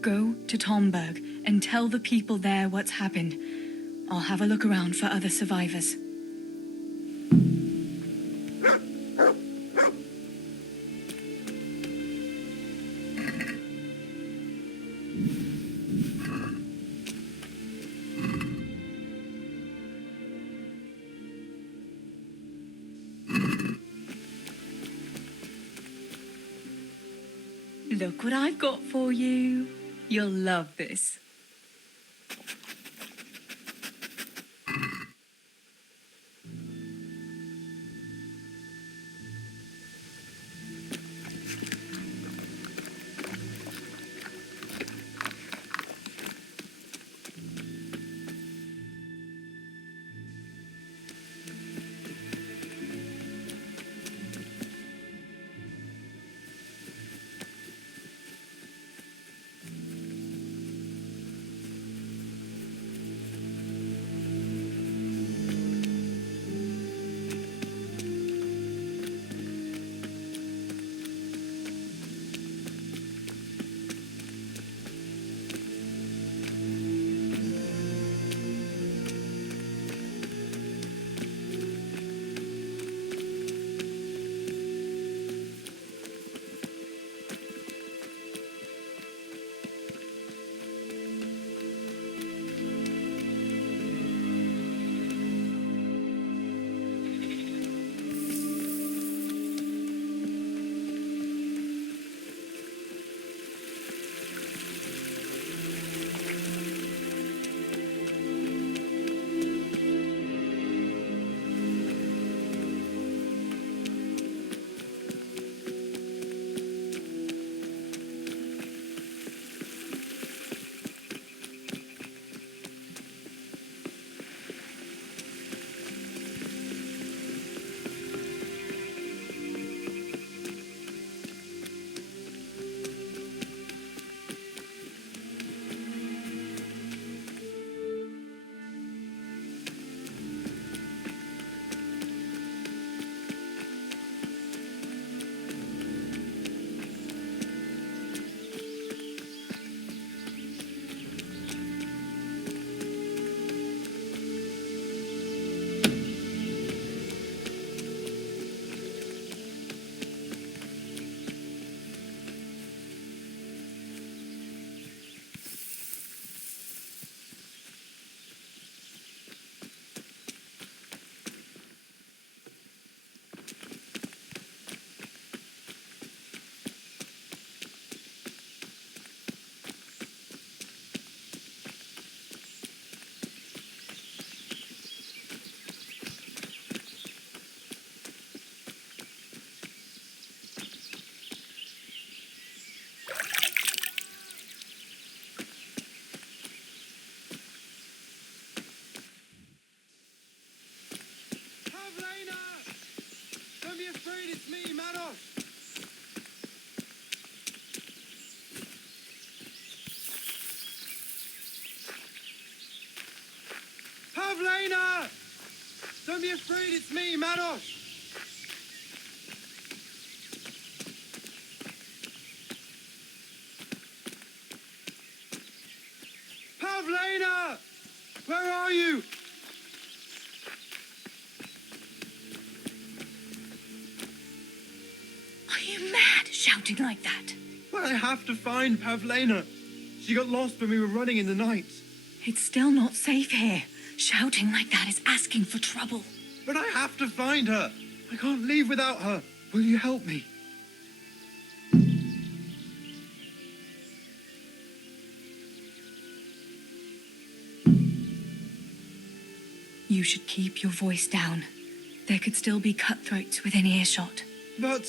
Go to Tomberg and tell the people there what's happened. I'll have a look around for other survivors. Look what I've got for you. You'll love this. afraid, it's me, Manos! Pavlena! Don't be afraid, it's me, Manos! Pavlena! Where are you? Are you mad, shouting like that? Well, I have to find Pavlena. She got lost when we were running in the night. It's still not safe here. Shouting like that is asking for trouble. But I have to find her. I can't leave without her. Will you help me? You should keep your voice down. There could still be cutthroats within earshot. But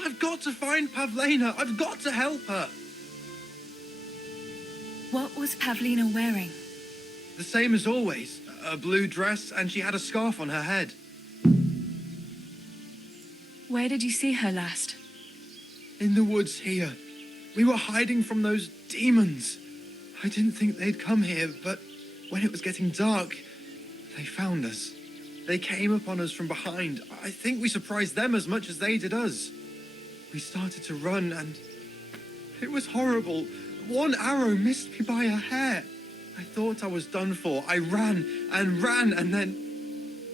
I've got to find Pavlena. I've got to help her. What was Pavlina wearing? The same as always. A blue dress, and she had a scarf on her head. Where did you see her last? In the woods here. We were hiding from those demons. I didn't think they'd come here, but when it was getting dark, they found us. They came upon us from behind. I think we surprised them as much as they did us. We started to run, and it was horrible. One arrow missed me by a hair. I thought I was done for. I ran, and then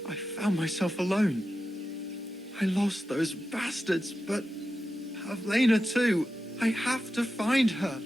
I found myself alone. I lost those bastards, but Pavlena too. I have to find her.